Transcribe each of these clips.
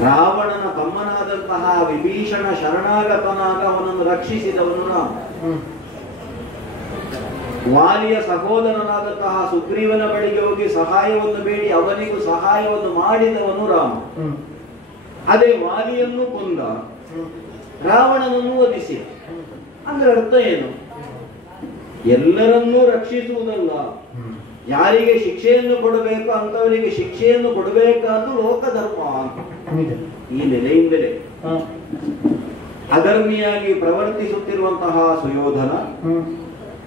ರಾವಣನ ತಮ್ಮನಾದಂತಹ ವಿಭೀಷಣ ಶರಣಾಗತನಾಗ ಅವನನ್ನು ರಕ್ಷಿಸಿದವನು ರಾಮ. ವಾಲಿಯ ಸಹೋದರನಾದಂತಹ ಸುಗ್ರೀವನ ಬಳಿಗೆ ಹೋಗಿ ಸಹಾಯವನ್ನು ಬೇಡಿ ಅವನಿಗೂ ಸಹಾಯವನ್ನು ಮಾಡಿದವನು ರಾಮ. ಅದೇ ವಾಲಿಯನ್ನು ಕೊಂದ, ರಾವಣನನ್ನು ವಧಿಸಿದ. ಅಂದ್ರೆ ಅರ್ಥ ಏನು? ಎಲ್ಲರನ್ನೂ ರಕ್ಷಿಸುವುದಲ್ಲ, ಯಾರಿಗೆ ಶಿಕ್ಷೆಯನ್ನು ಕೊಡಬೇಕು ಅಂತವರಿಗೆ ಶಿಕ್ಷೆಯನ್ನು ಕೊಡಬೇಕಾದ್ದು ಲೋಕಧರ್ಮ ಅಂತ ಈ ನೆಲೆಯಿಂದಲೇ ಅಧರ್ಮಿಯಾಗಿ ಪ್ರವರ್ತಿಸುತ್ತಿರುವಂತಹ ಸುಯೋಧನ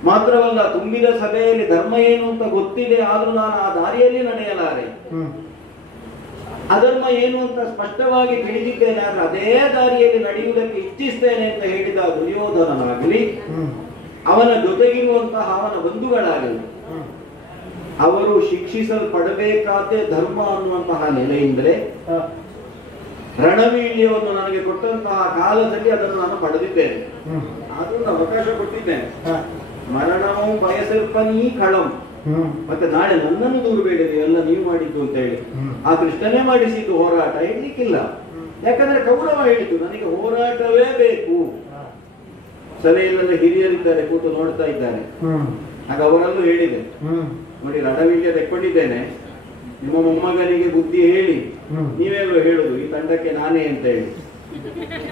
ಮಾತ್ರವಲ್ಲ, ತುಂಬಿದ ಸಭೆಯಲ್ಲಿ ಧರ್ಮ ಏನು ಅಂತ ಗೊತ್ತಿದೆ, ಆದ್ರೂ ನಾನು ಆ ದಾರಿಯಲ್ಲಿ ನಡೆಯಲಾರೆ, ಅಧರ್ಮ ಏನು ಅಂತ ಸ್ಪಷ್ಟವಾಗಿ ತಿಳಿದಿದ್ದೇನೆ, ಆದ್ರೆ ಅದೇ ದಾರಿಯಲ್ಲಿ ನಡೆಯುವುದಕ್ಕೆ ಇಚ್ಛಿಸ್ತೇನೆ ಅಂತ ಹೇಳಿದ ದುರ್ಯೋಧನನಾಗಲಿ ಅವನ ಜೊತೆಗಿರುವಂತಹ ಅವನ ಬಂಧುಗಳಾಗಲಿ ಅವರು ಶಿಕ್ಷಿಸಲ್ಪಡಬೇಕಾದೇ ಧರ್ಮ ಅನ್ನುವಂತಹ ನೆಲೆಯಿಂದಲೇ ರಣವೀಳ್ಯವನ್ನು ನನಗೆ ಕೊಟ್ಟಂತಹ ಕಾಲದಲ್ಲಿ ಅದನ್ನು ನಾನು ಪಡೆದಿದ್ದೇನೆ. ಆದ್ರೂ ಅವಕಾಶ ಕೊಟ್ಟಿದ್ದೇನೆ. ಮರಣವೂ ಬಯಸಿರ್ಪನೀ ಕಳಂ, ಮತ್ತೆ ನಾಳೆ ನನ್ನನ್ನು ದೂರಬೇಡಿದೆ ಎಲ್ಲ ನೀವು ಮಾಡಿದ್ದು ಅಂತ ಹೇಳಿ. ಆ ಕೃಷ್ಣನೇ ಮಾಡಿಸಿದ್ದು ಹೋರಾಟ ಹೇಳಲಿಕ್ಕಿಲ್ಲ, ಯಾಕಂದ್ರೆ ಕೌರವ ಹೇಳಿದ್ದು ನನಗೆ ಹೋರಾಟವೇ ಬೇಕು. ಸಭೆಯಲ್ಲೆಲ್ಲ ಹಿರಿಯರಿದ್ದಾರೆ, ಕೂತು ನೋಡ್ತಾ ಇದ್ದಾರೆ. ಆಗ ಅವರಲ್ಲೂ ಹೇಳಿದೆ, ನೋಡಿ ರಣವೀಳ್ಯ ತೆಕ್ಕೊಂಡಿದ್ದೇನೆ, ನಿಮ್ಮ ಮೊಮ್ಮಗನಿಗೆ ಬುದ್ಧಿ ಹೇಳಿ, ನೀವೆಲ್ಲೋ ಹೇಳುದು ಈ ತಂಡಕ್ಕೆ ನಾನೇ ಅಂತ ಹೇಳಿ.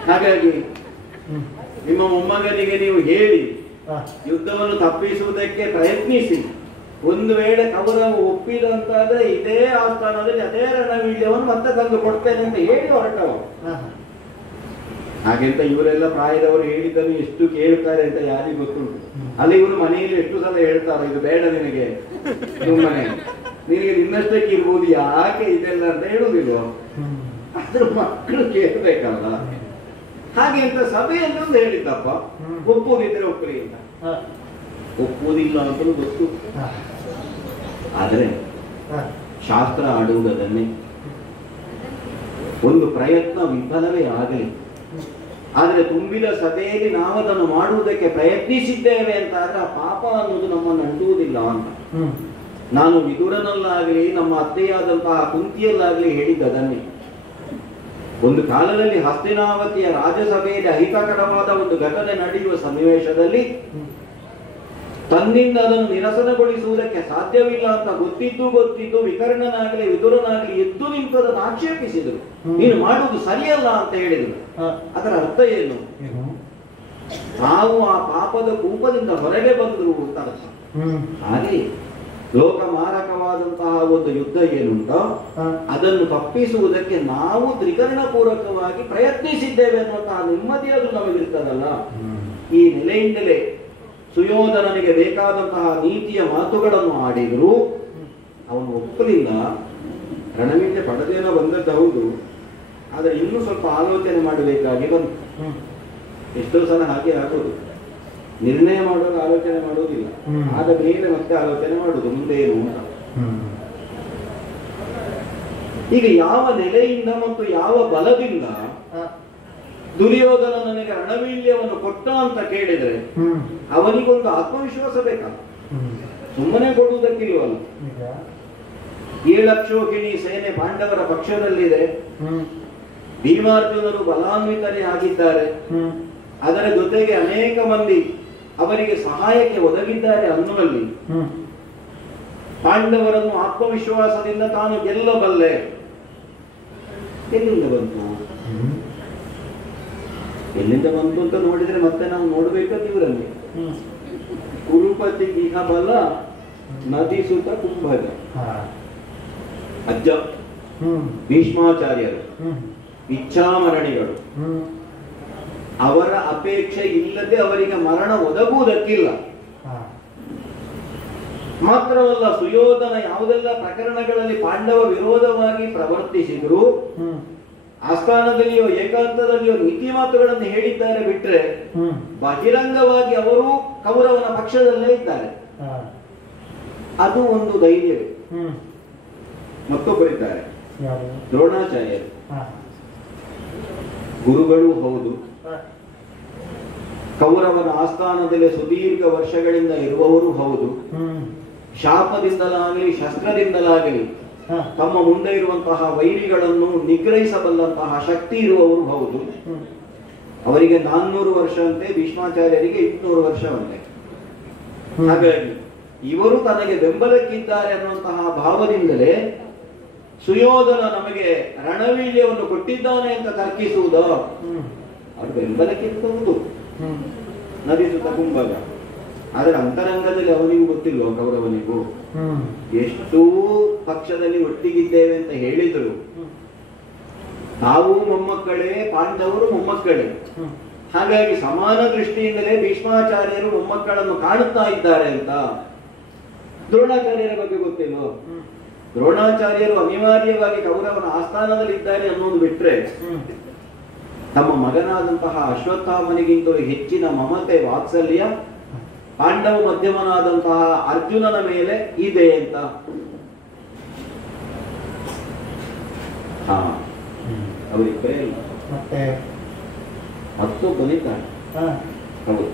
ಹಾಗಾಗಿ ನಿಮ್ಮ ಮೊಮ್ಮಗನಿಗೆ ನೀವು ಹೇಳಿ ಯುದ್ಧವನ್ನು ತಪ್ಪಿಸುವುದಕ್ಕೆ ಪ್ರಯತ್ನಿಸಿ. ಒಂದು ವೇಳೆ ಕೌರವ ಒಪ್ಪಿದಂತಾದ್ರೆ ಇದೇ ಆಸ್ಥಾನದಲ್ಲಿ ಅದೇ ರಣವೀಳ್ಯವನ್ನು ಮತ್ತೆ ತಂದು ಕೊಡ್ತೇನೆ ಅಂತ ಹೇಳಿ ಹೊರಟವರು. ಹಾಗೆಂತ ಇವರೆಲ್ಲ ಪ್ರಾಯದವರು ಹೇಳಿದ್ದನ್ನು ಎಷ್ಟು ಕೇಳ್ತಾರೆ ಅಂತ ಯಾರಿಗೂ ಗೊತ್ತುಂಟು. ಅಲ್ಲಿ ಇವರು ಮನೆಯಲ್ಲಿ ಎಷ್ಟು ಸಲ ಹೇಳ್ತಾರೆ, ಇದು ಬೇಡ ನಿನಗೆ, ಸುಮ್ಮನೆ ನಿನಗೆ ನಿನ್ನಷ್ಟಕ್ಕೆ ಇರ್ಬೋದು, ಯಾಕೆ ಇದೆಲ್ಲ ಅಂತ ಹೇಳುದಿಲ್ವ? ಅದ್ರ ಮಕ್ಕಳು ಕೇಳ್ಬೇಕಲ್ಲ. ಹಾಗೆ ಅಂತ ಸಭೆಯಲ್ಲಿ ಒಂದು ಹೇಳಿದ್ದಪ್ಪ, ಒಪ್ಪುದಿದ್ರೆ ಒಪ್ಪಲಿ ಅಂತ. ಒಪ್ಪುವುದಿಲ್ಲ ಅಂತಲೂ ಗೊತ್ತು, ಆದ್ರೆ ಶಾಸ್ತ್ರ ಆಡುವುದನ್ನೇ. ಒಂದು ಪ್ರಯತ್ನ ವಿಫಲವೇ ಆಗಲಿ, ಆದ್ರೆ ತುಂಬಿದ ಸಭೆಯಲ್ಲಿ ನಾವು ಅದನ್ನು ಮಾಡುವುದಕ್ಕೆ ಪ್ರಯತ್ನಿಸಿದ್ದೇವೆ ಅಂತ ಆದ್ರೆ ಆ ಪಾಪ ಅನ್ನೋದು ನಮ್ಮನ್ನು ಅಂಟುವುದಿಲ್ಲ ಅಂತ. ನಾನು ವಿದುರನಲ್ಲಾಗಲಿ ನಮ್ಮ ಅತ್ತೆಯಾದಂತಹ ಕುಂತಿಯಲ್ಲಾಗಲಿ ಹೇಳಿದ್ದದನ್ನೇ. ಒಂದು ಕಾಲದಲ್ಲಿ ಹಸ್ತಿನಾವತಿಯ ರಾಜಸಭೆಯಲ್ಲಿ ಅಹಿತಕರವಾದ ಒಂದು ಘಟನೆ ನಡೆಯುವ ಸನ್ನಿವೇಶದಲ್ಲಿ ತನ್ನಿಂದ ಅದನ್ನು ನಿರಸನಗೊಳಿಸುವುದಕ್ಕೆ ಸಾಧ್ಯವಿಲ್ಲ ಅಂತ ಗೊತ್ತಿದ್ದು ವಿಕರ್ಣನಾಗಲಿ ವಿದುರನಾಗಲಿ ಎದ್ದು ನಿಂತದನ್ನು ಆಕ್ಷೇಪಿಸಿದರು. ನೀನು ಮಾಡುವುದು ಸರಿಯಲ್ಲ ಅಂತ ಹೇಳಿದರು. ಅದರ ಅರ್ಥ ಏನು? ತಾವು ಆ ಪಾಪದ ಕೂಪದಿಂದ ಹೊರಗೆ ಬಂದರು ಅಂತ ಅರ್ಥ. ಹಾಗೆ ಲೋಕಮಾರಕವಾದಂತಹ ಒಂದು ಯುದ್ಧ ಏನುಂಟೋ ಅದನ್ನು ತಪ್ಪಿಸುವುದಕ್ಕೆ ನಾವು ತ್ರಿಕರಣಪೂರ್ವಕವಾಗಿ ಪ್ರಯತ್ನಿಸಿದ್ದೇವೆ ಅನ್ನುವಂತಹ ನೆಮ್ಮದಿ ಅದು ನಮಗಿರ್ತದಲ್ಲ. ಈ ನೆಲೆಯಿಂದಲೇ ಸುಯೋಧನನಿಗೆ ಬೇಕಾದಂತಹ ನೀತಿಯ ಮಾತುಗಳನ್ನು ಆಡಿದ್ರು, ಅವನು ಒಪ್ಪಲಿಲ್ಲ. ರಣವೀಳ್ಯ ಪಡೆದೇನೋ ಬಂದದ್ದು ಹೌದು, ಆದರೆ ಇನ್ನೂ ಸ್ವಲ್ಪ ಆಲೋಚನೆ ಮಾಡಬೇಕಾಗಿ ಬಂತು. ಎಷ್ಟೋ ಸಲ ಹಾಗೆ ಆಗೋದು, ನಿರ್ಣಯ ಮಾಡುವಾಗ ಆಲೋಚನೆ ಮಾಡುವುದಿಲ್ಲ, ಆದ ಮೇಲೆ ಮತ್ತೆ ಆಲೋಚನೆ ಮಾಡುದು ಮುಂದೆ ಏನು ಅಂತ. ಈಗ ಯಾವ ನೆಲೆಯಿಂದ ಮತ್ತು ಯಾವ ಬಲದಿಂದ ದುರ್ಯೋಧನ ನನಗೆ ರಣವೀಳ್ಯವನ್ನು ಕೊಟ್ಟ ಅಂತ ಕೇಳಿದ್ರೆ ಅವನಿಗೊಂದು ಆತ್ಮವಿಶ್ವಾಸ ಬೇಕಲ್ಲ, ಸುಮ್ಮನೆ ಕೊಡುವುದಕ್ಕಿಲ್ವಲ್ಲ. 7 ಲಕ್ಷೋಹಿಣಿ ಸೇನೆ ಪಾಂಡವರ ಪಕ್ಷದಲ್ಲಿದೆ, ಭೀಮಾರ್ಜುನರು ಬಲಾನ್ವಿತರೇ ಆಗಿದ್ದಾರೆ, ಅದರ ಜೊತೆಗೆ ಅನೇಕ ಮಂದಿ ಅವರಿಗೆ ಸಹಾಯಕ್ಕೆ ಒದಗಿದ್ದಾರೆ ಅನ್ನುವಲ್ಲಿ ಪಾಂಡವರನ್ನು ಆತ್ಮವಿಶ್ವಾಸದಿಂದ ತಾನು ಗೆಲ್ಲಬಲ್ಲೆ. ಎಲ್ಲಿಂದ ಬಂತು ಅಂತ ನೋಡಿದ್ರೆ ಮತ್ತೆ ನಾವು ನೋಡ್ಬೇಕಂತ ಇವರಲ್ಲಿ ಕುರುಪತಿ ಇಹ ಬಲ ನದಿ ಸುತ ಕುಂಭಜ ಅಜ್ಜ ಭೀಷ್ಮಾಚಾರ್ಯರು ಇಚ್ಛಾಮರಣಿಗಳು, ಅವರ ಅಪೇಕ್ಷೆ ಇಲ್ಲದೆ ಅವರಿಗೆ ಮರಣ ಒದಗುವುದಕ್ಕಿಲ್ಲ. ಮಾತ್ರವಲ್ಲ, ಸುಯೋಧನ ಯಾವುದೆಲ್ಲ ಪ್ರಕರಣಗಳಲ್ಲಿ ಪಾಂಡವ ವಿರೋಧವಾಗಿ ಪ್ರವರ್ತಿಸಿದ್ರು, ಆಸ್ಥಾನದಲ್ಲಿಯೋ ಏಕಾಂತದಲ್ಲಿಯೋ ನೀತಿ ಮಾತುಗಳನ್ನು ಹೇಳಿದ್ದಾರೆ ಬಿಟ್ರೆ ಬಹಿರಂಗವಾಗಿ ಅವರು ಕೌರವನ ಪಕ್ಷದಲ್ಲೇ ಇದ್ದಾರೆ. ಅದು ಒಂದು ಧೈರ್ಯವೇ. ಮತ್ತೊಬ್ಬರಿದ್ದಾರೆ ದ್ರೋಣಾಚಾರ್ಯರು, ಗುರುಗಳು ಹೌದು, ಕೌರವನ ಆಸ್ಥಾನದಲ್ಲಿ ಸುದೀರ್ಘ ವರ್ಷಗಳಿಂದ ಇರುವವರು ಹೌದು, ಶಾಪದಿಂದಲಾಗಲಿ ಶಸ್ತ್ರದಿಂದಲಾಗಲಿ ತಮ್ಮ ಮುಂದೆ ಇರುವಂತಹ ವೈರಿಗಳನ್ನು ನಿಗ್ರಹಿಸಬಲ್ಲಂತಹ ಶಕ್ತಿ ಇರುವವರು ಹೌದು. ಅವರಿಗೆ 400 ವರ್ಷ ಅಂತೆ, ಭೀಷ್ಮಾಚಾರ್ಯರಿಗೆ 800 ವರ್ಷವಂತೆ. ಹಾಗಾಗಿ ಇವರು ತನಗೆ ಬೆಂಬಲಕ್ಕಿದ್ದಾರೆ ಅನ್ನುವಂತಹ ಭಾವದಿಂದಲೇ ಸುಯೋಧನ ನಮಗೆ ರಣವೀರ್ಯವನ್ನು ಕೊಟ್ಟಿದ್ದಾನೆ ಅಂತ ತರ್ಕಿಸುವುದ? ಅದು ಬೆಂಬಲಕ್ಕಿರುವುದು ನದಿಸುತ್ತ ಕುಂಭಗ. ಆದರೆ ಅಂತರಂಗದಲ್ಲಿ ಅವನಿಗೂ ಗೊತ್ತಿಲ್ವ, ಕೌರವನಿಗೂ ಎಷ್ಟು ಪಕ್ಷದಲ್ಲಿ ಒಟ್ಟಿಗಿದ್ದೇವೆ ಅಂತ ಹೇಳಿದ್ರು. ನಾವು ಮೊಮ್ಮಕ್ಕಳೇ, ಪಾಂಡವರು ಮೊಮ್ಮಕ್ಕಳೇ. ಹಾಗಾಗಿ ಸಮಾನ ದೃಷ್ಟಿಯಿಂದಲೇ ಭೀಷ್ಮಾಚಾರ್ಯರು ಮೊಮ್ಮಕ್ಕಳನ್ನು ಕಾಣುತ್ತಾ ಇದ್ದಾರೆ ಅಂತ. ದ್ರೋಣಾಚಾರ್ಯರ ಬಗ್ಗೆ ಗೊತ್ತಿಲ್ವೋ? ದ್ರೋಣಾಚಾರ್ಯರು ಅನಿವಾರ್ಯವಾಗಿ ಕೌರವನ ಆಸ್ಥಾನದಲ್ಲಿದ್ದಾರೆ ಅನ್ನೋದು ಬಿಟ್ರೆ ತಮ್ಮ ಮಗನಾದಂತಹ ಅಶ್ವತ್ಥಾಮನಿಗಿಂತಲೂ ಹೆಚ್ಚಿನ ಮಮತೆ, ವಾತ್ಸಲ್ಯ ಪಾಂಡವ ಮಧ್ಯಮನಾದಂತಹ ಅರ್ಜುನನ ಮೇಲೆ ಇದೆ ಅಂತ. ಅವರಿಬ್ಬರೇ ಇಲ್ಲ, ಮತ್ತು ಬಲಿತಾನೆ. ಹೌದು,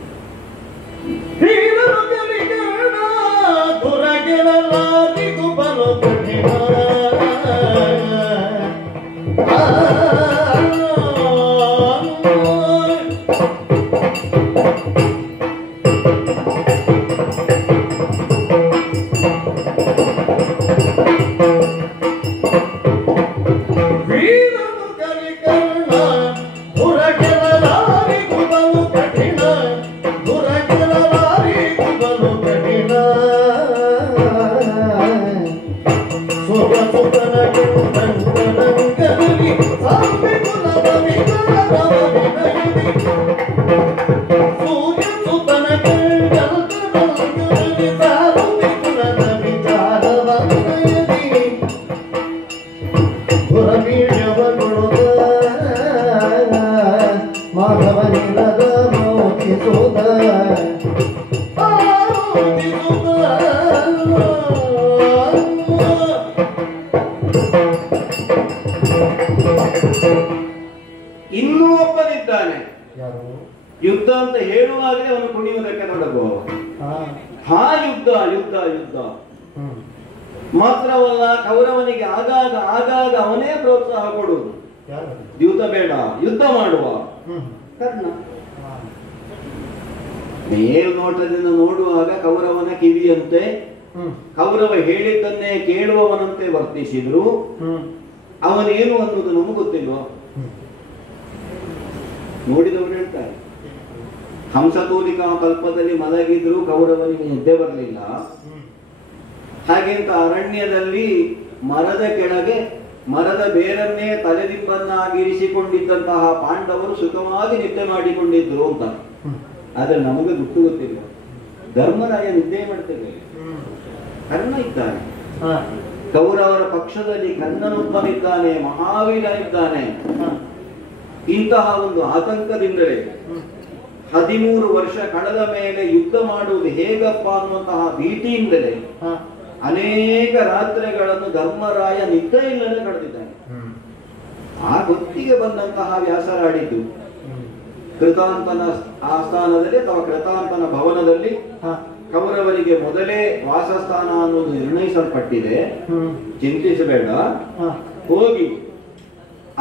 ಇನ್ನೂ ಒಬ್ಬನಿದ್ದಾನೆ. ಯುದ್ಧ ಅಂತ ಹೇಳುವಾಗಲೇ ಅವನು ಕುಣಿಯುವುದಕ್ಕೆ ನೋಡಬಹುದು. ಹಾ, ಯುದ್ಧ ಯುದ್ಧ ಯುದ್ಧ ಮಾತ್ರವಲ್ಲ, ಕೌರವನಿಗೆ ಆಗಾಗ ಆಗಾಗ ಅವನೇ ಪ್ರೋತ್ಸಾಹ ಕೊಡುವುದು. ಯುದ್ಧ ಬೇಡ, ಯುದ್ಧ ಮಾಡುವ. ಕರ್ಣ ಮೇಲ್ನೋಟದಿಂದ ನೋಡುವಾಗ ಕೌರವನ ಕಿವಿಯಂತೆ, ಕೌರವ ಹೇಳಿದ್ದನ್ನೇ ಕೇಳುವವನಂತೆ ವರ್ತಿಸಿದ್ರು. ಅವನೇನು ಅನ್ನೋದು ನಮಗೆ ಗೊತ್ತಿಲ್ವ? ನೋಡಿದವರು ಹೇಳ್ತಾರೆ, ಹಂಸತೂಲಿಕಾ ಕಲ್ಪದಲ್ಲಿ ಮಲಗಿದ್ರು ಕೌರವನಿಗೆ ನಿದ್ದೆ ಬರಲಿಲ್ಲ. ಹಾಗೆಂತ ಅರಣ್ಯದಲ್ಲಿ ಮರದ ಕೆಳಗೆ ಮರದ ಬೇರನ್ನೇ ತಲೆದಿಂಬನ್ನಾಗಿರಿಸಿಕೊಂಡಿದ್ದಂತಹ ಪಾಂಡವರು ಸುಖವಾಗಿ ನಿದ್ದೆ ಮಾಡಿಕೊಂಡಿದ್ರು ಅಂತ. ಆದ್ರೆ ನಮಗೆ ಗೊತ್ತಿಲ್ಲ, ಧರ್ಮರಾಯ ನಿದ್ದೆ ಮಾಡ್ತೇವೆ. ಕರ್ಣ ಇದ್ದಾನೆ, ಕೌರವರ ಪಕ್ಷದಲ್ಲಿ ಕರ್ಣನೊಬ್ಬನಿದ್ದಾನೆ, ಮಹಾವೀರ ಇದ್ದಾನೆ. ಇಂತಹ ಒಂದು ಆತಂಕದಿಂದಲೇ 13 ವರ್ಷ ಕಳೆದ ಮೇಲೆ ಯುದ್ಧ ಮಾಡುವುದು ಹೇಗಪ್ಪ ಅನ್ನುವಂತಹ ಭೀತಿಯಿಂದಲೇ ಅನೇಕ ರಾತ್ರಿಗಳನ್ನು ಧರ್ಮರಾಯ ನಿದ್ದೆ ಇಲ್ಲದೆ ಕಳೆದಿದ್ದಾನೆ. ಆ ಹೊತ್ತಿಗೆ ಬಂದಂತಹ ವ್ಯಾಸರಾಡಿದ್ದು ಕೃತಾಂತನ ಆಸ್ಥಾನದಲ್ಲಿ ಅಥವಾ ಕೃತಾಂತನ ಭವನದಲ್ಲಿ ಕೌರವರಿಗೆ ಮೊದಲೇ ವಾಸಸ್ಥಾನ ಅನ್ನೋದು ನಿರ್ಣಯಿಸಲ್ಪಟ್ಟಿದೆ. ಚಿಂತಿಸಬೇಡ, ಹೋಗಿ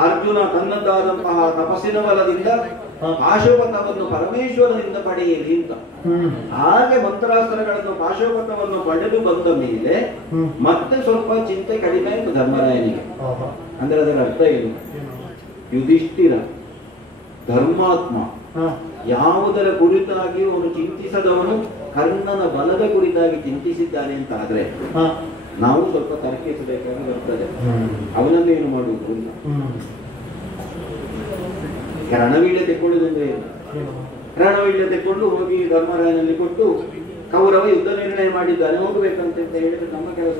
ಅರ್ಜುನ ತನ್ನದಾದಂತಹ ತಪಸ್ಸಿನ ಬಲದಿಂದ ಪಾಶುಪತವನ್ನು ಪರಮೇಶ್ವರನಿಂದ ಪಡೆಯಲಿ ಅಂತ. ಹಾಗೆ ಮಂತ್ರಾಸ್ತ್ರಗಳನ್ನು ಪಾಶುಪತವನ್ನು ಪಡೆದು ಬಂದ ಮೇಲೆ ಮತ್ತೆ ಸ್ವಲ್ಪ ಚಿಂತೆ ಕಡಿಮೆ ಆಯ್ತು ಧರ್ಮರಾಯನಿಗೆ. ಅಂದ್ರೆ ಅದರ ಅರ್ಥ ಏನು? ಯುಧಿಷ್ಠಿರ ಧರ್ಮಾತ್ಮ, ಯಾವುದರ ಕುರಿತಾಗಿ ಅವನು ಚಿಂತಿಸದವನು ಕರ್ಣನ ಬಲದ ಕುರಿತಾಗಿ ಚಿಂತಿಸಿದ್ದಾನೆ ಅಂತ ಆದ್ರೆ ನಾವು ಸ್ವಲ್ಪ ತರ್ಕಿಸಬೇಕಾಗಿ ಬರ್ತದೆ. ಅವನನ್ನು ಏನು ಮಾಡುವುದು? ರಣವೀಳ್ಯ ತೆಕ್ಕೊಳ್ಳುವುದಂದ್ರೆ ರಣವೀಳ್ಯ ತೆಕ್ಕೊಂಡು ಹೋಗಿ ಧರ್ಮರಾಯನಲ್ಲಿ ಕೊಟ್ಟು ಕೌರವ ಯುದ್ಧ ನಿರ್ಣಯ ಮಾಡಿದ್ದಾನೆ, ಹೋಗಬೇಕಂತ ಹೇಳಿದ್ರೆ ನಮ್ಮ ಕೆಲಸ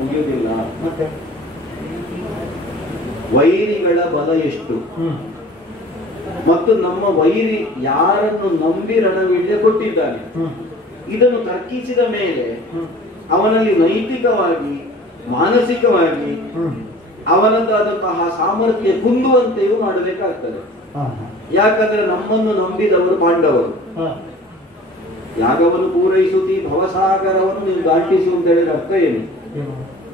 ಮುಗಿಯುವುದಿಲ್ಲ. ವೈರಿಗಳ ಬಲ ಎಷ್ಟು ಮತ್ತು ನಮ್ಮ ವೈರಿ ಯಾರನ್ನು ನಂಬಿ ರಣವೀಳ್ಯ ಕೊಟ್ಟಿದ್ದಾನೆ, ಇದನ್ನು ತರ್ಕಿಸಿದ ಮೇಲೆ ಅವನಲ್ಲಿ ನೈತಿಕವಾಗಿ ಮಾನಸಿಕವಾಗಿ ಅವನದ್ದಾದಂತಹ ಸಾಮರ್ಥ್ಯ ಕುಂದುವಂತೆಯೂ ಮಾಡಬೇಕಾಗ್ತದೆ. ಯಾಕಂದ್ರೆ ನಮ್ಮನ್ನು ನಂಬಿದವರು ಪಾಂಡವರು. ಯಾಗವನ್ನು ಪೂರೈಸುತ್ತಿ ಭವಸಾಗರವನ್ನು ನೀವು ದಾಟಿಸು ಅಂತ ಹೇಳಿದ ಅರ್ಥ ಏನು?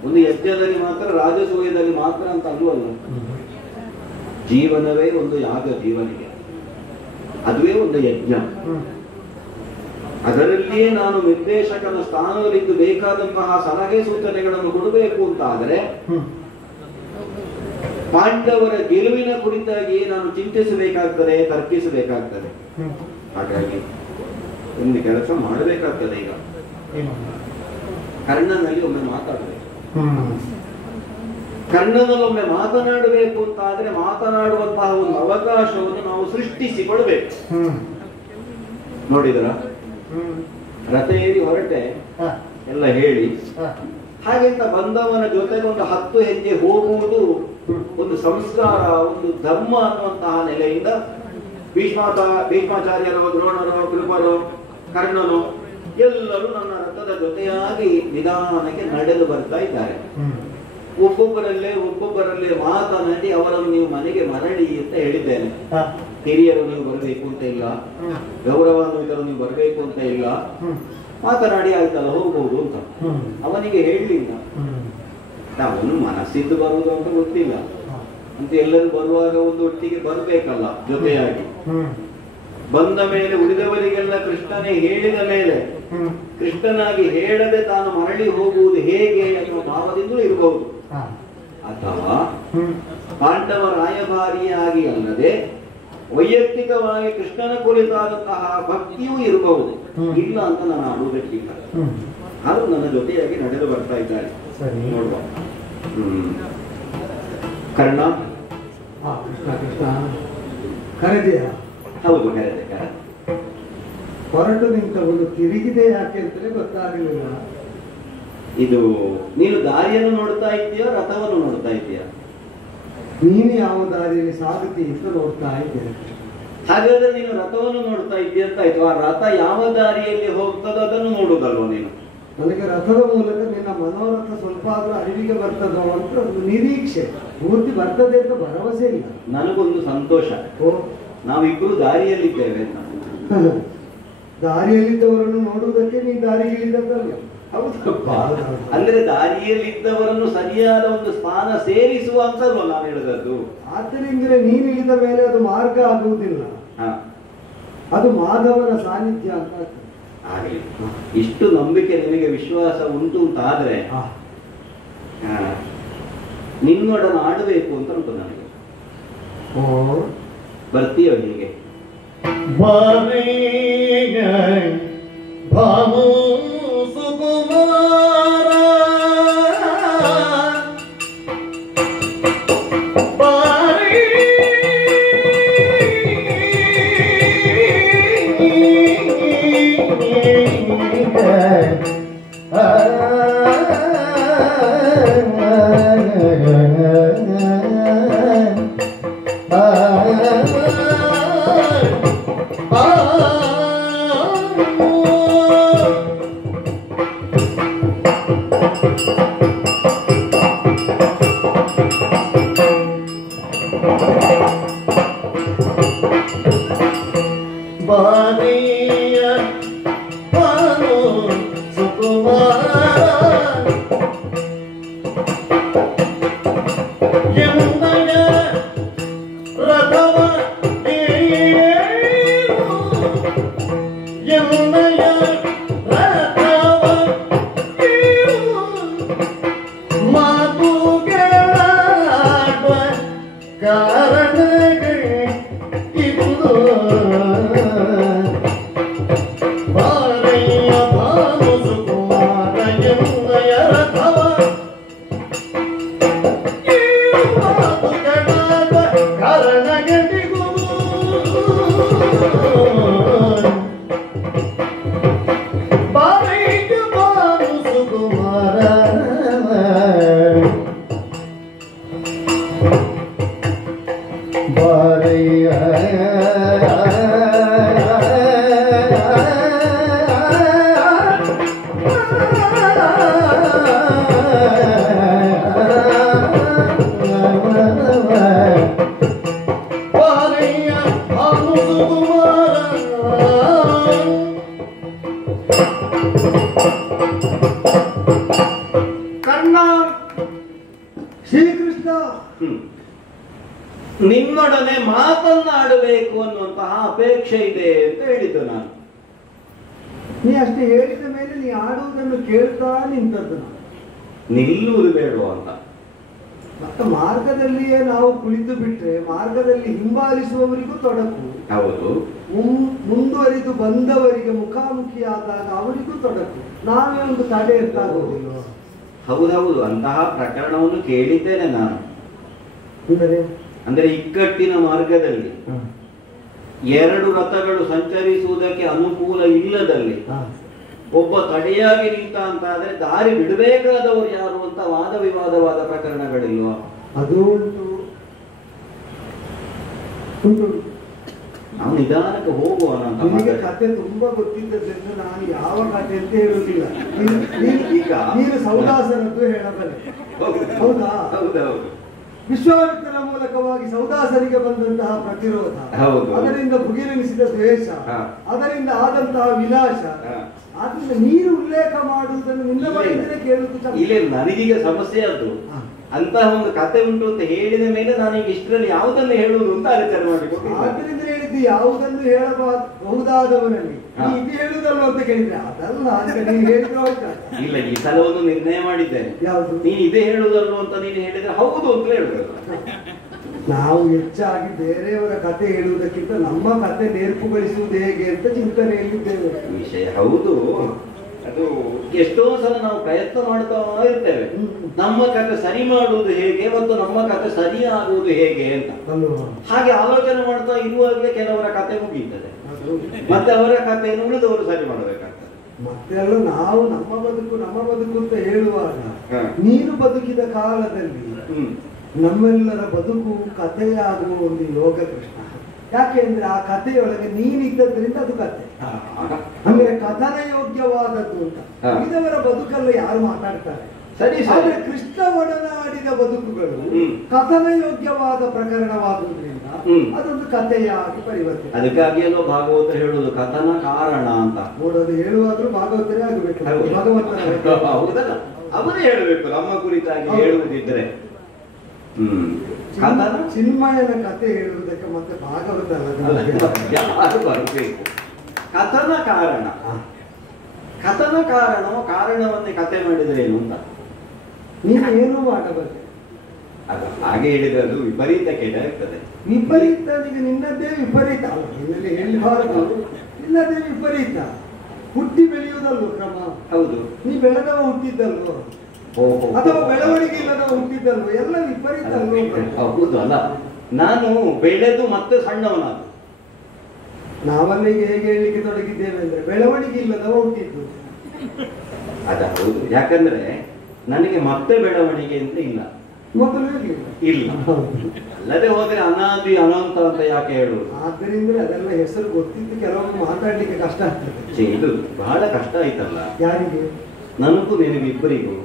ಒಂದು ಯಜ್ಞದಲ್ಲಿ ಮಾತ್ರ, ರಾಜಸೂಯದಲ್ಲಿ ಮಾತ್ರ ಅಂತ ಅಲ್ವಲ್ಲ. ಜೀವನವೇ ಒಂದು ಯಾಗ, ಜೀವನಿಗೆ ಅದುವೇ ಒಂದು ಯಜ್ಞ. ಅದರಲ್ಲಿಯೇ ನಾನು ನಿರ್ದೇಶಕನ ಸ್ಥಾನದಲ್ಲಿದ್ದು ಬೇಕಾದಂತಹ ಸಲಹೆ ಸೂಚನೆಗಳನ್ನು ಕೊಡಬೇಕು ಅಂತ ಆದರೆ ಪಾಂಡವರ ಗೆಲುವಿನ ಕುರಿತಾಗಿ ನಾನು ಚಿಂತಿಸಬೇಕಾಗ್ತದೆ, ತರ್ಕಿಸಬೇಕಾಗ್ತದೆ. ಹಾಗಾಗಿ ಒಂದು ಕೆಲಸ ಮಾಡಬೇಕಾಗ್ತದೆ. ಈಗ ಕರ್ಣನಲ್ಲಿ ಒಮ್ಮೆ ಮಾತಾಡಬೇಕು. ಕರ್ಣನಲ್ಲೊಮ್ಮೆ ಮಾತನಾಡಬೇಕು ಅಂತ ಆದ್ರೆ ಮಾತನಾಡುವಂತಹ ಒಂದು ಅವಕಾಶವನ್ನು ನಾವು ಸೃಷ್ಟಿಸಿಕೊಳ್ಬೇಕು. ನೋಡಿದರ ರಥ ಏರಿ ಹೊರಟೆ ಎಲ್ಲ ಹೇಳಿ, ಹಾಗೆಂತ ಬಂದವನ ಜೊತೆಗೆ ಒಂದು 10 ಹೆಜ್ಜೆ ಹೋಗುವುದು ಒಂದು ಸಂಸ್ಕಾರ, ಒಂದು ಧರ್ಮ ಅನ್ನುವಂತಹ ನೆಲೆಯಿಂದ ಭೀಷ್ಮಾಚಾರ್ಯರು, ದ್ರೋಣರು, ಕೃಪರು, ಕರ್ಣನು ಎಲ್ಲರೂ ನನ್ನ ರಥದ ಜೊತೆಯಾಗಿ ನಿಧಾನಕ್ಕೆ ನಡೆದು ಬರ್ತಾ ಇದ್ದಾರೆ. ಒಬ್ಬೊಬ್ಬರಲ್ಲೇ ಮಾತನಾಡಿ ಅವರನ್ನು ನೀವು ಮನೆಗೆ ಮರಳಿ ಅಂತ ಹೇಳಿದ್ದೇನೆ. ಹಿರಿಯರು ನೀವು ಬರಬೇಕು ಅಂತ ಇಲ್ಲ, ಗೌರವಾನ್ವಿತರು ನೀವು ಬರಬೇಕು ಅಂತ ಇಲ್ಲ, ಮಾತನಾಡಿ ಆಯ್ತಲ್ಲ ಹೋಗ್ಬಹುದು ಅಂತ ಅವನಿಗೆ ಹೇಳಲಿಲ್ಲ. ಅವನು ಮನಸ್ಸಿದ್ದು ಬರುವುದು ಅಂತ ಗೊತ್ತಿಲ್ಲ ಅಂತ. ಎಲ್ಲರೂ ಬರುವಾಗ ಒಂದು ಒಟ್ಟಿಗೆ ಬರಬೇಕಲ್ಲ ಜೊತೆಯಾಗಿ. ಬಂದ ಮೇಲೆ ಉಳಿದವರಿಗೆಲ್ಲ ಕೃಷ್ಣನೇ ಹೇಳಿದ ಮೇಲೆ ಕೃಷ್ಣನಾಗಿ ಹೇಳದೆ ತಾನು ಮರಳಿ ಹೋಗುವುದು ಹೇಗೆ ಅನ್ನುವ ಭಾವದಿಂದಲೂ ಇರಬಹುದು. ಅಥವಾ ಪಾಂಡವ ರಾಯಭಾರಿಯಾಗಿ ಅಲ್ಲದೆ ವೈಯಕ್ತಿಕವಾಗಿ ಕೃಷ್ಣನ ಕುರಿತಾದಂತಹ ಭಕ್ತಿಯೂ ಇರಬಹುದು. ಇಲ್ಲ ಅಂತ ನಾನು ಆಡುವುದಕ್ಕಿಲ್ಲ. ಆದ್ರೂ ನನ್ನ ಜೊತೆಯಾಗಿ ನಡೆದು ಬರ್ತಾ ಇದ್ದಾರೆ. ನೋಡುವ. ಕರ್ಣ ಕೃಷ್ಣ ಕರೆದೆಯ? ಹೌದು, ಕರೆದೆ. ಹೊರಟು ನಿಂತವನು ತಿರುಗಿದೆ ಯಾಕೆ ಅಂತಲೇ ಗೊತ್ತಾಗಲಿಲ್ಲ. ಇದು ನೀನು ದಾರಿಯನ್ನು ನೋಡ್ತಾ ಇದ್ದೀಯಾ, ರಥವನ್ನು ನೋಡ್ತಾ ಇದ್ದೀಯಾ? ನೀನು ಯಾವ ದಾರಿಯಲ್ಲಿ ಸಾಗುತ್ತಿ ಅಂತ ನೋಡ್ತಾ ಇದ್ದೇನೆ. ಹಾಗಾದ್ರೆ ನೀನು ರಥವನ್ನು ನೋಡ್ತಾ ಇದ್ದೀಯ ಅಂತ ಆಯ್ತು. ಆ ರಥ ಯಾವ ದಾರಿಯಲ್ಲಿ ಹೋಗ್ತದೋ ಅದನ್ನು ನೋಡುದಲ್ವ ನೀನು? ನನಗೆ ರಥದ ಮೂಲಕ ನಿನ್ನ ಮನೋರಥ ಸ್ವಲ್ಪ ಆದ್ರೂ ಅರಿವಿಗೆ ಬರ್ತದೋ ಅಂತ ಒಂದು ನಿರೀಕ್ಷೆ. ಪೂರ್ತಿ ಬರ್ತದೆ ಅಂತ ಭರವಸೆ ಇಲ್ಲ. ನನಗೊಂದು ಸಂತೋಷ, ನಾವಿಬ್ರು ದಾರಿಯಲ್ಲಿದ್ದೇವೆ ಅಂತ. ದಾರಿಯಲ್ಲಿದ್ದವರನ್ನು ನೋಡುವುದಕ್ಕೆ ನೀ ದಾರಿಯಲ್ಲಿದ್ದಲ್ಲ. ಅಂದ್ರೆ ದಾರಿಯಲ್ಲಿದ್ದವರನ್ನು ಸರಿಯಾದ ಒಂದು ಸ್ಥಾನ ಸೇರಿಸುವ ಅಂತಲ್ವ ನಾನು ಹೇಳಿದದ್ದು. ಆದ್ದರಿಂದ ನೀನು ಇಳಿದ ಮೇಲೆ ಅದು ಮಾರ್ಗ ಆಗುವುದಿಲ್ಲ, ಅದು ಮಾಧವನ ಸಾನ್ನಿಧ್ಯ ಅಂತ ಆಗಲಿ. ಇಷ್ಟು ನಂಬಿಕೆ ನಿಮಗೆ ವಿಶ್ವಾಸ ಉಂಟು ಅಂತ ಆದ್ರೆ ನಿನ್ನೊಡನೆ ಆಡಬೇಕು ಅಂತ ಉಂಟು ನನಗೆ. ಬರ್ತೀಯ ಹೀಗೆ? ಭಾಮೋ ಸುಕುಮಾರ ಬಾರಿ Bye. ನಿನ್ನೊಡನೆ ಮಾತನ್ನಾಡಬೇಕು ಅನ್ನುವಂತಹ ಅಪೇಕ್ಷೆ ಇದೆ ಅಂತ ಹೇಳಿದ್ದು ನಾನು. ನೀ ಅಷ್ಟೇ ಹೇಳಿದ ಮೇಲೆ ನೀ ಆಡುವುದನ್ನು ಕೇಳ್ತಾ ನಿಂತದ್ದು ನಾನು. ನಿಲ್ಲುವುದು ಬೇಡವ ಅಂತ. ಮತ್ತೆ ಮಾರ್ಗದಲ್ಲಿಯೇ ನಾವು ಕುಳಿತು ಬಿಟ್ರೆ ಮಾರ್ಗದಲ್ಲಿ ಹಿಂಬಾಲಿಸುವವರಿಗೂ ತೊಡಕು. ಹೌದು. ಮುಂದುವರಿದು ಬಂದವರಿಗೆ ಮುಖಾಮುಖಿಯಾದಾಗ ಅವರಿಗೂ ತೊಡಕು. ನಾವೇ ಒಂದು ತಡೆ ಇರ್ತಾಗೋದಿಲ್ಲ. ಹೌದೌದು, ಅಂತಹ ಪ್ರಕರಣವನ್ನು ಕೇಳಿದ್ದೇನೆ ನಾನು. ಅಂದ್ರೆ ಇಕ್ಕಟ್ಟಿನ ಮಾರ್ಗದಲ್ಲಿ ಎರಡು ರಥಗಳು ಸಂಚರಿಸುವುದಕ್ಕೆ ಅನುಕೂಲ ಇಲ್ಲದಲ್ಲಿ ಒಬ್ಬ ತಡೆಯಾಗಿ ನಿಂತ ಅಂತ ಆದ್ರೆ ದಾರಿ ಬಿಡಬೇಕಾದವರು ಯಾರು ಅಂತ ವಾದ ವಿವಾದವಾದ ಪ್ರಕರಣಗಳಿಲ್ವಾ? ಅದು ಉಂಟು ಉಂಟು. ನಾವು ನಿಧಾನಕ್ಕೆ ಹೋಗುವ. ನನಗೆ ಕತೆ ತುಂಬಾ ಗೊತ್ತಿದ್ದದ್ರಿಂದ ನಾನು ಯಾವ ಕತೆ ಅಂತ ಹೇಳುವುದಿಲ್ಲ. ನೀನು ಸೌದಾಸನದ್ದು ಹೇಳಬಲ್ಲೆ. ಹೌದಾ? ಹೌದೌದು. ವಿಶ್ವಾಮಿತ್ರನ ಮೂಲಕವಾಗಿ ಸೌದಾಸರಿಗೆ ಬಂದಂತಹ ಪ್ರತಿರೋಧ, ಅದರಿಂದ ಭುಗಿಲೆನಿಸಿದ ದ್ವೇಷ, ಅದರಿಂದ ಆದಂತಹ ವಿನಾಶ, ಆದ್ರಿಂದ ನೀನು ಉಲ್ಲೇಖ ಮಾಡುವುದನ್ನು ನಿನ್ನ ಬಳಿಯಿಂದಲೇ ಕೇಳುವುದು. ಇಲ್ಲ, ನನಗೀಗ ಸಮಸ್ಯೆ ಅದು. ಅಂತಹ ಒಂದು ಕತೆ ಉಂಟು ಅಂತ ಹೇಳಿದ ಮೇಲೆ ನಾನೀಗ ಇಷ್ಟರಲ್ಲಿ ಯಾವುದನ್ನು ಹೇಳುವುದು ಅಂತ ಆಲೋಚನೆ ಮಾಡಿಕೊಂಡು. ಆದ್ರಿಂದ ಹೇಳಿದ್ದು ಯಾವುದನ್ನು ಹೇಳಬಹುದಾದವನಲ್ಲಿ ಇದು ಹೇಳುವುದಲ್ಲ ಅಂತ ಕೇಳಿದ್ರೆ ಅದಲ್ಲ ಅಂತ ನೀನು ಹೇಳಿದ್ರು. ಇಲ್ಲ, ಈ ಸಲ ಒಂದು ನಿರ್ಣಯ ಮಾಡಿದ್ದೇನೆ. ಯಾವುದು? ನೀನು ಇದೇ ಹೇಳುವುದಲ್ವ ಅಂತ ನೀನು ಹೇಳಿದ್ರೆ ಹೌದು ಅಂತ ಹೇಳ್ಬೇಕು. ನಾವು ಹೆಚ್ಚಾಗಿ ಬೇರೆಯವರ ಕತೆ ಹೇಳುವುದಕ್ಕಿಂತ ನಮ್ಮ ಕತೆ ನೇರ್ಪುಗೊಳಿಸುವುದು ಹೇಗೆ ಅಂತ ಚಿಂತನೆಯಲ್ಲಿದ್ದೇವೆ. ವಿಷಯ ಹೌದು. ಅದು ಎಷ್ಟೋ ಸಲ ನಾವು ಪ್ರಯತ್ನ ಮಾಡ್ತಾ ಇರ್ತೇವೆ, ನಮ್ಮ ಕತೆ ಸರಿ ಮಾಡುವುದು ಹೇಗೆ ಮತ್ತು ನಮ್ಮ ಕತೆ ಸರಿಯಾಗುವುದು ಹೇಗೆ ಅಂತ. ಹಾಗೆ ಆಲೋಚನೆ ಮಾಡ್ತಾ ಇರುವಾಗಲೇ ಕೆಲವರ ಕತೆ ಮುಗೀತದೆ, ಮತ್ತೆ ಅವರ ಕಥೆಯನ್ನು ಉಳಿದವರು ಸರಿ ಮಾಡಬೇಕಾಗ್ತದೆ. ಮತ್ತೆ ಅಲ್ಲ, ನಾವು ನಮ್ಮ ಬದುಕು ಅಂತ ಹೇಳುವಾಗ ನೀನು ಬದುಕಿದ ಕಾಲದಲ್ಲಿ ನಮ್ಮೆಲ್ಲರ ಬದುಕು ಕಥೆಯಾಗುವ ಒಂದು ಯೋಗ ಕೃಷ್ಣ. ಯಾಕೆಂದ್ರೆ ಆ ಕಥೆಯೊಳಗೆ ನೀನಿದ್ದದ್ರಿಂದ ಅದು ಕಥೆ. ಅಂದ್ರೆ ಕಥನ ಯೋಗ್ಯವಾದದ್ದು ಅಂತ ಇದವರ ಬದುಕಲ್ಲ ಯಾರು ಮಾತಾಡ್ತಾರೆ. ಸರಿ. ಆದ್ರೆ ಕೃಷ್ಣ ಒಡನಾಡಿದ ಬದುಕುಗಳು ಕಥನ ಯೋಗ್ಯವಾದ ಪ್ರಕರಣವಾಗುವುದರಿಂದ ಅದೊಂದು ಕಥೆಯಾಗಿ ಪರಿವರ್ತನೆ. ಅದಕ್ಕಾಗಿ ಎಲ್ಲೋ ಭಾಗವತ ಹೇಳುವುದು ಕಥನ ಕಾರಣ ಅಂತ. ನೋಡೋದು ಹೇಳುವಾದ್ರೂ ಭಾಗವತರೇ ಆಗಬೇಕು, ಭಗವಂತನ. ಹೌದಲ್ಲ, ಅವರೇ ಹೇಳಬೇಕು ನಮ್ಮ ಕುರಿತಾಗಿ ಹೇಳುವುದಿದ್ರೆ. ಚಿನ್ಮಯನ ಕಥೆ ಹೇಳುವುದಕ್ಕೆ ಮತ್ತೆ ಭಾಗವತ ಯಾರು ಬರಬೇಕು. ಕಥನ ಕಾರಣ, ಕಥನ ಕಾರಣವು ಕಾರಣವನ್ನೇ ಕಥೆ ಮಾಡಿದ್ರೆ ಏನು ಅಂತ ನೀನು ಏನು ಮಾಡಬಾರ್ದು. ಅದು ಹಾಗೆ ಹೇಳಿದ್ರೆ ಅದು ವಿಪರೀತ ಕೆಟ್ಟ ಆಗ್ತದೆ. ವಿಪರೀತ ಈಗ ನಿನ್ನದೇ ವಿಪರೀತ ಅಲ್ಲ, ನಿನ್ನಲ್ಲಿ ಹೇಳಬಾರದು. ನಿನ್ನದೇ ವಿಪರೀತ. ಹುಟ್ಟಿ ಬೆಳೆಯುವುದಲ್ವ ಕ್ರಮ. ಹೌದು. ನೀ ಬೆಳೆದವ ಹುಟ್ಟಿದ್ದಲ್ವೋ ಅಥವಾ ಬೆಳವಣಿಗೆ ಇಲ್ಲದವ ಹುಟ್ಟಿದ್ದಲ್ವೋ, ಎಲ್ಲ ವಿಪರೀತ ಅಲ್ವೋ. ಹೌದು. ಅಲ್ಲ, ನಾನು ಬೆಳೆದು ಮತ್ತೆ ಸಣ್ಣವನಾದ. ನಾವಲ್ಲಿಗೆ ಹೇಗೆ ಹೇಳಲಿಕ್ಕೆ ತೊಡಗಿದ್ದೇವೆ ಅಂದ್ರೆ ಬೆಳವಣಿಗೆ ಇಲ್ಲದವ ಹುಟ್ಟಿದ್ದು. ಅದ ಹೌದು. ಯಾಕಂದ್ರೆ ನನಗೆ ಮತ್ತೆ ಬೆಳವಣಿಗೆ ಅಂತ ಇಲ್ಲ, ಮೊದಲು ಇಲ್ಲ. ಅಲ್ಲದೆ ಹೋದ್ರೆ ಅನಾದಿ ಅನಂತ ಅಂತ ಯಾಕೆ ಹೇಳುವುದು? ಆದ್ದರಿಂದ ಅದೆಲ್ಲ ಹೆಸರು ಗೊತ್ತಿದ್ದು ಕೆಲವೊಂದು ಮಾತಾಡ್ಲಿಕ್ಕೆ ಕಷ್ಟ ಆಗ್ತದೆ. ಇದು ಬಹಳ ಕಷ್ಟ ಆಯ್ತಲ್ಲ. ಯಾರಿಗೆ? ನನಗೂ ನಿನಗೆ ಇಬ್ಬರಿಗೂ.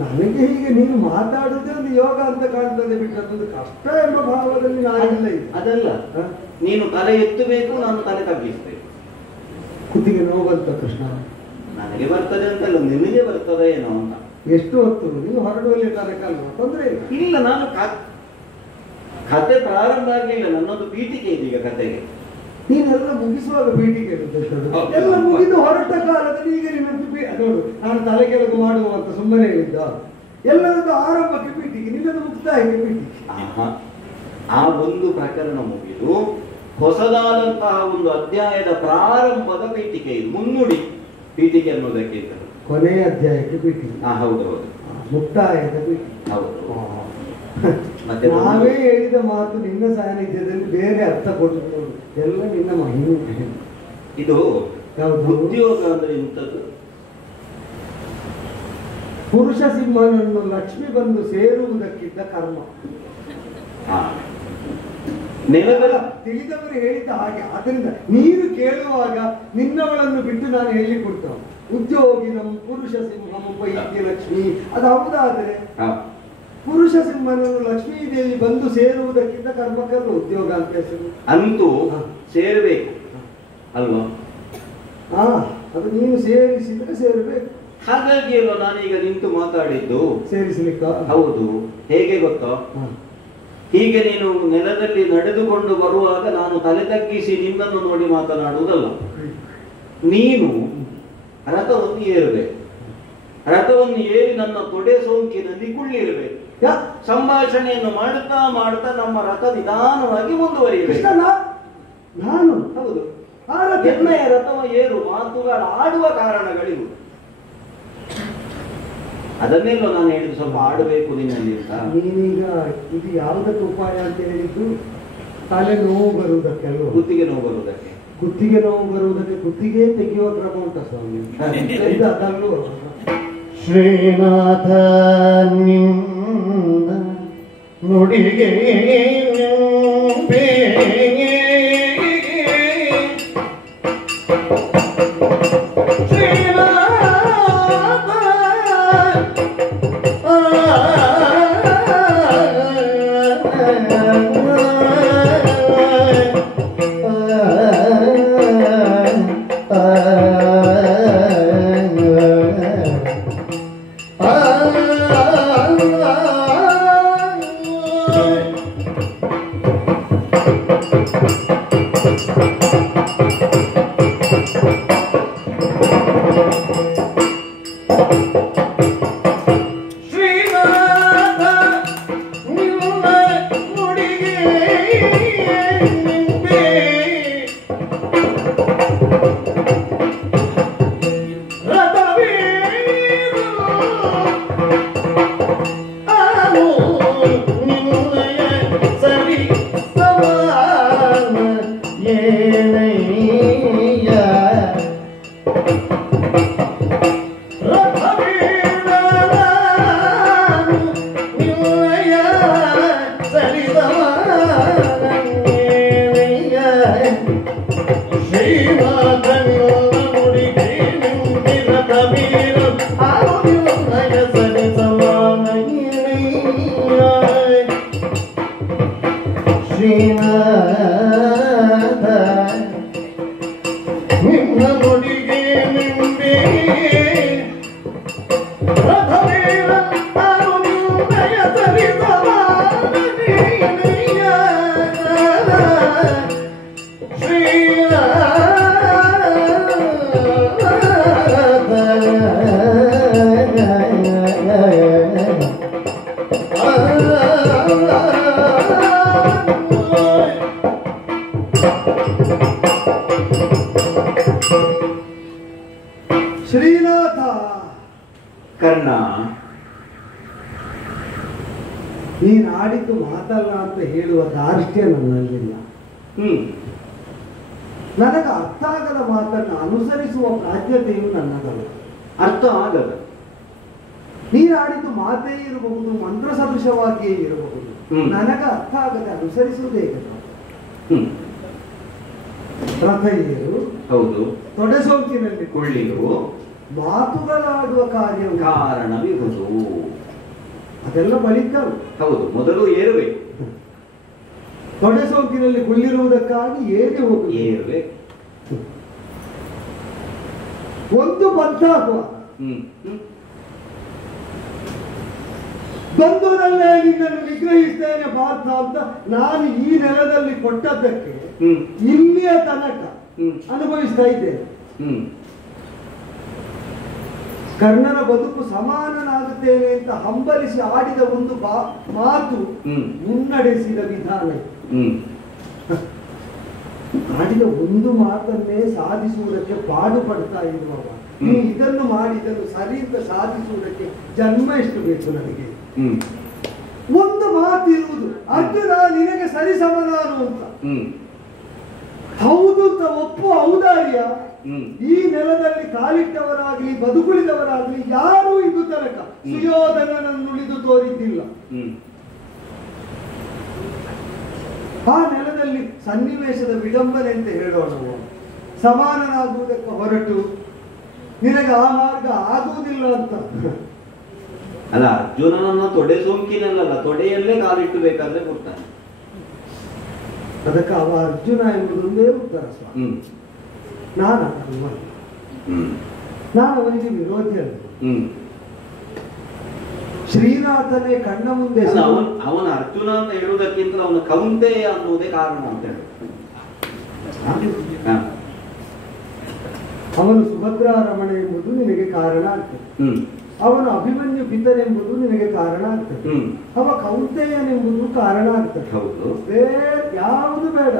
ನನಗೆ ಹೀಗೆ ನೀನು ಮಾತಾಡುವುದೇ ಒಂದು ಯೋಗ ಅಂತ ಕಾಣ್ತದೆ ಬಿಟ್ಟದ್ದು ಕಷ್ಟ ಎಂಬ ಭಾವದಲ್ಲಿ ನಾನಿಲ್ಲ. ಅದಲ್ಲ, ನೀನು ತಲೆ ಎತ್ತಬೇಕು, ನಾನು ತಲೆ ತಗ್ಗಿಸ್ಬೇಕು. ಕುತ್ತಿಗೆ ನೋವು ಬಂತ ಕೃಷ್ಣ? ನನಗೆ ಬರ್ತದೆ ಅಂತಲ್ಲ, ನಿನಗೆ ಬರ್ತದೆ ಏನೋ ಅಂತ. ಎಷ್ಟು ಹೊತ್ತು ನೀನು ಹೊರಡುವಲ್ಲಿ ತನಕಲ್ಲ ತೊಂದರೆ ಇಲ್ಲ. ನಾನು ಕತೆ ಪ್ರಾರಂಭ ಆಗಲಿಲ್ಲ, ನನ್ನೊಂದು ಪೀಠಿಕೆ ಇದೀಗ ಕತೆಗೆ. ನೀನೆಲ್ಲ ಮುಗಿಸುವಾಗ ಪೀಠಿಕೆ ಎಲ್ಲ ಮುಗಿದು ಹೊರಟ ಕಾಲದಲ್ಲಿ ಈಗ ನಿನ್ನ ನೋಡು, ನಾನು ತಲೆ ಕೆಳಗು ಮಾಡುವಂತ ಸುಮ್ಮನೆ ಹೇಳಿದ್ದ. ಎಲ್ಲರದ್ದು ಆರಂಭಕ್ಕೆ ಪೀಠಿಕೆ, ನಿನ್ನದು ಮುಕ್ತಾಯಕ್ಕೆ ಪೀಠಿಕೆ. ಆ ಒಂದು ಪ್ರಕರಣ ಮುಗಿದು ಹೊಸದಾದಂತಹ ಒಂದು ಅಧ್ಯಾಯದ ಪ್ರಾರಂಭದ ಪೀಠಿಕೆ ಇದು. ಮುನ್ನುಡಿ ಪೀಠಿಕೆ ಅನ್ನೋದಕ್ಕಿಂತ ಕೊನೆಯ ಅಧ್ಯಾಯಕ್ಕೆ ಪೀಠಿಕೆ. ಹೌದು ಹೌದು. ಮುಕ್ತಾಯದ ಪೀಠಿಕೆ. ಹೌದು. ಮತ್ತೆ ನಾವೇ ಹೇಳಿದ ಮಾತು ನಿನ್ನ ಸಾನ್ನಿಧ್ಯದಲ್ಲಿ ಬೇರೆ ಅರ್ಥ ಕೊಟ್ಟು ಎಲ್ಲ ನಿನ್ನ ಮಹಿಮೆ. ಇದು ಉದ್ಯೋಗ ಅಂದ್ರೆ ಇಂಥದ್ದು. ಪುರುಷ ಸಿಂಹನನ್ನು ಲಕ್ಷ್ಮಿ ಬಂದು ಸೇರುವುದಕ್ಕಿದ್ದ ಕರ್ಮ. ನೆಲದಲ್ಲ ತಿಳಿದವರು ಹೇಳಿದ್ದ ಹಾಗೆ. ಆದ್ರಿಂದ ನೀನು ಕೇಳುವಾಗ ನಿನ್ನವಳನ್ನು ಬಿಟ್ಟು ನಾನು ಹೇಳಿ ಕೊಡ್ತಾವ ಉದ್ಯೋಗಿನಂ ಪುರುಷ ಸಿಂಹಂ ಪೈತ್ಯ ಲಕ್ಷ್ಮಿ. ಅದು ಹೌದಾದ್ರೆ ಪುರುಷ ಸಿಂಹನನ್ನು ಲಕ್ಷ್ಮೀ ದೇವಿ ಬಂದು ಸೇರುವುದಕ್ಕಿಂತ ಕರ್ಮಕಲ್ಲ ಉದ್ಯೋಗ ಅಂತ ಹೆಸರು. ಅಂತೂ ಸೇರ್ಬೇಕು ಅಲ್ವಾ? ಅದು ನೀನು ಸೇರಿಸಿದ್ರೆ ಸೇರ್ಬೇಕು. ಹಾಗಾಗಿ ಅಲ್ವಾ ನಾನೀಗ ನಿಂತು ಮಾತಾಡಿದ್ದು. ಸೇರಿಸಲಿಕ್ಕ? ಹೌದು. ಹೇಗೆ ಗೊತ್ತಾ, ಹೀಗೆ ನೀನು ನೆಲದಲ್ಲಿ ನಡೆದುಕೊಂಡು ಬರುವಾಗ ನಾನು ತಲೆ ತಗ್ಗಿಸಿ ನಿನ್ನನ್ನು ನೋಡಿ ಮಾತನಾಡುವುದಲ್ಲ. ನೀನು ರಥವನ್ನು ಏರಬೇಕು. ರಥವನ್ನು ಏರಿ ನನ್ನ ತೊಡೆ ಸೋಂಕಿನಲ್ಲಿ ಕುಳ್ಳಿರಬೇಕು. ಸಂಭಾಷಣೆಯನ್ನು ಮಾಡುತ್ತಾ ಮಾಡುತ್ತಾ ನಮ್ಮ ರಥ ನಿಧಾನವಾಗಿ ಮುಂದುವರಿಯಬೇಕು. ನಾನು ಹೌದು, ಎಣ್ಣೆಯ ರಥವ ಏರು ಮಾತುಗಳ ಆಡುವ ಕಾರಣಗಳಿವು. ಅದನ್ನೆಲ್ಲೋ ನಾನು ಹೇಳಿದ್ದು, ಸ್ವಲ್ಪ ಆಡಬೇಕು ನಿನ್ನಲ್ಲಿ ಅಂತ. ನೀನೀಗ ಇದು ಯಾವುದಕ್ಕೆ ಉಪಾಯ ಅಂತ ಹೇಳಿದ್ದು? ತಲೆ ನೋವು ಬರುವುದಕ್ಕೆಲ್ಲ, ಕುತ್ತಿಗೆ ನೋವು ಬರುವುದಕ್ಕೆ. ಕುತ್ತಿಗೆ ನೋವು ಬರುವುದಕ್ಕೆ ಕುತ್ತಿಗೆ ತೆಗೆಯುವ ಕ್ರಮ ಉಂಟ ಸ್ವಾಮಿ. ಅದಲ್ಲೂ ಶ್ರೀನಾಥ ನಿನ್ನ ನುಡಿಗೆ ಶ್ರೀನಾಥ ಕರ್ಣ, ನೀನು ಆಡಿದ್ದು ಮಾತಲ್ಲ ಅಂತ ಹೇಳುವ ಧಾರ್ಷ್ಟ್ಯ ನನ್ನಲ್ಲಿಲ್ಲ. ನನಗೆ ಅರ್ಥ ಆಗದ ಮಾತನ್ನು ಅನುಸರಿಸುವ ಬಾಧ್ಯತೆಯು ನನ್ನದಲ್ಲ. ಅರ್ಥ ಆಗದ ನೀನು ಆಡಿದ್ದು ಮಾತೇ ಇರಬಹುದು, ಮಂತ್ರ ಸದೃಶವಾಗಿಯೇ ಇರಬಹುದು. ನನಗೆ ಅರ್ಥ ಆಗದೆ ಅನುಸರಿಸುವುದೇ ರಥ ಏರು, ಹೌದು, ತೊಡೆ ಸೋಂಕಿನಲ್ಲಿ ಕೊಳ್ಳಿರು, ಮಾತುಗಳಾಡುವ ಕಾರಣವಿರುವುದು. ಅದೆಲ್ಲ ಬಳಿಕ ಹೌದು, ಮೊದಲು ಏರಬೇಕು. ತೊಡೆ ಸೋಂಕಿನಲ್ಲಿ ಕುಳ್ಳಿರುವುದಕ್ಕಾಗಿ ಏರಿ ಹೋಗು, ಏರಬೇಕು. ಒಂದು ಬಂತಾಗುವ ಬಂಧುನಲ್ಲೇ ನಿನ್ನನ್ನು ನಿಗ್ರಹಿಸ್ತೇನೆ ಪಾರ್ಥ ಅಂತ ನಾನು ಈ ನೆಲದಲ್ಲಿ ಕೊಟ್ಟದ್ದಕ್ಕೆ ಇಲ್ಲಿಯ ತನಕ ಅನುಭವಿಸ್ತಾ ಇದ್ದೇನೆ. ಕರ್ಣನ ಬದುಕು ಸಮಾನನಾಗುತ್ತೇನೆ ಅಂತ ಹಂಬಲಿಸಿ ಆಡಿದ ಒಂದು ಮಾತು ಮುನ್ನಡೆಸಿದ ವಿಧಾನ. ಆಡಿದ ಒಂದು ಮಾತನ್ನೇ ಸಾಧಿಸುವುದಕ್ಕೆ ಪಾಡು ಪಡ್ತಾ ಇರುವವ ನೀ ಇದನ್ನು ಮಾಡಿ ಇದನ್ನು ಸರಿಯಿಂದ ಸಾಧಿಸುವುದಕ್ಕೆ ಜನ್ಮ ಎಷ್ಟು ಬೇಕು ನನಗೆ? ಒಂದು ಮಾತಿರುವುದು, ಅರ್ಜುನ ನಿನಗೆ ಸರಿ ಸಮನಾನು ಅಂತ. ಹೌದು ಅಂತ ಒಪ್ಪು ಔದಾರ್ಯ ಈ ನೆಲದಲ್ಲಿ ಕಾಲಿಟ್ಟವರಾಗ್ಲಿ ಬದುಕುಳಿದವರಾಗ್ಲಿ ಯಾರೂ ಇದು ತನಕ ಸುಯೋಧನನನ್ನು ಉಳಿದು ತೋರಿದ್ದಿಲ್ಲ. ಆ ನೆಲದಲ್ಲಿ ಸನ್ನಿವೇಶದ ವಿಡಂಬನೆ ಅಂತ ಹೇಳೋಣ. ಸಮಾನನಾಗುವುದಕ್ಕೆ ಹೊರಟು ನಿನಗೆ ಆ ಮಾರ್ಗ ಆಗುವುದಿಲ್ಲ ಅಂತ. ಅಲ್ಲ, ಅರ್ಜುನನನ್ನ ತೊಡೆ ಸೋಂಕಿನಲ್ಲ, ತೊಡೆಯಲ್ಲೇ ಕಾಲಿಟ್ಟು ಬೇಕಾದ್ರೆ ಕೊಡ್ತಾನೆ. ಅದಕ್ಕೆ ಅವ ಅರ್ಜುನ ಎಂಬುದೊಂದೇ ಉತ್ತರ ಸ್ವಾಮಿ. ನಾನು ಅವನಿಗೆ ವಿರೋಧಿ ಅಲ್ಲ. ಶ್ರೀನಾಥನೇ ಕಣ್ಣ ಮುಂದೆ ಅವನ ಅರ್ಜುನ ಅಂತ ಹೇಳುವುದಕ್ಕಿಂತ ಅವನ ಕೌಂತೆಯ ಅನ್ನುವುದೇ ಕಾರಣ ಅಂತ ಹೇಳಿ. ಅವನು ಸುಭದ್ರಾ ರಮಣ ಎಂಬುದು ನಿನಗೆ ಕಾರಣ ಆಗ್ತದೆ. ಅವನು ಅಭಿಮನ್ಯು ಪಿತನೆಂಬುದು ನಿನಗೆ ಕಾರಣ ಆಗ್ತದೆ. ಅವ ಕೌಂತೆಯನೆಂಬುದು ಕಾರಣ ಆಗ್ತದೆ. ಬೇರೆ ಯಾವುದು ಬೇಡ.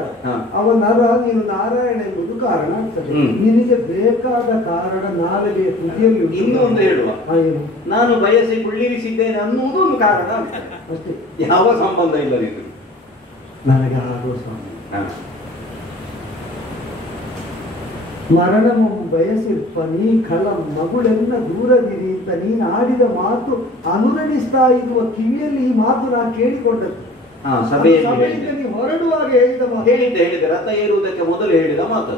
ಅವ ನರ, ನೀನು ನಾರಾಯಣ ಎಂಬುದು ಕಾರಣ ಆಗ್ತದೆ. ನಿನಗೆ ಬೇಕಾದ ಕಾರಣ ನಾಲಿಗೆಯ ತುದಿಯಲ್ಲಿ. ಇನ್ನೊಂದು ಹೇಳುವ, ನಾನು ಬಯಸಿ ಕುಳ್ಳಿರಿಸಿದ್ದೇನೆ ಅನ್ನುವುದು ಒಂದು ಕಾರಣ ಅಷ್ಟೇ. ಯಾವ ಸಂಬಂಧ ಇಲ್ಲ ಇದು ನನಗೆ ಆಗುವ ಸಂಬಂಧ. ಮರಣವು ಬಯಸಿರ್ಪ ನೀ ಕಳಂ ಮಗುಳೆನ್ನ ದೂರದಿರಿ ಅಂತ ನೀನು ಆಡಿದ ಮಾತು ಅನುರಣಿಸ್ತಾ ಇರುವ ಕಿವಿಯಲ್ಲಿ ಈ ಮಾತು ನಾನು ಕೇಳಿಕೊಂಡದ್ದು. ಸಭೆಯಲ್ಲಿ ಹೊರಡುವಾಗ ಹೇಳಿದ್ದೆ ರಥ ಏರುವುದಕ್ಕೆ ಮೊದಲು ಹೇಳಿದ ಮಾತು.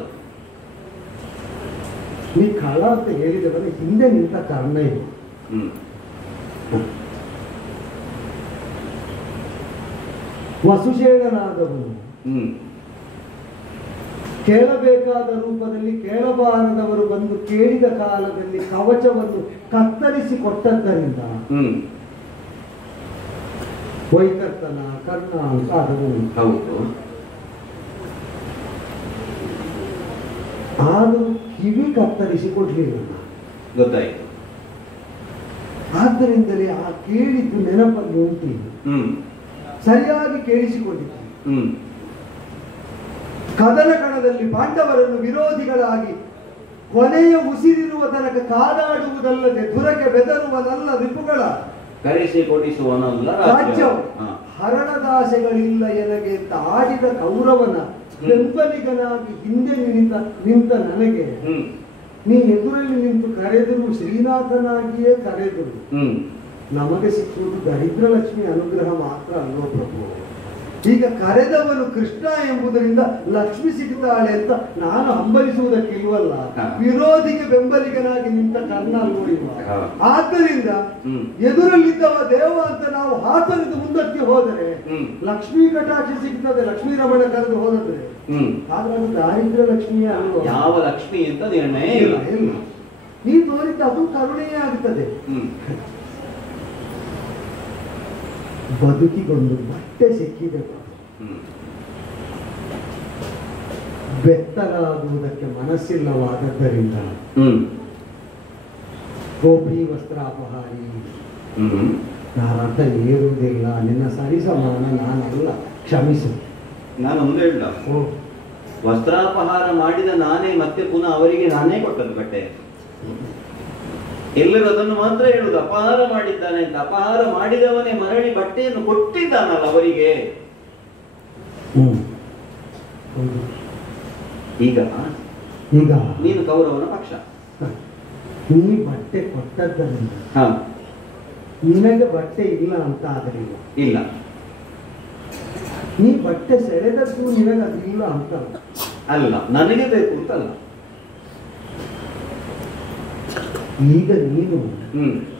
ನೀ ಕಳ ಅಂತ ಹೇಳಿದವನ ಹಿಂದೆ ನಿಂತ ಕರ್ಣ ಇದು. ವಸುಶೇಣನಾದವನು ಕೇಳಬೇಕಾದ ರೂಪದಲ್ಲಿ ಕೇಳಬಾರದವರು ಬಂದು ಕೇಳಿದ ಕಾಲದಲ್ಲಿ ಕವಚವನ್ನು ಕತ್ತರಿಸಿ ಕೊಟ್ಟದ್ದರಿಂದ ವೈಕರ್ತನ ಕರ್ಣ ಅಂತ ಅದನ್ನು ಆದರೂ ಕಿವಿ ಕತ್ತರಿಸಿ ಕೊಡ್ಲಿಲ್ಲ, ಗೊತ್ತಾಯ್ತು. ಆದ್ದರಿಂದಲೇ ಆ ಕೇಳಿದ್ದು ನೆನಪಲ್ಲಿ ಉಂಟು, ಸರಿಯಾಗಿ ಕೇಳಿಸಿಕೊಂಡಿತ್ತು. ಕದನ ಕಣದಲ್ಲಿ ಪಾಂಡವರನ್ನು ವಿರೋಧಿಗಳಾಗಿ ಕೊನೆಯ ಉಸಿರಿರುವ ತನಕ ಕಾದಾಡುವುದಲ್ಲದೆ ದುರಕ್ಕೆ ಬೆದರುವನಲ್ಲ ರಿಪುಗಳ ಕರೆಸಿಕೊಡಿಸುವನಲ್ಲ ರಾಜ್ಯ ಹರಣದಾಸೆಗಳಿಲ್ಲ ಎನಗೆ ಅಂತ ಆಡಿದ ಕೌರವನ ಬೆಂಬಲಿಗನಾಗಿ ಹಿಂದೆ ನಿಂತ ನನಗೆ ನೀ ಎದುರಲ್ಲಿ ನಿಂತು ಕರೆದರು, ಶ್ರೀನಾಥನಾಗಿಯೇ ಕರೆದರು. ನಮಗೆ ಸಿಕ್ಕುವುದು ದರಿದ್ರ ಲಕ್ಷ್ಮಿ ಅನುಗ್ರಹ ಮಾತ್ರ ಅಲ್ಲೋ ಪ್ರಭು. ಈಗ ಕರೆದವನು ಕೃಷ್ಣ ಎಂಬುದರಿಂದ ಲಕ್ಷ್ಮಿ ಸಿಗುತ್ತಾಳೆ ಅಂತ ನಾನು ಹಂಬಲಿಸುವುದಕ್ಕಿಲ್ವಲ್ಲ, ವಿರೋಧಿಗೆ ಬೆಂಬಲಿಗನಾಗಿ ನಿಂತ ಕರ್ಣ ಅಲ್ವೋ. ಆದ್ದರಿಂದ ಎದುರಲ್ಲಿದ್ದವ ದೇವ ಅಂತ ನಾವು ಹಾತರಿದು ಮುಂದಕ್ಕೆ ಹೋದರೆ ಲಕ್ಷ್ಮೀ ಕಟಾಕ್ಷ ಸಿಗ್ತದೆ. ಲಕ್ಷ್ಮೀ ರಮಣ ಕರೆದು ಹೋದರೆ ಆದ್ರೆ ಅದು ದಾರಿದ್ರ ಲಕ್ಷ್ಮಿಯ ಅಲ್ವ. ಯಾವ ಲಕ್ಷ್ಮಿ ಅಂತ ನಿರ್ಣಯ ಇಲ್ಲ. ನೀ ತೋರಿದ್ದ ಅದು ಕರುಣೆಯೇ ಆಗ್ತದೆ. ಬದುಕಿಗೊಂದು ಬಟ್ಟೆ ಸಿಕ್ಕಿದೆ, ಬೆತ್ತಲಾಗುವುದಕ್ಕೆ ಮನಸ್ಸಿಲ್ಲವಾದದ್ದರಿಂದ ಗೋಪಿ ವಸ್ತ್ರಾಪಹಾರಿ, ನಾನು ಅರ್ಥ ಏರುವುದಿಲ್ಲ, ನಿನ್ನ ಸರಿಸಮಾನ ನಾನಲ್ಲ, ಕ್ಷಮಿಸು. ನಾನು ಒಂದು ಹೇಳ, ವಸ್ತ್ರಾಪಹಾರ ಮಾಡಿದ ನಾನೇ ಮತ್ತೆ ಪುನಃ ಅವರಿಗೆ ನಾನೇ ಕೊಟ್ಟದ್ದು ಬಟ್ಟೆ. ಎಲ್ಲರೂ ಅದನ್ನು ಮಾತ್ರ ಹೇಳುದು, ಅಪಹಾರ ಮಾಡಿದ್ದಾನೆ ಅಂತ. ಅಪಹಾರ ಮಾಡಿದವನೇ ಮರಳಿ ಬಟ್ಟೆಯನ್ನು ಕೊಟ್ಟಿದ್ದಾನಲ್ಲ ಅವರಿಗೆ. ಈಗ ಈಗ ನೀನು ಕೌರವನ ಪಕ್ಷ, ನೀ ಬಟ್ಟೆ ಕೊಟ್ಟದ್ದರಿಂದ ನಿನಗೆ ಬಟ್ಟೆ ಇಲ್ಲ ಅಂತ ಆದ್ರೆ ಇಲ್ಲ, ನೀ ಬಟ್ಟೆ ಸೆಳೆದದ್ದು ನಿನಗೆ ಅದಿಲ್ಲ ಅಂತ ಅಲ್ಲ, ನನಗೆ ಬೇಕು ಅಂತ ಅಲ್ಲ. ಈಗ ನೀನು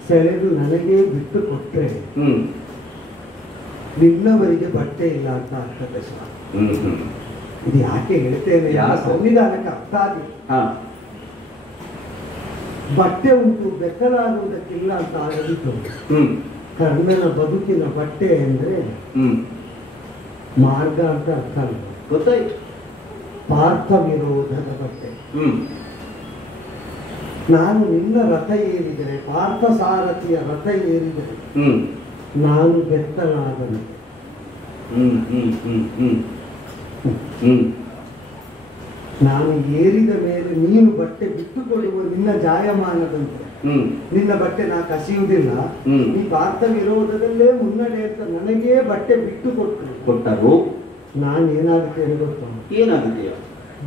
ಸೆಳೆದು ನನಗೆ ಬಿಟ್ಟು ಕೊಟ್ರೆ ನಿನ್ನವರಿಗೆ ಬಟ್ಟೆ ಇಲ್ಲ ಅಂತ ಆಗ್ತದೆ ಸ್ವಾಮಿ. ಇದು ಯಾಕೆ ಹೇಳ್ತೇನೆ, ಸಂವಿಧಾನಕ್ಕೆ ಅರ್ಥ ಆಗಿ ಬಟ್ಟೆ ಉಂಟು ಬೆಕ್ಕಲಾಗುವುದಕ್ಕಿಲ್ಲ ಅಂತ ಆಗದಿತ್ತು. ಕರ್ಣನ ಬದುಕಿನ ಬಟ್ಟೆ ಅಂದ್ರೆ ಮಾರ್ಗ ಅಂತ ಅರ್ಥ ಅಲ್ಲ, ಗೊತ್ತಾಯ್ತು. ಪಾರ್ಥ ವಿರೋಧದ ಬಟ್ಟೆ. ನಾನು ನಿನ್ನ ರಥ ಏರಿದರೆ, ಪಾರ್ಥ ಸಾರಥಿಯ ರಥ ಏರಿದರೆ ನಾನು ಬೆತ್ತಲಾಗನು. ನಾನು ಏರಿದ ಮೇಲೆ ನೀನು ಬಟ್ಟೆ ಬಿಟ್ಟುಕೊಡುವ ನಿನ್ನ ಜಾಯಮಾನದಂತೆ ನಿನ್ನ ಬಟ್ಟೆ ನಾ ಕಸಿಯುವುದಿಲ್ಲ. ಈ ಪಾರ್ಥ ವಿರೋಧದಲ್ಲೇ ಮುನ್ನಡೆ ಅಂತ ನನಗೇ ಬಟ್ಟೆ ಬಿಟ್ಟು ಕೊಟ್ಟರು. ನಾನು ಏನಾಗುತ್ತೇನೆ ಗೊತ್ತ? ಏನಾಗುತ್ತೆಯ?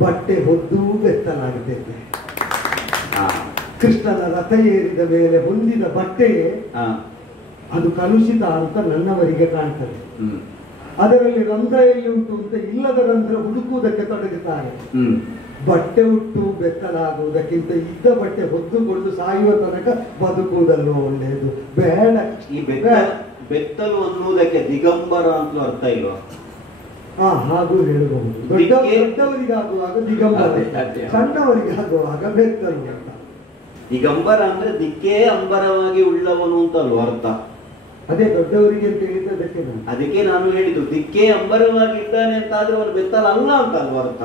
ಬಟ್ಟೆ ಹೊದ್ದು ಬೆತ್ತಲಾಗುತ್ತೇನೆ. ಕೃಷ್ಣನ ರಥ ಏರಿದ ಮೇಲೆ ಹೊಂದಿದ ಬಟ್ಟೆಯೇ ಅದು ಕಲುಷಿತ ಅಂತ ನನ್ನವರಿಗೆ ಕಾಣ್ತದೆ. ಅದರಲ್ಲಿ ರಂಧ್ರ ಎಲ್ಲಿ ಉಂಟು ಅಂತ ಇಲ್ಲದ ರಂಧ್ರ ಹುಡುಕುವುದಕ್ಕೆ ತೊಡಗುತ್ತಾರೆ. ಬಟ್ಟೆ ಉಟ್ಟು ಬೆತ್ತಲಾಗುವುದಕ್ಕಿಂತ ಇದ್ದ ಬಟ್ಟೆ ಹೊದ್ದುಕೊಂಡು ಸಾಯುವ ತನಕ ಬದುಕುವುದಲ್ಲೂ ಒಳ್ಳೆಯದು. ಬೇಡ. ಈ ಬೆತ್ತಲು ಅನ್ನುವುದಕ್ಕೆ ದಿಗಂಬರ ಅಂತ ಅರ್ಥ ಇಲ್ವಾ? ಹಾಗೂ ಹೇಳಬಹುದು. ದೊಡ್ಡವರಿಗಾಗುವಾಗ ದಿಗಂಬರ, ಸಣ್ಣವರಿಗಾಗುವಾಗ ಬೆತ್ತಲು ಅಂತ. ದಿಗಂಬರ ಅಂದ್ರೆ ದಿಕ್ಕೇ ಅಂಬರವಾಗಿ ಉಳ್ಳವನು ಅಂತ ಅಲ್ವ ಅರ್ಥ. ಅದೇ ದೊಡ್ಡವರಿಗೆ ಅಂತ ಹೇಳಿದ್ದಕ್ಕೆ ಅದಕ್ಕೆ ನಾನು ಹೇಳಿದ್ದು ದಿಕ್ಕೇ ಅಂಬರವಾಗಿದ್ದಾನೆ ಅಂತಾದ್ರೆ ಅವನು ಬೆತ್ತಲ ಅಲ್ಲ ಅಂತ ಅಲ್ವ ಅರ್ಥ.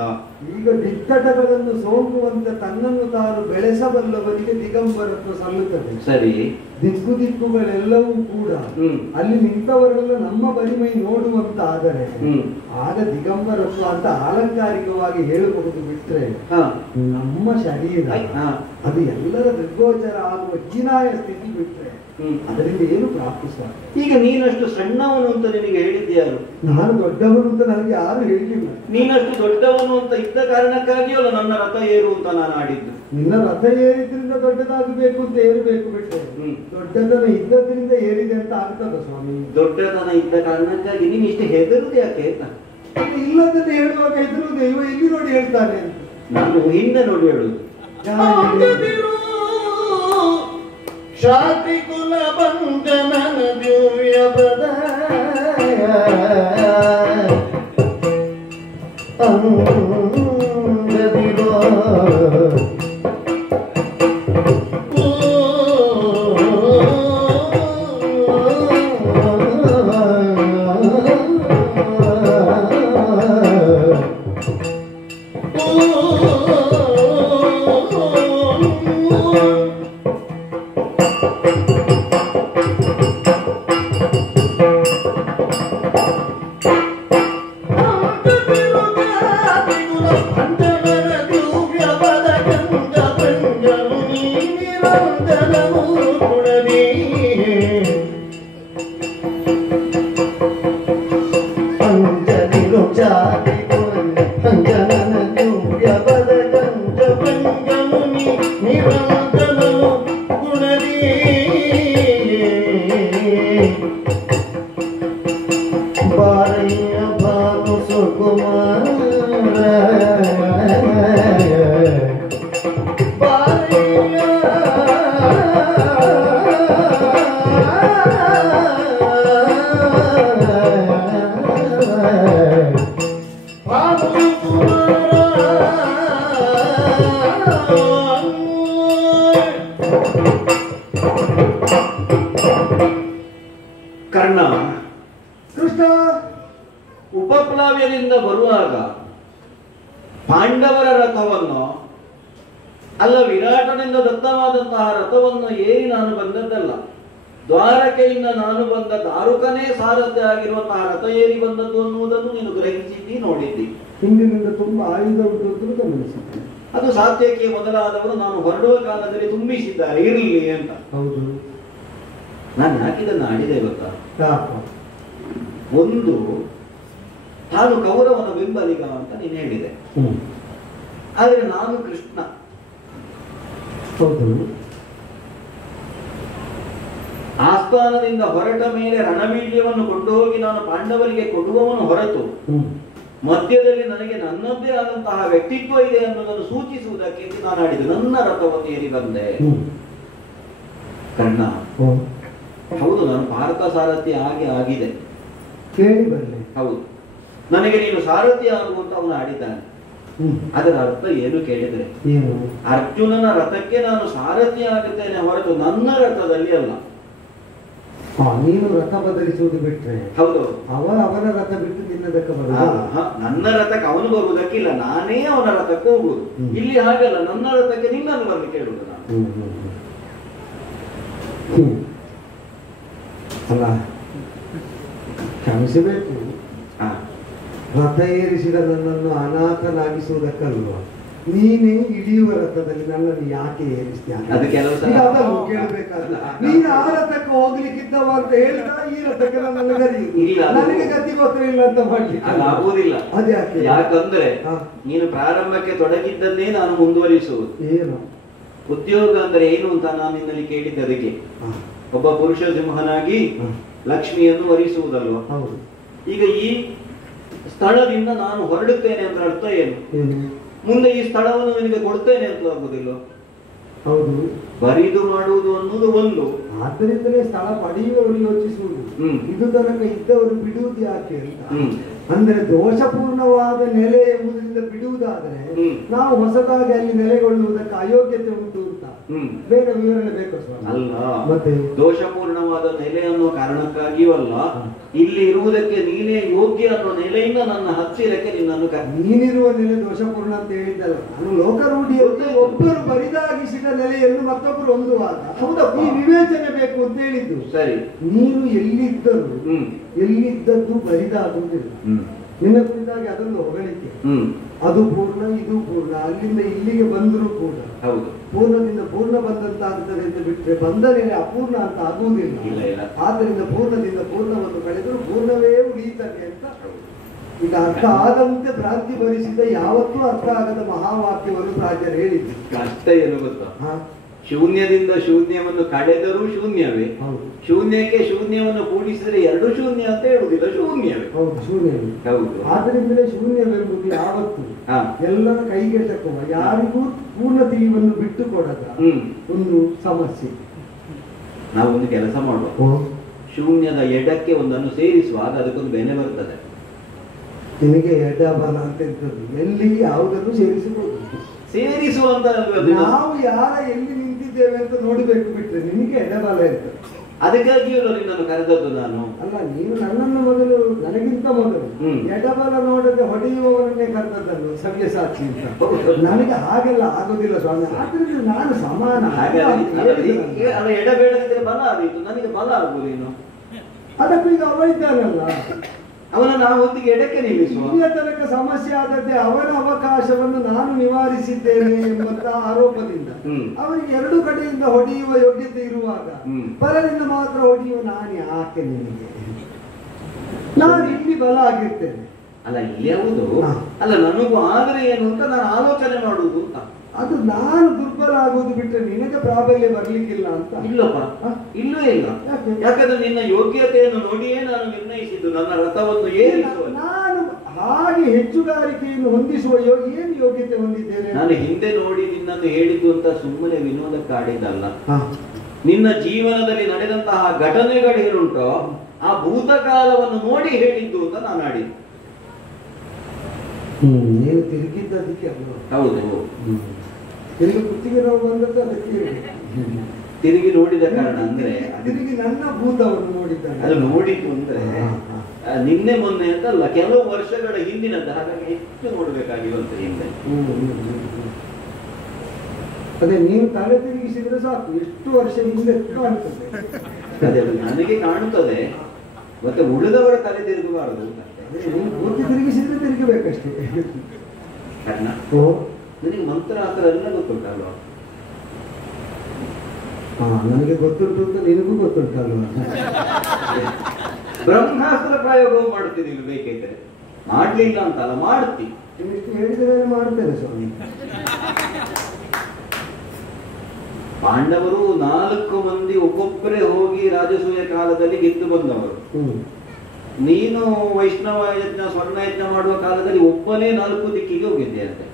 ಈಗ ದಿಕ್ಕಟಗಳನ್ನು ಸೋಂಕುವಂತೆ ತನ್ನನ್ನು ತಾನು ಬೆಳೆಸಬಲ್ಲವರಿಗೆ ದಿಗಂಬರತ್ವ ಸಲ್ಲುತ್ತದೆ. ಸರಿ, ದಿಕ್ಕು ದಿಕ್ಕುಗಳೆಲ್ಲವೂ ಕೂಡ ಅಲ್ಲಿ ನಿಂತವರೆಲ್ಲ ನಮ್ಮ ಬರಿಮೈ ನೋಡುವಂತಾದರೆ ಆಗ ದಿಗಂಬರತ್ವ ಅಂತ ಆಲಂಕಾರಿಕವಾಗಿ ಹೇಳಬಹುದು. ಬಿಟ್ರೆ ನಮ್ಮ ಶರೀರ ಅದು ಎಲ್ಲರ ದೃಗ್ಗೋಚರ ಆಗುವ ಹೀನಾಯ ಸ್ಥಿತಿ ಬಿಟ್ರೆ ಅದರಿಂದ ಏನು ಪ್ರಾಪ್ತಿಸ. ಈಗ ನೀನಷ್ಟು ಸಣ್ಣವನು ಅಂತ ನಿನಗೆ ಹೇಳಿದ್ಯಾರು? ನಾನು ದೊಡ್ಡವನು ಅಂತ ನನಗೆ ಯಾರು ಹೇಳಿಲ್ಲ. ನೀನಷ್ಟು ದೊಡ್ಡವನು ಅಂತ ಇದ್ದ ಕಾರಣಕ್ಕಾಗಿಯಲ್ಲ ನನ್ನ ರಥ ಏರು ಅಂತ ನಾನು ಆಡಿದ್ದು. ನಿನ್ನ ರಥ ಏರಿದ್ರಿಂದ ದೊಡ್ಡದಾಗಬೇಕು ಅಂತ ಏರಬೇಕು ಬಿಟ್ಟೆ ದೊಡ್ಡತನ ಇದ್ದದ್ರಿಂದ ಏರಿದೆ ಅಂತ ಆಗ್ತದ ಸ್ವಾಮಿ? ದೊಡ್ಡತನ ಇದ್ದ ಕಾರಣಕ್ಕಾಗಿ ನೀನು ಇಷ್ಟು ಹೆದರುದು ಯಾಕೆ ಅಂತ? ಇಲ್ಲದನ್ನ ಹೇಳುವಾಗ ಹೆದರುವುದು ಇವ ಇಲ್ಲಿ ನೋಡಿ ಹೇಳ್ತಾನೆ ಅಂತ ನಾನು ಹಿಂದೆ ನೋಡಿ ಹೇಳುದು. ಶಾಂತಿ ಕುಲ ಬಂಧನನ ದಿವ್ಯ ಪದ ಅಂಗದಿರೋ ಕರ್ಣ ಕೃಷ್ಣ ಉಪಪ್ಲಾವ್ಯದಿಂದ ಬರುವಾಗ ಪಾಂಡವರ ರಥವನ್ನು ಅಲ್ಲ ವಿರಾಟನಿಂದ ದತ್ತವಾದಂತಹ ರಥವನ್ನು ಏರಿ ನಾನು ಬಂದದ್ದಲ್ಲ. ದ್ವಾರಕೆಯಿಂದ ನಾನು ಬಂದ ದಾರುಕನೇ ಸಾರಥ್ಯ ಆಗಿರುವಂತಹ ರಥ ಏರಿ ಬಂದದ್ದು ಅನ್ನುವುದನ್ನು ನೀನು ಗ್ರಹಿಸಿದ್ದಿ, ನೋಡಿದ್ದಿ. ಹಿಂದಿನಿಂದ ತುಂಬಾ ಆಯುಧ ಉಂಟು ಅಂತ ಗಮನಿಸಿದ್ದೆ. ಅದು ಸಾತ್ಯಕ್ಕೆ ಮೊದಲಾದವರು ನಾನು ಹೊರಡುವ ಕಾಲದಲ್ಲಿ ತುಂಬಿಸಿದ್ದಾರೆ ಇರಲಿ ಅಂತ. ಹೌದು, ನಾನು ಯಾಕಿದನ್ನು ಆಡಿದೆ ಗೊತ್ತಾ? ಯಾಕ? ಒಂದು, ನಾನು ಕೌರವನ ಬೆಂಬಲಿಗ ಅಂತ ನೀನು ಹೇಳಿದೆ. ಆದರೆ ನಾನು ಕೃಷ್ಣ. ಹೌದು, ಆಸ್ಥಾನದಿಂದ ಹೊರಟ ಮೇಲೆ ರಣವೀರ್ಯವನ್ನು ಕೊಂಡು ಹೋಗಿ ನಾನು ಪಾಂಡವರಿಗೆ ಕೊಡುವವನು ಹೊರತು ಮಧ್ಯದಲ್ಲಿ ನನಗೆ ನನ್ನದೇ ಆದಂತಹ ವ್ಯಕ್ತಿತ್ವ ಇದೆ ಅನ್ನೋದನ್ನು ಸೂಚಿಸುವುದಕ್ಕೆ ನಾನು ಆಡಿದೆ. ನನ್ನ ರಥವನ್ನು ಏರಿ ಬಂದೆ. ಕರ್ಣ, ಹೌದು, ನಾನು ಭಾರತ ಸಾರಥಿ ಆಗಿದೆ. ಕೇಳಿ ಬರಲಿ. ಹೌದು, ನನಗೆ ನೀನು ಸಾರಥಿ ಆಗುವಂತ ಅವನು ಆಡಿದ್ದಾನೆ. ಅದರ ಅರ್ಥ ಏನು ಕೇಳಿದ್ರೆ, ಅರ್ಜುನನ ರಥಕ್ಕೆ ನಾನು ಸಾರಥಿ ಆಗುತ್ತೇನೆ ಹೊರತು ನನ್ನ ರಥದಲ್ಲಿ ಅಲ್ಲ. ನೀನು ರಥ ಬದಲಿಸುವುದು ಬಿಟ್ರೆ ಹೌದು, ಅವನ ರಥ ಬಿಟ್ಟು ನಿನ್ನದಕ್ಕೆ ಬರುವುದು. ನನ್ನ ರಥಕ್ಕೆ ಅವನು ಬರುವುದಕ್ಕಿಲ್ಲ, ನಾನೇ ಅವನ ರಥಕ್ಕೆ ಹೋಗುವುದು. ಇಲ್ಲಿ ಹಾಗಲ್ಲ, ನನ್ನ ರಥಕ್ಕೆ ನಿನ್ನನ್ನು ಬರ್ಲಿಕ್ಕೆ ಹೇಳುವುದು ನಾನು. ಅಲ್ಲ, ಕ್ಷಮಿಸಬೇಕು. ರಥ ಏರಿಸಿದ ನನ್ನನ್ನು ಅನಾಥನಾಗಿಸುವುದಕ್ಕಲ್ವ, ನೀನೇ ಇಳಿಯುವ ರಥದಲ್ಲಿ ನನ್ನನ್ನು ಯಾಕೆ ಏರಿಸ್ತೀಯ? ಕೇಳಬೇಕಾದ್ರೆ ನೀನು ಆ ರಥಕ್ಕೆ ಹೋಗ್ಲಿಕ್ಕಿದ್ದವ ಅಂತ ಹೇಳಿದ, ಈ ರಥಕ್ಕೆ ನನ್ನನ್ನು ಗರಿ ನನಗೆ ಗತಿ ಗೊತ್ತಿಲ್ಲ ಇಲ್ಲ ಅಂತ ಮಾಡ್ಲಿಕ್ಕೆ ಆಗುವುದಿಲ್ಲ. ಅದ್ಯಾಕೆ? ಯಾಕಂದ್ರೆ ನೀನು ಪ್ರಾರಂಭಕ್ಕೆ ತೊಡಗಿದ್ದನ್ನೇ ನಾನು ಮುಂದುವರಿಸುವುದು. ಏನು ಉದ್ಯೋಗ ಅಂದ್ರೆ ಏನು ಅಂತ ನಾನು ನಿನ್ನಲ್ಲಿ ಕೇಳಿದ್ದದಕ್ಕೆ. ಒಬ್ಬ ಪುರುಷ ಸಿಂಹನಾಗಿ ಲಕ್ಷ್ಮಿಯನ್ನು ವರಿಸುವುದಲ್ವ. ಹೌದು. ಈಗ ಈ ಸ್ಥಳದಿಂದ ನಾನು ಹೊರಡುತ್ತೇನೆ ಅಂದ್ರೆ ಅರ್ಥ ಏನು? ಮುಂದೆ ಈ ಸ್ಥಳವನ್ನು ನಿನಗೆ ಕೊಡ್ತೇನೆ ಅಂತ ಆಗುದಿಲ್ಲ. ಹೌದು, ಬರಿದು ಮಾಡುವುದು ಅನ್ನೋದು ಒಂದು. ಆದ್ದರಿಂದಲೇ ಸ್ಥಳ ಪಡೆಯುವವರು ಯೋಚಿಸುವುದು, ಇದು ತನಕ ಇದ್ದವರು ಬಿಡುವುದು ಯಾಕೆ ಅಂತ. ಅಂದ್ರೆ ದೋಷಪೂರ್ಣವಾದ ನೆಲೆ ಎಂಬುದರಿಂದ ಬಿಡುವುದಾದರೆ ನಾವು ಹೊಸದಾಗಿ ಅಲ್ಲಿ ನೆಲೆಗೊಳ್ಳುವುದಕ್ಕೆ ಅಯೋಗ್ಯತೆ ಉಂಟು ಅಂತ. ಬೇರೆ ವಿವರಣೆ ಬೇಕು ಸ್ವಾಮಿ. ಅಲ್ಲ, ಮತ್ತೆ ದೋಷಪೂರ್ಣವಾದ ನೆಲೆ ಅನ್ನುವ ಕಾರಣಕ್ಕಾಗಿಯೂ ಅಲ್ಲ, ಇಲ್ಲಿ ಇರುವುದಕ್ಕೆ ನೀನೇ ಯೋಗ್ಯ ಅನ್ನೋ ನೆಲೆಯಿಂದ ನನ್ನ ಹತ್ತಿರಕ್ಕೆ ನಿನ್ನನ್ನು ನೀನಿರುವ ನೆಲೆ ದೋಷಪೂರ್ಣ ಅಂತ ಹೇಳಿದ್ದಲ್ಲ, ನಾನು ಲೋಕರೂಢಿಯಲ್ಲಿ ಒಬ್ಬರು ಬರಿದಾಗಿಸಿದ ನೆಲೆಯನ್ನು ಮತ್ತೊಬ್ಬರು ಹೊಂದುವಾಗ ಈ ವಿವೇಚನೆ ಬೇಕು ಅಂತ ಹೇಳಿದ್ದು. ಸರಿ, ನೀನು ಎಲ್ಲಿದ್ದದ್ದು ಬರಿದಾಗುವುದಿಲ್ಲ. ನಿನ್ನ ಕುರಿತಾಗಿ ಅದನ್ನು ಹೊಗಳಿಕೆ, ಅದು ಪೂರ್ಣ ಇದು ಪೂರ್ಣ, ಅಲ್ಲಿಂದ ಇಲ್ಲಿಗೆ ಬಂದರೂ ಕೂಡ ಪೂರ್ಣದಿಂದ ಪೂರ್ಣ ಬಂದಂತಾಗುತ್ತದೆ ಅಂತ ಬಿಟ್ಟರೆ ಬಂದನೇ ಅಪೂರ್ಣ ಅಂತ ಆಗುವುದಿಲ್ಲ. ಆದ್ದರಿಂದ ಪೂರ್ಣದಿಂದ ಪೂರ್ಣವನ್ನು ಕಳೆದರೂ ಪೂರ್ಣವೇ ಉಳಿಯುತ್ತದೆ ಅಂತ ಈಗ ಅರ್ಥ ಆದಂತೆ ಭ್ರಾಂತಿ ಭರಿಸಿದ ಯಾವತ್ತೂ ಅರ್ಥ ಆಗದ ಮಹಾವಾಕ್ಯವನ್ನು ಪ್ರಾಚಾರ್ಯ ಹೇಳಿದ್ರು. ಕಷ್ಟ ಏನು ಗೊತ್ತಾ, ಶೂನ್ಯದಿಂದ ಶೂನ್ಯವನ್ನು ಕಳೆದರೂ ಶೂನ್ಯವೇ, ಶೂನ್ಯಕ್ಕೆ ಶೂನ್ಯವನ್ನು ಕೂಡಿಸಿದ್ರೆ ಎರಡು ಶೂನ್ಯ ಅಂತ ಹೇಳುವುದಿಲ್ಲ, ಶೂನ್ಯವೇ. ಹೌದು, ಶೂನ್ಯವೇ. ಹೌದು, ಆದ್ರಿಂದಲೇ ಶೂನ್ಯವೆಂಬುದು ಯಾವತ್ತು ಎಲ್ಲರ ಕೈಗೆ ತಕ್ಕುವ, ಯಾರಿಗೂ ಪೂರ್ಣ ತಿಳಿವನ್ನು ಬಿಟ್ಟು ಕೊಡದ ಒಂದು ಸಮಸ್ಯೆ. ನಾವೊಂದು ಕೆಲಸ ಮಾಡುವ, ಶೂನ್ಯದ ಎಡಕ್ಕೆ ಒಂದನ್ನು ಸೇರಿಸುವಾಗ ಅದಕ್ಕೊಂದು ಬೆಲೆ ಬರ್ತದೆ. ನಿನಗೆ ಎಡ ಬಲ ಅಂತ ಇರ್ತದೆ, ಎಲ್ಲಿ ಯಾವುದನ್ನು ಸೇರಿಸಬಹುದು. ಸೇರಿಸುವಂತ ನಾವು ಯಾರ ಎಲ್ಲಿ ನಿಂತಿದ್ದೇವೆ ಅಂತ ನೋಡಬೇಕು, ಬಿಟ್ರೆ ನಿನಗೆ ಎಡಬಲ ಇರ್ತದೆ. ಅದಕ್ಕಾಗಿಯೂ ನಿನ್ನನ್ನು ಕರೆದದ್ದು ನಾನು. ಅಲ್ಲ, ನೀನು ನನ್ನನ್ನು ಮೊದಲು, ನನಗಿಂತ ಮೊದಲು ಎಡಬಲ ನೋಡದೆ ಹೊಡೆಯುವವರನ್ನೇ ಕರೆದದ್ದನ್ನು ಸವ್ಯ ಸಾಕ್ಷಿ ಅಂತ. ನನಗೆ ಹಾಗೆಲ್ಲ ಆಗೋದಿಲ್ಲ ಸ್ವಾಮಿ, ಆದ್ರಿಂದ ನಾನು ಸಮಾನ. ಎಡಬೇಡದಿದ್ರೆ ಬಲ ಆದೀತು, ನನಗೆ ಬಲ ಆಗುವುದೇನು? ಅದಕ್ಕೂ ಈಗ ಅವ ಇದ್ದಾನಲ್ಲ, ಅವನ ನಾವು ಹೊತ್ತಿಗೆ ಎಡಕ್ಕೆ ನಿಲ್ಲಿಸುವ. ಇಲ್ಲಿಯ ತನಕ ಸಮಸ್ಯೆ ಆದದ್ದೇ ಅವನ ಅವಕಾಶವನ್ನು ನಾನು ನಿವಾರಿಸಿದ್ದೇನೆ ಎಂಬಂತ ಆರೋಪದಿಂದ ಅವನಿಗೆ ಎರಡು ಕಡೆಯಿಂದ ಹೊಡೆಯುವ ಯೋಗ್ಯತೆ ಇರುವಾಗ ಬಲದಿಂದ ಮಾತ್ರ ಹೊಡೆಯುವ ನಾನು ಯಾಕೆ ನಿನಗೆ? ನಾನು ಇಲ್ಲಿ ಬಲ ಆಗಿರ್ತೇನೆ. ಅಲ್ಲ, ಇಲ್ಲಿ ಯಾವುದು ಅಲ್ಲ, ನನಗೂ ಆದರೆ ಏನು ಅಂತ ನಾನು ಆಲೋಚನೆ ಮಾಡುವುದು ಅಂತ. ಅದು ನಾನು ದುರ್ಬಲ ಆಗುವುದು ಬಿಟ್ಟರೆ ನಿನಗೆ ಪ್ರಾಬಲ್ಯ ಬರ್ಲಿಕ್ಕಿಲ್ಲ ಅಂತ. ಇಲ್ಲಪ್ಪ, ಇಲ್ಲವೇ ಇಲ್ಲ. ಯಾಕಂದ್ರೆ ನಿನ್ನ ಯೋಗ್ಯತೆಯನ್ನು ನೋಡಿಯೇ ನಾನು ನಿರ್ಣಯಿಸಿದ್ದು ನನ್ನ ರಥವನ್ನು ಏರಿಸುವ. ನಾನು ಹಾಗೆ ಹೆಚ್ಚುಗಾರಿಕೆಯನ್ನು ಹೊಂದಿಸುವ ಏನು ಯೋಗ್ಯತೆ ಹೊಂದಿದ್ದೇನೆ? ನಾನು ಹಿಂದೆ ನೋಡಿ ನಿನ್ನನ್ನು ಹೇಳಿದ್ದು ಅಂತ ಸುಮ್ಮನೆ ವಿನೋದಕ್ಕಾಡಿದ್ದಲ್ಲ. ನಿನ್ನ ಜೀವನದಲ್ಲಿ ನಡೆದಂತಹ ಘಟನೆಗಳೇನುಂಟೋ ಆ ಭೂತಕಾಲವನ್ನು ನೋಡಿ ಹೇಳಿದ್ದು ಅಂತ ನಾನು ಆಡಿದ್ದು. ನೀನು ತಿರುಗಿದ್ದದಕ್ಕೆ ಹೌದು, ತಿರುಗಿ ಕುತ್ತಿಗೆ ನೋವು ಬಂದದ್ದು ಅದಕ್ಕೆ. ತಿರುಗಿ ನೋಡಿದ ಕಾರಣ ಅಂದ್ರೆ ತಿರುಗಿ ನನ್ನ ಭೂತವನ್ನು ನೋಡಿದ್ದಾನೆ. ಅದು ನೋಡಿದ್ದು ಅಂದ್ರೆ ನಿನ್ನೆ ಮೊನ್ನೆ ಅಂತಲ್ಲ, ಕೆಲವು ವರ್ಷಗಳ ಹಿಂದಿನದ್ದು. ಹಾಗಾಗಿ ಹೆಚ್ಚು ನೋಡ್ಬೇಕಾಗಿರುವಂತ ಹಿಂದೆ. ಅದೇ ನೀನು ತಲೆ ತಿರುಗಿಸಿದ್ರೆ ಸಾಕು, ಎಷ್ಟು ವರ್ಷ ಹಿಂದೆ ಕಾಣ್ತದೆ. ಅದೇ ನನಗೆ ಕಾಣುತ್ತದೆ, ಮತ್ತೆ ಉಳಿದವರ ತಲೆ ತಿರುಗಬಾರದು. ನೀನು ಪೂರ್ತಿ ತಿರುಗಿಸಿದ್ರೆ ತಿರುಗಬೇಕಷ್ಟೇ. ಕಾರಣ ನನಗೆ ಮಂತ್ರ ಆತರ ಎಲ್ಲ ಗೊತ್ತುಂಟಲ್ವ? ನನಗೆ ಗೊತ್ತುಂಟು ಅಂತ ನಿನಗೂ ಗೊತ್ತುಂಟಲ್ವ? ಬ್ರಹ್ಮಾಸ್ತ್ರ ಪ್ರಯೋಗವು ಮಾಡ್ತೀನಿ, ನೀನು ಬೇಕಿದ್ರೆ. ಮಾಡ್ಲಿಲ್ಲ ಅಂತಲ್ಲ, ಮಾಡ್ತಿ. ಇಷ್ಟು ಹೇಳಿದ ಮೇಲೆ ಮಾಡ್ತೇನೆ ಸ್ವಾಮಿ. ಪಾಂಡವರು 4 ಮಂದಿ ಒಬ್ಬೊಬ್ಬರೇ ಹೋಗಿ ರಾಜಸೂಯ ಕಾಲದಲ್ಲಿ ಗೆದ್ದು ಬಂದವರು. ನೀನು ವೈಷ್ಣವ ಯಜ್ಞ, ಸ್ವರ್ಣ ಯಜ್ಞ ಮಾಡುವ ಕಾಲದಲ್ಲಿ ಒಬ್ಬನೇ 4 ದಿಕ್ಕಿಗೆ ಹೋಗಿದ್ದೆ ಅಂತೆ.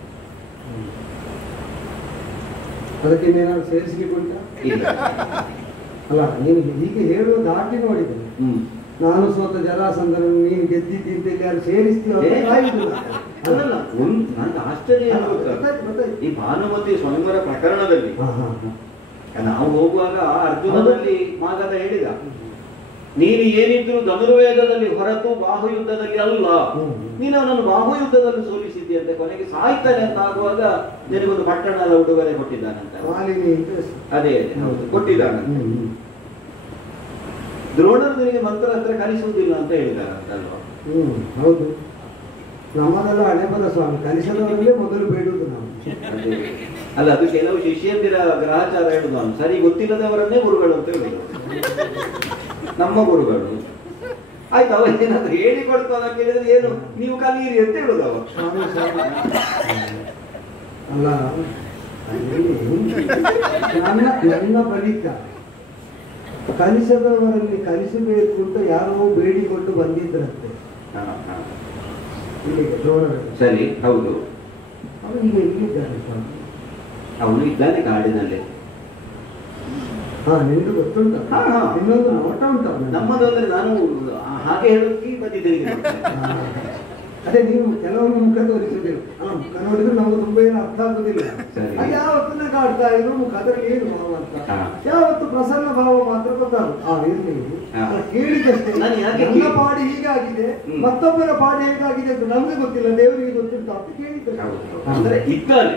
ಅದಕ್ಕೆ ಏನಾದ್ರು ಸೇರಿಸಲಿಕ್ಕೆ ಉಂಟ? ಅಲ್ಲ, ನೀನು ಹೀಗೆ ಹೇಳುವ ದಾಟಿ ನೋಡಿದ್ದೇನೆ. ನಾನು ಸ್ವತ ಜರಾಸಂಧನನ್ನು ನೀನು ಗೆದ್ದಿದ್ದಿ ಅಂತ ಇಲ್ಲಿ ಯಾರು ಸೇರಿಸ್ತೀವಿ? ನಂಗೆ ಆಶ್ಚರ್ಯ ಈ ಭಾನುಮತಿ ಸ್ವಯಂವರ ಪ್ರಕರಣದಲ್ಲಿ ನಾವು ಹೋಗುವಾಗ ಅರ್ಜುನದಲ್ಲಿ ಮಾಗದ ಹೇಳಿದ, ನೀನು ಏನಿದ್ರು ಧನುರ್ವೇದದಲ್ಲಿ ಹೊರತು ಬಾಹುಯುದ್ಧದಲ್ಲಿ ಅಲ್ಲ, ನೀನು ಅವನನ್ನು ಬಾಹುಯುದ್ಧದಲ್ಲಿ ಸೋಲಿಸಿದ್ದೀಯಂತೆ. ಕೊನೆಗೆ ಸಾಯ್ತಾನೆ ಅಂತ ಆಗುವಾಗ ನಿನಗೊಂದು ಪಟ್ಟಣ ಉಡುಗೊರೆ ಕೊಟ್ಟಿದ್ದಾನಂತ. ಅದೇ ಕೊಟ್ಟಿದ್ದಾನಂತ. ದ್ರೋಣರು ನಿನಗೆ ಮಂತ್ರಾಸ್ತ್ರ ಕಲಿಸುವುದಿಲ್ಲ ಅಂತ ಹೇಳಿದಾರಂತಲ್ವ? ಹೌದು, ನಮ್ಮದೆಲ್ಲ ಹಣೆ ಬರ ಸ್ವಾಮಿ, ಕಲಿಸದವರಲ್ಲೇ ಮೊದಲು ಬೇಡುವುದು ನಾವು. ಅಲ್ಲ, ಅದು ಕೆಲವು ಶಿಷ್ಯಂದಿರ ಗ್ರಹಚಾರ ಹೇಳುದು. ನಾನು ಸರಿ ಗೊತ್ತಿಲ್ಲದವರನ್ನೇ ಗುರುಗಳು ಅಂತ ಹೇಳುದು, ನಮ್ಮ ಗುರುಗಳು. ಆಯ್ತು, ಅವ ಏನಾದ್ರು ಹೇಳಿಕೊಡ್ತಾನ ಕೇಳಿದ್ರೆ ಏನು ನೀವು ಕಲಿಯಿರಿ ಅಂತ ಹೇಳುದು ಅವ. ಅಲ್ಲ, ನನ್ನ ಬಳಿಕ ಕಲಿಸದವರಲ್ಲಿ ಕಲಿಸಬೇಕು ಅಂತ ಯಾರೋ ಬೇಡಿಕೊಂಡು ಬಂದಿದ್ರಂತೆ ಇಲ್ಲಿಗೆ ದ್ರೋಣರು. ಸರಿ, ಹೌದು. ಅವನು ಈಗ ಎಲ್ಲಿದ್ದಾನೆ ಸ್ವಾಮಿ? ಅವನು ಇದ್ದಾನೆ ಕಾಡಿನಲ್ಲಿ. ನಿಂದು ಗೊತ್ತುಂಟ? ಇನ್ನೊಂದು ನೋಟ ಉಂಟ ನಮ್ಮದು. ಅಂದ್ರೆ ನಾನು ಹಾಗೆ ಹೇಳೋಕೆ ಬದಿದ್ದೇನೆ. ಅದೇ ನೀವು ಕೆಲವೊಂದು ಮುಖ ತೋರಿಸುದಿಲ್ಲ, ಮುಖ ನೋಡಿದ್ರೆ ನಮ್ಗೆ ತುಂಬಾ ಏನು ಅರ್ಥ ಆಗುದಿಲ್ಲ. ಅದು ಯಾವತ್ತು ನಗಾಡ್ತಾ ಇದ್ರು ಮುಖ ಅದರಲ್ಲಿ ಏನು ಭಾವ ಅಂತ, ಯಾವತ್ತು ಪ್ರಸನ್ನ ಭಾವ ಮಾತ್ರ ಗೊತ್ತಾಗುತ್ತೆ. ಇರ್ಲಿ ಕೇಳಿದಷ್ಟೇ, ನನ್ನ ಪಾಡಿ ಹೀಗಾಗಿದೆ ಮತ್ತೊಬ್ಬರ ಪಾಡಿ ಹೇಗಾಗಿದೆ ಅಂತ ನಮ್ಗೆ ಗೊತ್ತಿಲ್ಲ, ದೇವರಿಗೆ ಗೊತ್ತಿರ್ತ ಅಂತ ಕೇಳಿದ್ರೆ ಅಂದ್ರೆ ಇದ್ದಾನೆ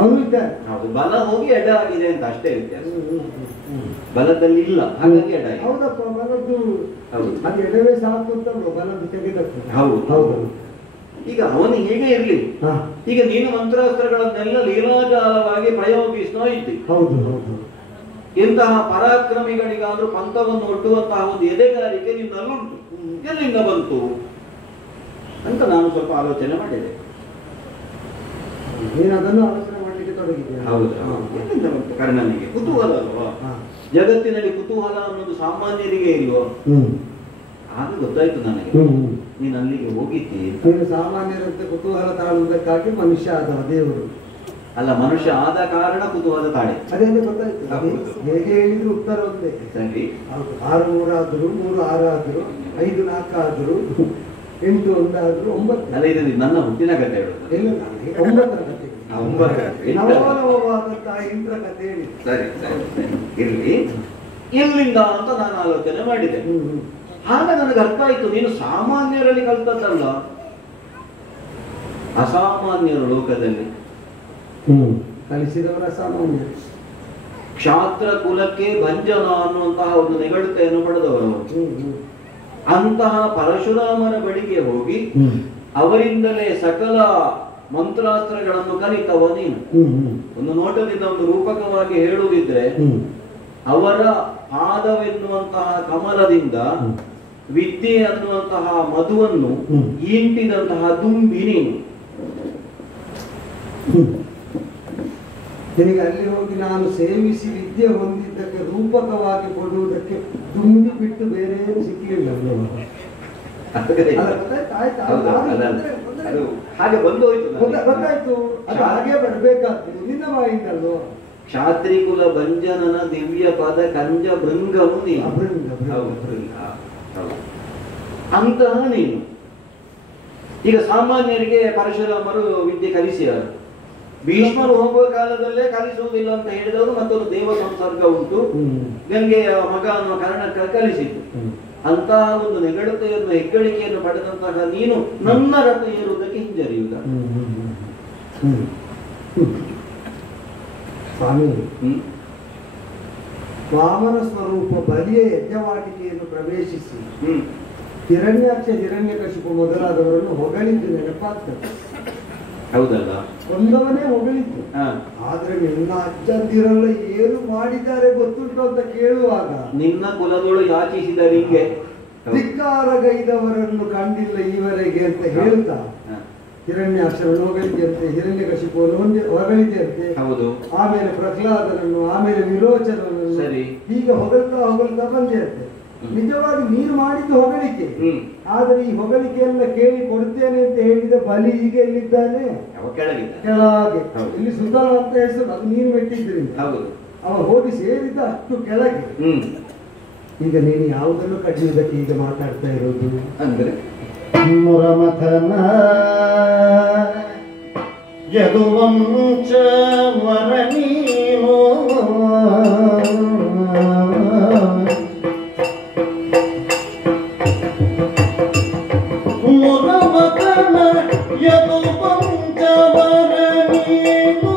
ಅವನು ಇದ್ದಾನೆ. ಹೌದು, ಬಲ ಹೋಗಿ ಎಡ ಆಗಿದೆ ಅಂತ ಅಷ್ಟೇ ವ್ಯತ್ಯಾಸ. ಬಲದಲ್ಲಿ ಇಲ್ಲ, ಹಾಗಾಗಿ ಎಡ. ಹೌದಪ್ಪ, ಬಲದ್ದು ಅದು ಎಡವೇ ಸಾಕು ಅಂತ ಬಲದ್ದು ತೆಗೆದಕ್ಕೆ. ಹೌದು ಹೌದು. ಈಗ ಅವನು ಹೇಗೆ ಇರ್ಲಿ, ಈಗ ನೀನು ಮಂತ್ರಾಸ್ತ್ರಗಳನ್ನೆಲ್ಲ ಲೀಲಾಜಾಲವಾಗಿ ಪ್ರಯೋಗಿಸ್ತಾ ಇದ್ದಿ. ಹೌದು ಹೌದು. ಇಂತಹ ಪರಾಕ್ರಮಿಗಳಿಗಾದ್ರೂ ಪಂಥವನ್ನು ಒಡ್ಡುವಂತಹ ಒಂದು ಎದೆಗಾರಿಕೆ ನಿನ್ನಲ್ಲುಂಟು, ಎಲ್ಲಿಂದ ಬಂತು ಅಂತ ನಾನು ಸ್ವಲ್ಪ ಆಲೋಚನೆ ಮಾಡಿದೆ. ನೀನು ಅದನ್ನು ಆಲೋಚನೆ ಮಾಡ್ಲಿಕ್ಕೆ ತೊಡಗಿದ್ದೆ. ಹೌದು, ಎಲ್ಲಿಂದ ಬಂತು? ಕರ್ಣನಿಗೆ ಕುತೂಹಲ ಅಲ್ವಾ, ಜಗತ್ತಿನಲ್ಲಿ ಕುತೂಹಲ ಅನ್ನೋದು ಸಾಮಾನ್ಯರಿಗೆ ಇಲ್ವೋ? ಆಗ ಗೊತ್ತಾಯ್ತು ನನಗೆ, ನೀನು ಅಲ್ಲಿಗೆ ಹೋಗಿದ್ದಿ. ನೀನು ಸಾಮಾನ್ಯರಂತೆ ಕುತೂಹಲ ತಾಳುವುದಕ್ಕಾಗಿ ಮನುಷ್ಯ ಆದ ದೇವರು ಅಲ್ಲ, ಮನುಷ್ಯ ಆದ ಕಾರಣ ಕುತೂಹಲ ತಾಳೆ. ಅದೇ ಗೊತ್ತಾಯ್ತು. ಹೇಗೆ ಹೇಳಿದ್ರು ಉತ್ತರ ಒಂದೇ. ಸರಿ, 6 3 ಆದ್ರು, 3 6 ಆದ್ರು, 5 4 ಆದ್ರು, 8 1 ಆದ್ರು, 9. ಅಲ್ಲ, ಇದು ನನ್ನ ಹುಟ್ಟಿನ ಕಥೆ ಹೇಳುದು. ಇಲ್ಲ, 9ರ ಕಥೆ, ನವನವವಾದಂತಹ 8ರ ಕಥೆ ಹೇಳಿ. ಸರಿ ಸರಿ ಇರ್ಲಿ. ಎಲ್ಲಿಂದ ಅಂತ ನಾನು ಆಲೋಚನೆ ಮಾಡಿದೆ. ಆಗ ನನಗೆ ಅರ್ಥ ಆಯ್ತು, ನೀನು ಸಾಮಾನ್ಯರಲ್ಲಿ ಕಲ್ತದ್ದಲ್ಲ, ಅಸಾಮಾನ್ಯರು ಲೋಕದಲ್ಲಿ ಕಲಿಸಿದವರ ಸಾಮಾನ್ಯ. ಕ್ಷಾತ್ರ ಕುಲಕ್ಕೆ ಭಂಜನ ಅನ್ನುವಂತಹ ಒಂದು ನೆಗಳುತೆಯನ್ನು ಪಡೆದವರು. ಅಂತಹ ಪರಶುರಾಮನ ಬಳಿಗೆ ಹೋಗಿ ಅವರಿಂದಲೇ ಸಕಲ ಮಂತ್ರಾಸ್ತ್ರಗಳನ್ನು ಕಲಿತವ ನೀನು. ಒಂದು ನೋಟದಿಂದ ಒಂದು ರೂಪಕವಾಗಿ ಹೇಳುವುದಿದ್ರೆ, ಅವರ ಪಾದವೆನ್ನುವಂತಹ ಕಮಲದಿಂದ ವಿದ್ಯೆ ಅನ್ನುವಂತಹ ಮಧುವನ್ನು ಈಂಟಿದಂತಹ ದುಂಬಿ ನೀನು. ನಿನಗೆ ಅಲ್ಲಿ ಹೋಗಿ ನಾನು ಸೇವಿಸಿ ವಿದ್ಯೆ ಹೊಂದಿದ್ದಕ್ಕೆ ರೂಪಕವಾಗಿ ಕೊಡುವುದಕ್ಕೆ ದುಂಬಿ ಬಿಟ್ಟು ಬೇರೆ ಏನು ಸಿಕ್ಕಲಿಲ್ಲ. ಹಾಗೆ ಬಂದೋಯ್ತು, ಗೊತ್ತಾಯ್ತು. ಅದು ಹಾಗೆ ಬರಬೇಕಾಗ್ತದೆ ನಿನ್ನ ಬಾಯಿಂದಲ್ಲೋ. ಕ್ಷಾತ್ರಿ ಕುಲ ಭಂಜನನ ದಿವ್ಯ ಪದ ಕಂಜ ಭೃಂಗವು ನೀನು. ಅಂತಹ ನೀನು ಈಗ ಸಾಮಾನ್ಯರಿಗೆ ಪರಶುರಾಮರು ವಿದ್ಯೆ ಕಲಿಸಿದರು. ಭೀಷ್ಮರು ಹೋಗುವ ಕಾಲದಲ್ಲೇ ಕಲಿಸುವುದಿಲ್ಲ ಅಂತ ಹೇಳಿದವರು ಮತ್ತೊಂದು ದೇವ ಸಂಸರ್ಗ ಉಂಟು, ಗಂಗೆಯ ಮಗ ಅನ್ನುವ ಕಾರಣಕ್ಕೆ ಕಲಿಸಿದ್ದು. ಅಂತಹ ಒಂದು ನೆಗಳುತೆಯನ್ನು ಹೆಗ್ಗಳಿಕೆಯನ್ನು ಪಡೆದಂತಹ ನೀನು ನನ್ನ ರಥ ಏರುವುದಕ್ಕೆ ಹಿಂಜರಿಯುವುದ? ಸ್ವಾಮಿ, ವಾಮನ ಸ್ವರೂಪ ಬಲಿಯ ಯಜ್ಞವಾಟಿಕೆಯನ್ನು ಪ್ರವೇಶಿಸಿ ಹಿರಣ್ಯಾಕ್ಷ ಹಿರಣ್ಯಕಶಿಪು ಮೊದಲಾದವರನ್ನು ಹೊಗಳಿದ್ದು ನೆನಪಾಗ್ತದೆ. ಹೌದಲ್ಲ, ಒಂದವನೇ ಹೊಗಳಿದ್ದು. ಆದ್ರೆ ನಿನ್ನ ಅಜ್ಜಂದಿರಲ್ಲ ಏನು ಮಾಡಿದ್ದಾರೆ ಗೊತ್ತುಂಟು ಅಂತ ಕೇಳುವಾಗ ನಿನ್ನ ಕುಲದೊಳು ಯಾಚಿಸಿದರಿಗೆ ಧಿಕ್ಕಾರಗೈದವರನ್ನು ಕಂಡಿಲ್ಲ ಈವರೆಗೆ ಅಂತ ಹೇಳ್ತಾ ಹಿರಣ್ಯಾಕ್ಷರನ್ನು ಹೊಗಳಿದ್ಯಂತೆ, ಹಿರಣ್ಯಕಶಿಪುವನ್ನು ಹೊಗಳಿದ್ಯಂತೆ, ಆಮೇಲೆ ಪ್ರಹ್ಲಾದನನ್ನು, ಆಮೇಲೆ ವಿರೋಚನವನ್ನು, ಸರಿ ಹೀಗೆ ಹೊಗಳ್ತಾ ಬಂದಿರುತ್ತೆ. ನಿಜವಾಗಿ ನೀನು ಮಾಡಿದ್ದು ಹೊಗಳಿಕೆ. ಆದರೆ ಈ ಹೊಗಳಿಕೆಯನ್ನ ಕೇಳಿ ಕೊಡ್ತೇನೆ ಅಂತ ಹೇಳಿದ ಬಲಿ ಈಗ ಎಲ್ಲಿದ್ದಾನೆ? ಕೆಳಗೆ. ಇಲ್ಲಿ ಸುಂದರ ಅಂತ ಹೆಸರು, ಅದು ನೀನು ಮೆಟ್ಟಿದ್ರಿಂದ ಅವ ಹೋಗಿ ಸೇರಿದ ಅಷ್ಟು ಕೆಳಗೆ. ಈಗ ನೀನು ಯಾವುದನ್ನು ಕಡಿಯುವುದಕ್ಕೆ ಈಗ ಮಾತಾಡ್ತಾ ಇರೋದು ಅಂದ್ರೆ ಮುರಮಥನ ಯದುವಂಶ ವರ ನೀನು ಮುರಮಥನ ಯದುವಂಶ ವರ ನೀನು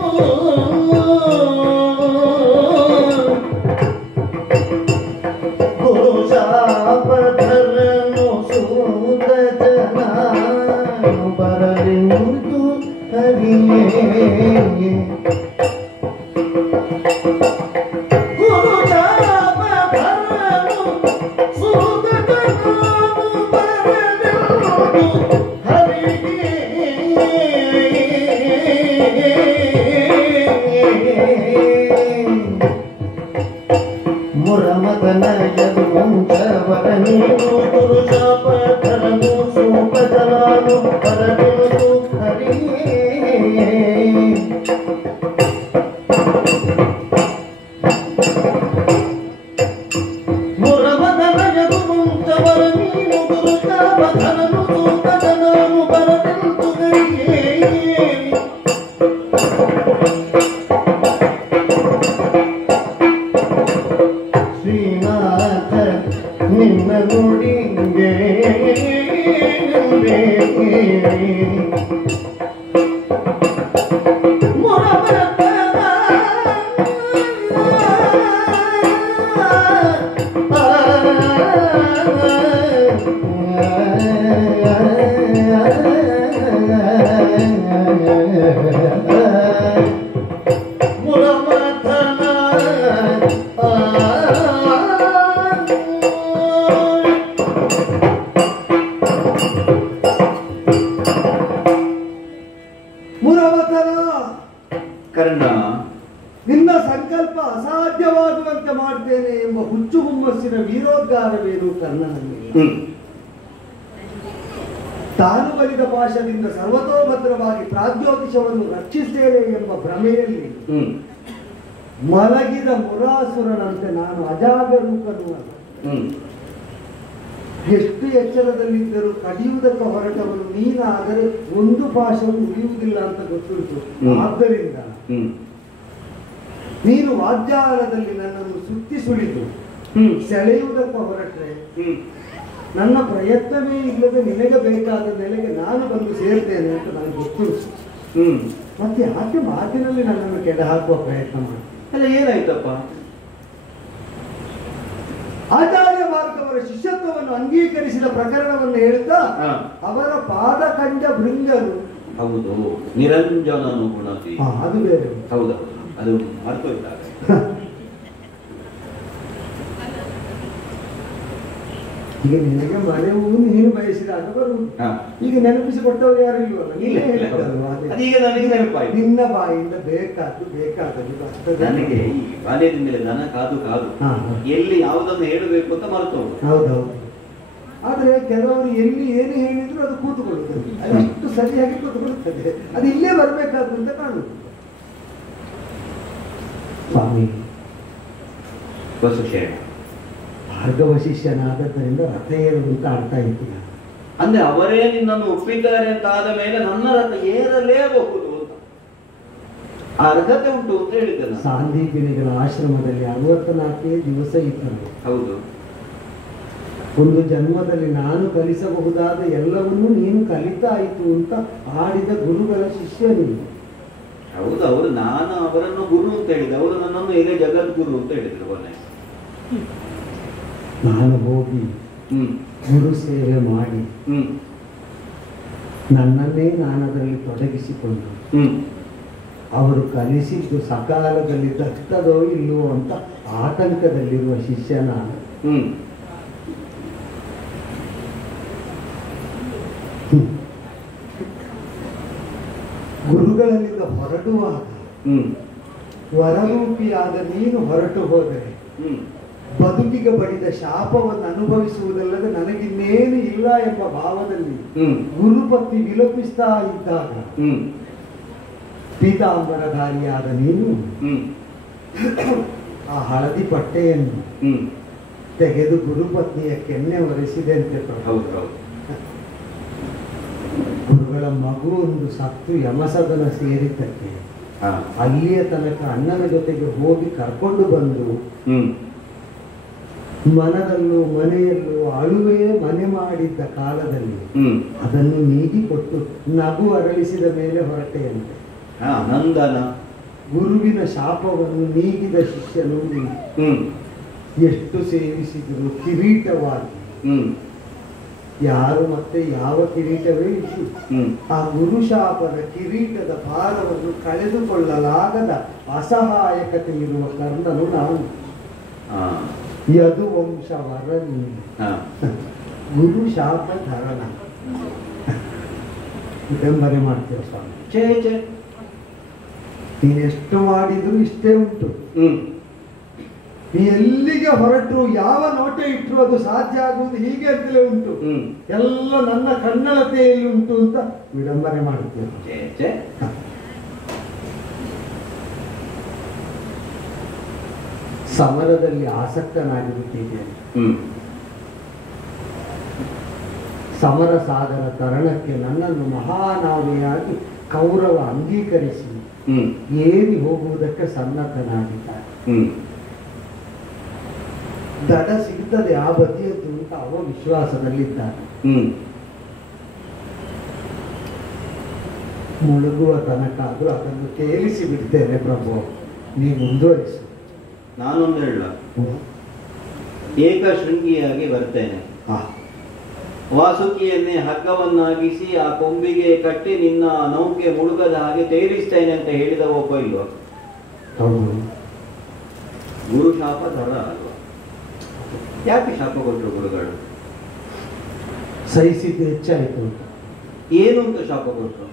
ಗುರುಶಾಪಧರನು ಸೂತ ಜನಾನು ಬರಲಿಂದು ಹರಿಯೇ ಗುರುಶಾಪಧರನು ಸೂತ ಜನಾನು ಬರಲಿಂದು ಹರಿಯೇ ಮುರಮದನ ಯದುವಂಶವರ ನೀನು ಗುರುಶಾಪಧರನು ಸೂತ ಜನಾನು ಬರಲಿಂದು ಹರಿಯೇ ಮುರಮದನ ಯದುವಂಶವರ ನೀನು ಗುರುಶಾಪಧರನು ಸೂತ ಕರ್ಣ, ನಿನ್ನ ಸಂಕಲ್ಪ ಅಸಾಧ್ಯವಾಗುವಂತೆ ಮಾಡ್ತೇನೆ ಎಂಬ ಹುಚ್ಚು ಹುಮ್ಮಸ್ಸಿನ ವೀರೋದ್ಗಾರವೇನು ಕರ್ಣನಲ್ಲಿ? ತಾನು ಬಲಿದ ಪಾಶದಿಂದ ಸರ್ವತೋಭದ್ರವಾಗಿ ಪ್ರಾಗ್ಯೋತಿಶವನ್ನು ರಕ್ಷಿಸ್ತೇನೆ ಎಂಬ ಭ್ರಮೆಯಲ್ಲಿ ಮಲಗಿದ ಮುರಾಸುರನಂತೆ ನಾನು ಅಜಾಗರೂಕನು. ಎಷ್ಟು ಎಚ್ಚರದಲ್ಲಿದ್ದರೂ ಕಡಿಯುವುದಕ್ಕೆ ಹೊರಟವನು ನೀನಾದರೆ ಒಂದು ಪಾಶವು ಉಳಿಯುವುದಿಲ್ಲ ಅಂತ ಗೊತ್ತುಂಟು. ಆದ್ದರಿಂದ ನೀನು ವಾದ್ಯಾಲದಲ್ಲಿ ನನ್ನನ್ನು ಸುತ್ತಿ ಸುಳಿದು ಸೆಳೆಯುವುದಕ್ಕೆ ಹೊರಟ್ರೆ ನನ್ನ ಪ್ರಯತ್ನವೇ ಇಲ್ಲದೆ ನಿನಗೆ ಬೇಕಾದ ನೆಲೆಗೆ ನಾನು ಬಂದು ಸೇರ್ತೇನೆ ಅಂತ ನನಗೆ ಗೊತ್ತುಂಟು. ಮತ್ತೆ ಯಾಕೆ ಮಾತಿನಲ್ಲಿ ನನ್ನನ್ನು ಕೆಡ ಹಾಕುವ ಪ್ರಯತ್ನ ಮಾಡಿ? ಅಲ್ಲ, ಏನಾಯ್ತಪ್ಪ? ಆಚಾರ್ಯ ಮಾರ್ಗವರ ಶಿಷ್ಯತ್ವವನ್ನು ಅಂಗೀಕರಿಸಿದ ಪ್ರಕರಣವನ್ನು ಹೇಳುತ್ತಾ ಅವರ ಪಾದ ಕಂಡ ಭೃಂಗರು. ಹೌದು, ನಿರಂಜನನು ಗುಣತಿ. ಅದು ಬೇರೆ. ಹೌದು, ಅದು ಮರ್ತೋಯ್ತಾರೆ. ಈಗ ನಿನಗೆ ಮರೆವು ನೀನು ಬಯಸಿದಾಗ ಬರುವುದು. ಈಗ ನೆನಪಿಸಿಕೊಟ್ಟವರು ಯಾರು ಇಲ್ವಲ್ಲ? ನಿನ್ನ ಬಾಯಿಂದ ಬೇಕಾದದ್ದು ಬರ್ತದೆ. ನನಗೆ ಈ ಬಾಲ್ಯದಿಂದಲೇ ದನ ಕಾದು ಎಲ್ಲಿ ಯಾವುದನ್ನು ಹೇಳಬೇಕು ಅಂತ ಮರ್ತೋದು. ಹೌದೌದು. ಆದ್ರೆ ಕೆಲವರು ಎಲ್ಲಿ ಏನು ಹೇಳಿದ್ರು ಅದು ಕೂತುಕೊಳ್ಳುತ್ತದೆ, ಅಷ್ಟು ಸರಿಯಾಗಿ ಕೂತುಕೊಳ್ಳುತ್ತದೆ. ಅದು ಇಲ್ಲೇ ಬರ್ಬೇಕಾದ್ರು ಅಂತ ಕಾಣುದು. ಸ್ವಾಮಿ ಭಾರ್ಗವ ಶಿಷ್ಯನಾದದ್ದರಿಂದ ರಥ ಏರುವಂತ ಅರ್ಥ ಇದೆಯಾ? ಅಂದ್ರೆ ಅವರೇ ನಿನ್ನನ್ನು ಒಪ್ಪಿದ್ದಾರೆ ಅಂತ ಆದ ಮೇಲೆ ನನ್ನ ರಥ ಏರಲೇಬಹುದು ಅಂತ ಅರ್ಹತೆ ಉಂಟು ಅಂತ ಹೇಳಿದ್ದಾರೆ. ಸಾಂದೀಪಿನಿಗಳ ಆಶ್ರಮದಲ್ಲಿ 64 ದಿವಸ ಇದ್ದರು. ಹೌದು. ಒಂದು ಜನ್ಮದಲ್ಲಿ ನಾನು ಕಲಿಸಬಹುದಾದ ಎಲ್ಲವನ್ನೂ ನೀನು ಕಲಿತಾಯಿತು ಅಂತ ಆಡಿದ ಗುರುಗಳ ಶಿಷ್ಯ ನೀನು. ಹೌದು, ಅವರು ನಾನು ಅವರನ್ನು ಗುರು ಅಂತ ಹೇಳಿದೆ, ಅವರು ನನ್ನನ್ನು ಹೇಗೆ ಜಗದ್ಗುರು ಅಂತ ಹೇಳಿದ್ರು. ಕೊನೆ ನಾನು ಹೋಗಿ ಗುರು ಸೇವೆ ಮಾಡಿ ನನ್ನನ್ನೇ ನಾನು ಅದರಲ್ಲಿ ತೊಡಗಿಸಿಕೊಂಡು ಅವರು ಕಲಿಸಿದ್ದು ಸಕಾಲದಲ್ಲಿ ದತ್ತದೋ ಇಲ್ಲವೋ ಅಂತ ಆತಂಕದಲ್ಲಿರುವ ಶಿಷ್ಯ ನಾನು. ಗುರುಗಳಲ್ಲಿಂದ ಹೊರಡುವಾಗ ವರರೂಪಿಯಾದ ನೀನು ಹೊರಟು ಹೋದರೆ ಬದುಕಿಗೆ ಬಡಿದ ಶಾಪವನ್ನು ಅನುಭವಿಸುವುದಲ್ಲದೆ ನನಗಿನ್ನೇನು ಇಲ್ಲ ಎಂಬ ಭಾವದಲ್ಲಿ ಗುರುಪತ್ನಿ ವಿಲಪಿಸ್ತಾ ಇದ್ದಾಗ ಪೀತಾಂಬರಧಾರಿಯಾದ ನೀನು ಆ ಹಳದಿ ಬಟ್ಟೆಯನ್ನು ತೆಗೆದು ಗುರುಪತ್ನಿಯ ಕೆನ್ನೆ ಒರೆಸಿದೆ ಅಂತೆ. ಗುರುಗಳ ಮಗು ಒಂದು ಸತ್ತು ಯಮಸದನ ಸೇರಿದ್ದಕ್ಕೆ ಅಲ್ಲಿಯ ತನಕ ಅಣ್ಣನ ಜೊತೆಗೆ ಹೋಗಿ ಕರ್ಕೊಂಡು ಬಂದು ಮನದಲ್ಲೂ ಮನೆಯಲ್ಲೂ ಅಳುವೆ ಮನೆ ಮಾಡಿದ್ದ ಕಾಲದಲ್ಲಿ ಅದನ್ನು ನೀಗಿಕೊಟ್ಟು ನಗು ಅರಳಿಸಿದ ಮೇಲೆ ಹೊರಟೆಯಂತೆ. ನಂದನ ಗುರುವಿನ ಶಾಪವನ್ನು ನೀಗಿದ ಶಿಷ್ಯನು ಎಷ್ಟು ಸೇವಿಸಿದ್ರು ಕಿರೀಟವಾಗಿ ಯಾರು ಮತ್ತೆ ಯಾವ ಕಿರೀಟವೇ ಇತ್ತು. ಆ ಗುರುಶಾಪದ ಕಿರೀಟದ ಭಾರವನ್ನು ಕಳೆದುಕೊಳ್ಳಲಾಗದ ಅಸಹಾಯಕತೆ ಇರುವ ಕರ್ಣನು ನಾವು. ಯದು ವಂಶವರ ಗುರು ಶಾಪ ಧರಣ ವಿಡಂಬನೆ ಮಾಡ್ತೇವೆ ಸ್ವಾಮಿ. ನೀನೆಷ್ಟು ಮಾಡಿದ್ರು ಇಷ್ಟೇ ಉಂಟು. ಎಲ್ಲಿಗೆ ಹೊರಟರು ಯಾವ ನೋಟೆ ಇಟ್ಟರು ಅದು ಸಾಧ್ಯ ಆಗುವುದು ಹೀಗೆ ಅಂತಲೇ ಉಂಟು. ಎಲ್ಲ ನನ್ನ ಕನ್ನಡತೆಯಲ್ಲಿ ಉಂಟು ಅಂತ ವಿಡಂಬನೆ ಮಾಡುತ್ತೇವೆ. ಸಮರದಲ್ಲಿ ಆಸಕ್ತನಾಗಿರುತ್ತಿದ್ದೇನೆ. ಸಮರ ಸಾಗರ ತರಣಕ್ಕೆ ನನ್ನನ್ನು ಮಹಾನಾವೆಯಾಗಿ ಕೌರವ ಅಂಗೀಕರಿಸಿ ಏರಿ ಹೋಗುವುದಕ್ಕೆ ಸನ್ನದ್ಧನಾಗಿದ್ದಾರೆ. ದಡ ಸಿಗ್ತದೆ ಆ ಬದಿಯದ್ದು ಅಂತ ಅವ ವಿಶ್ವಾಸದಲ್ಲಿದ್ದಾರೆ. ಮುಳುಗುವ ತನಕ ಆದರೂ ಅದನ್ನು ತೇಲಿಸಿ ಬಿಡ್ತೇನೆ ಪ್ರಭು, ನೀವು ಮುಂದುವರಿಸು. ನಾನೊಂದು ಹೇಳ, ಏಕಶೃಂಗಿಯಾಗಿ ಬರ್ತೇನೆ. ವಾಸುಕಿಯನ್ನೇ ಹಗ್ಗವನ್ನಾಗಿಸಿ ಆ ಕೊಂಬಿಗೆ ಕಟ್ಟಿ ನಿನ್ನ ನೌಕೆ ಮುಳುಗದ ಹಾಗೆ ತೇಲಿಸ್ತೇನೆ ಅಂತ ಹೇಳಿದ ಒಬ್ಬ ಇಲ್ವ? ಗುರು ಶಾಪ ಧರ ಅಲ್ವಾ? ಯಾಕೆ ಶಾಪ ಕೊಟ್ಟರು ಗುರುಗಳು? ಸಹಿಸಿದ್ದು ಹೆಚ್ಚಾಯಿತು. ಏನು ಅಂತ ಶಾಪ ಕೊಟ್ಟರು?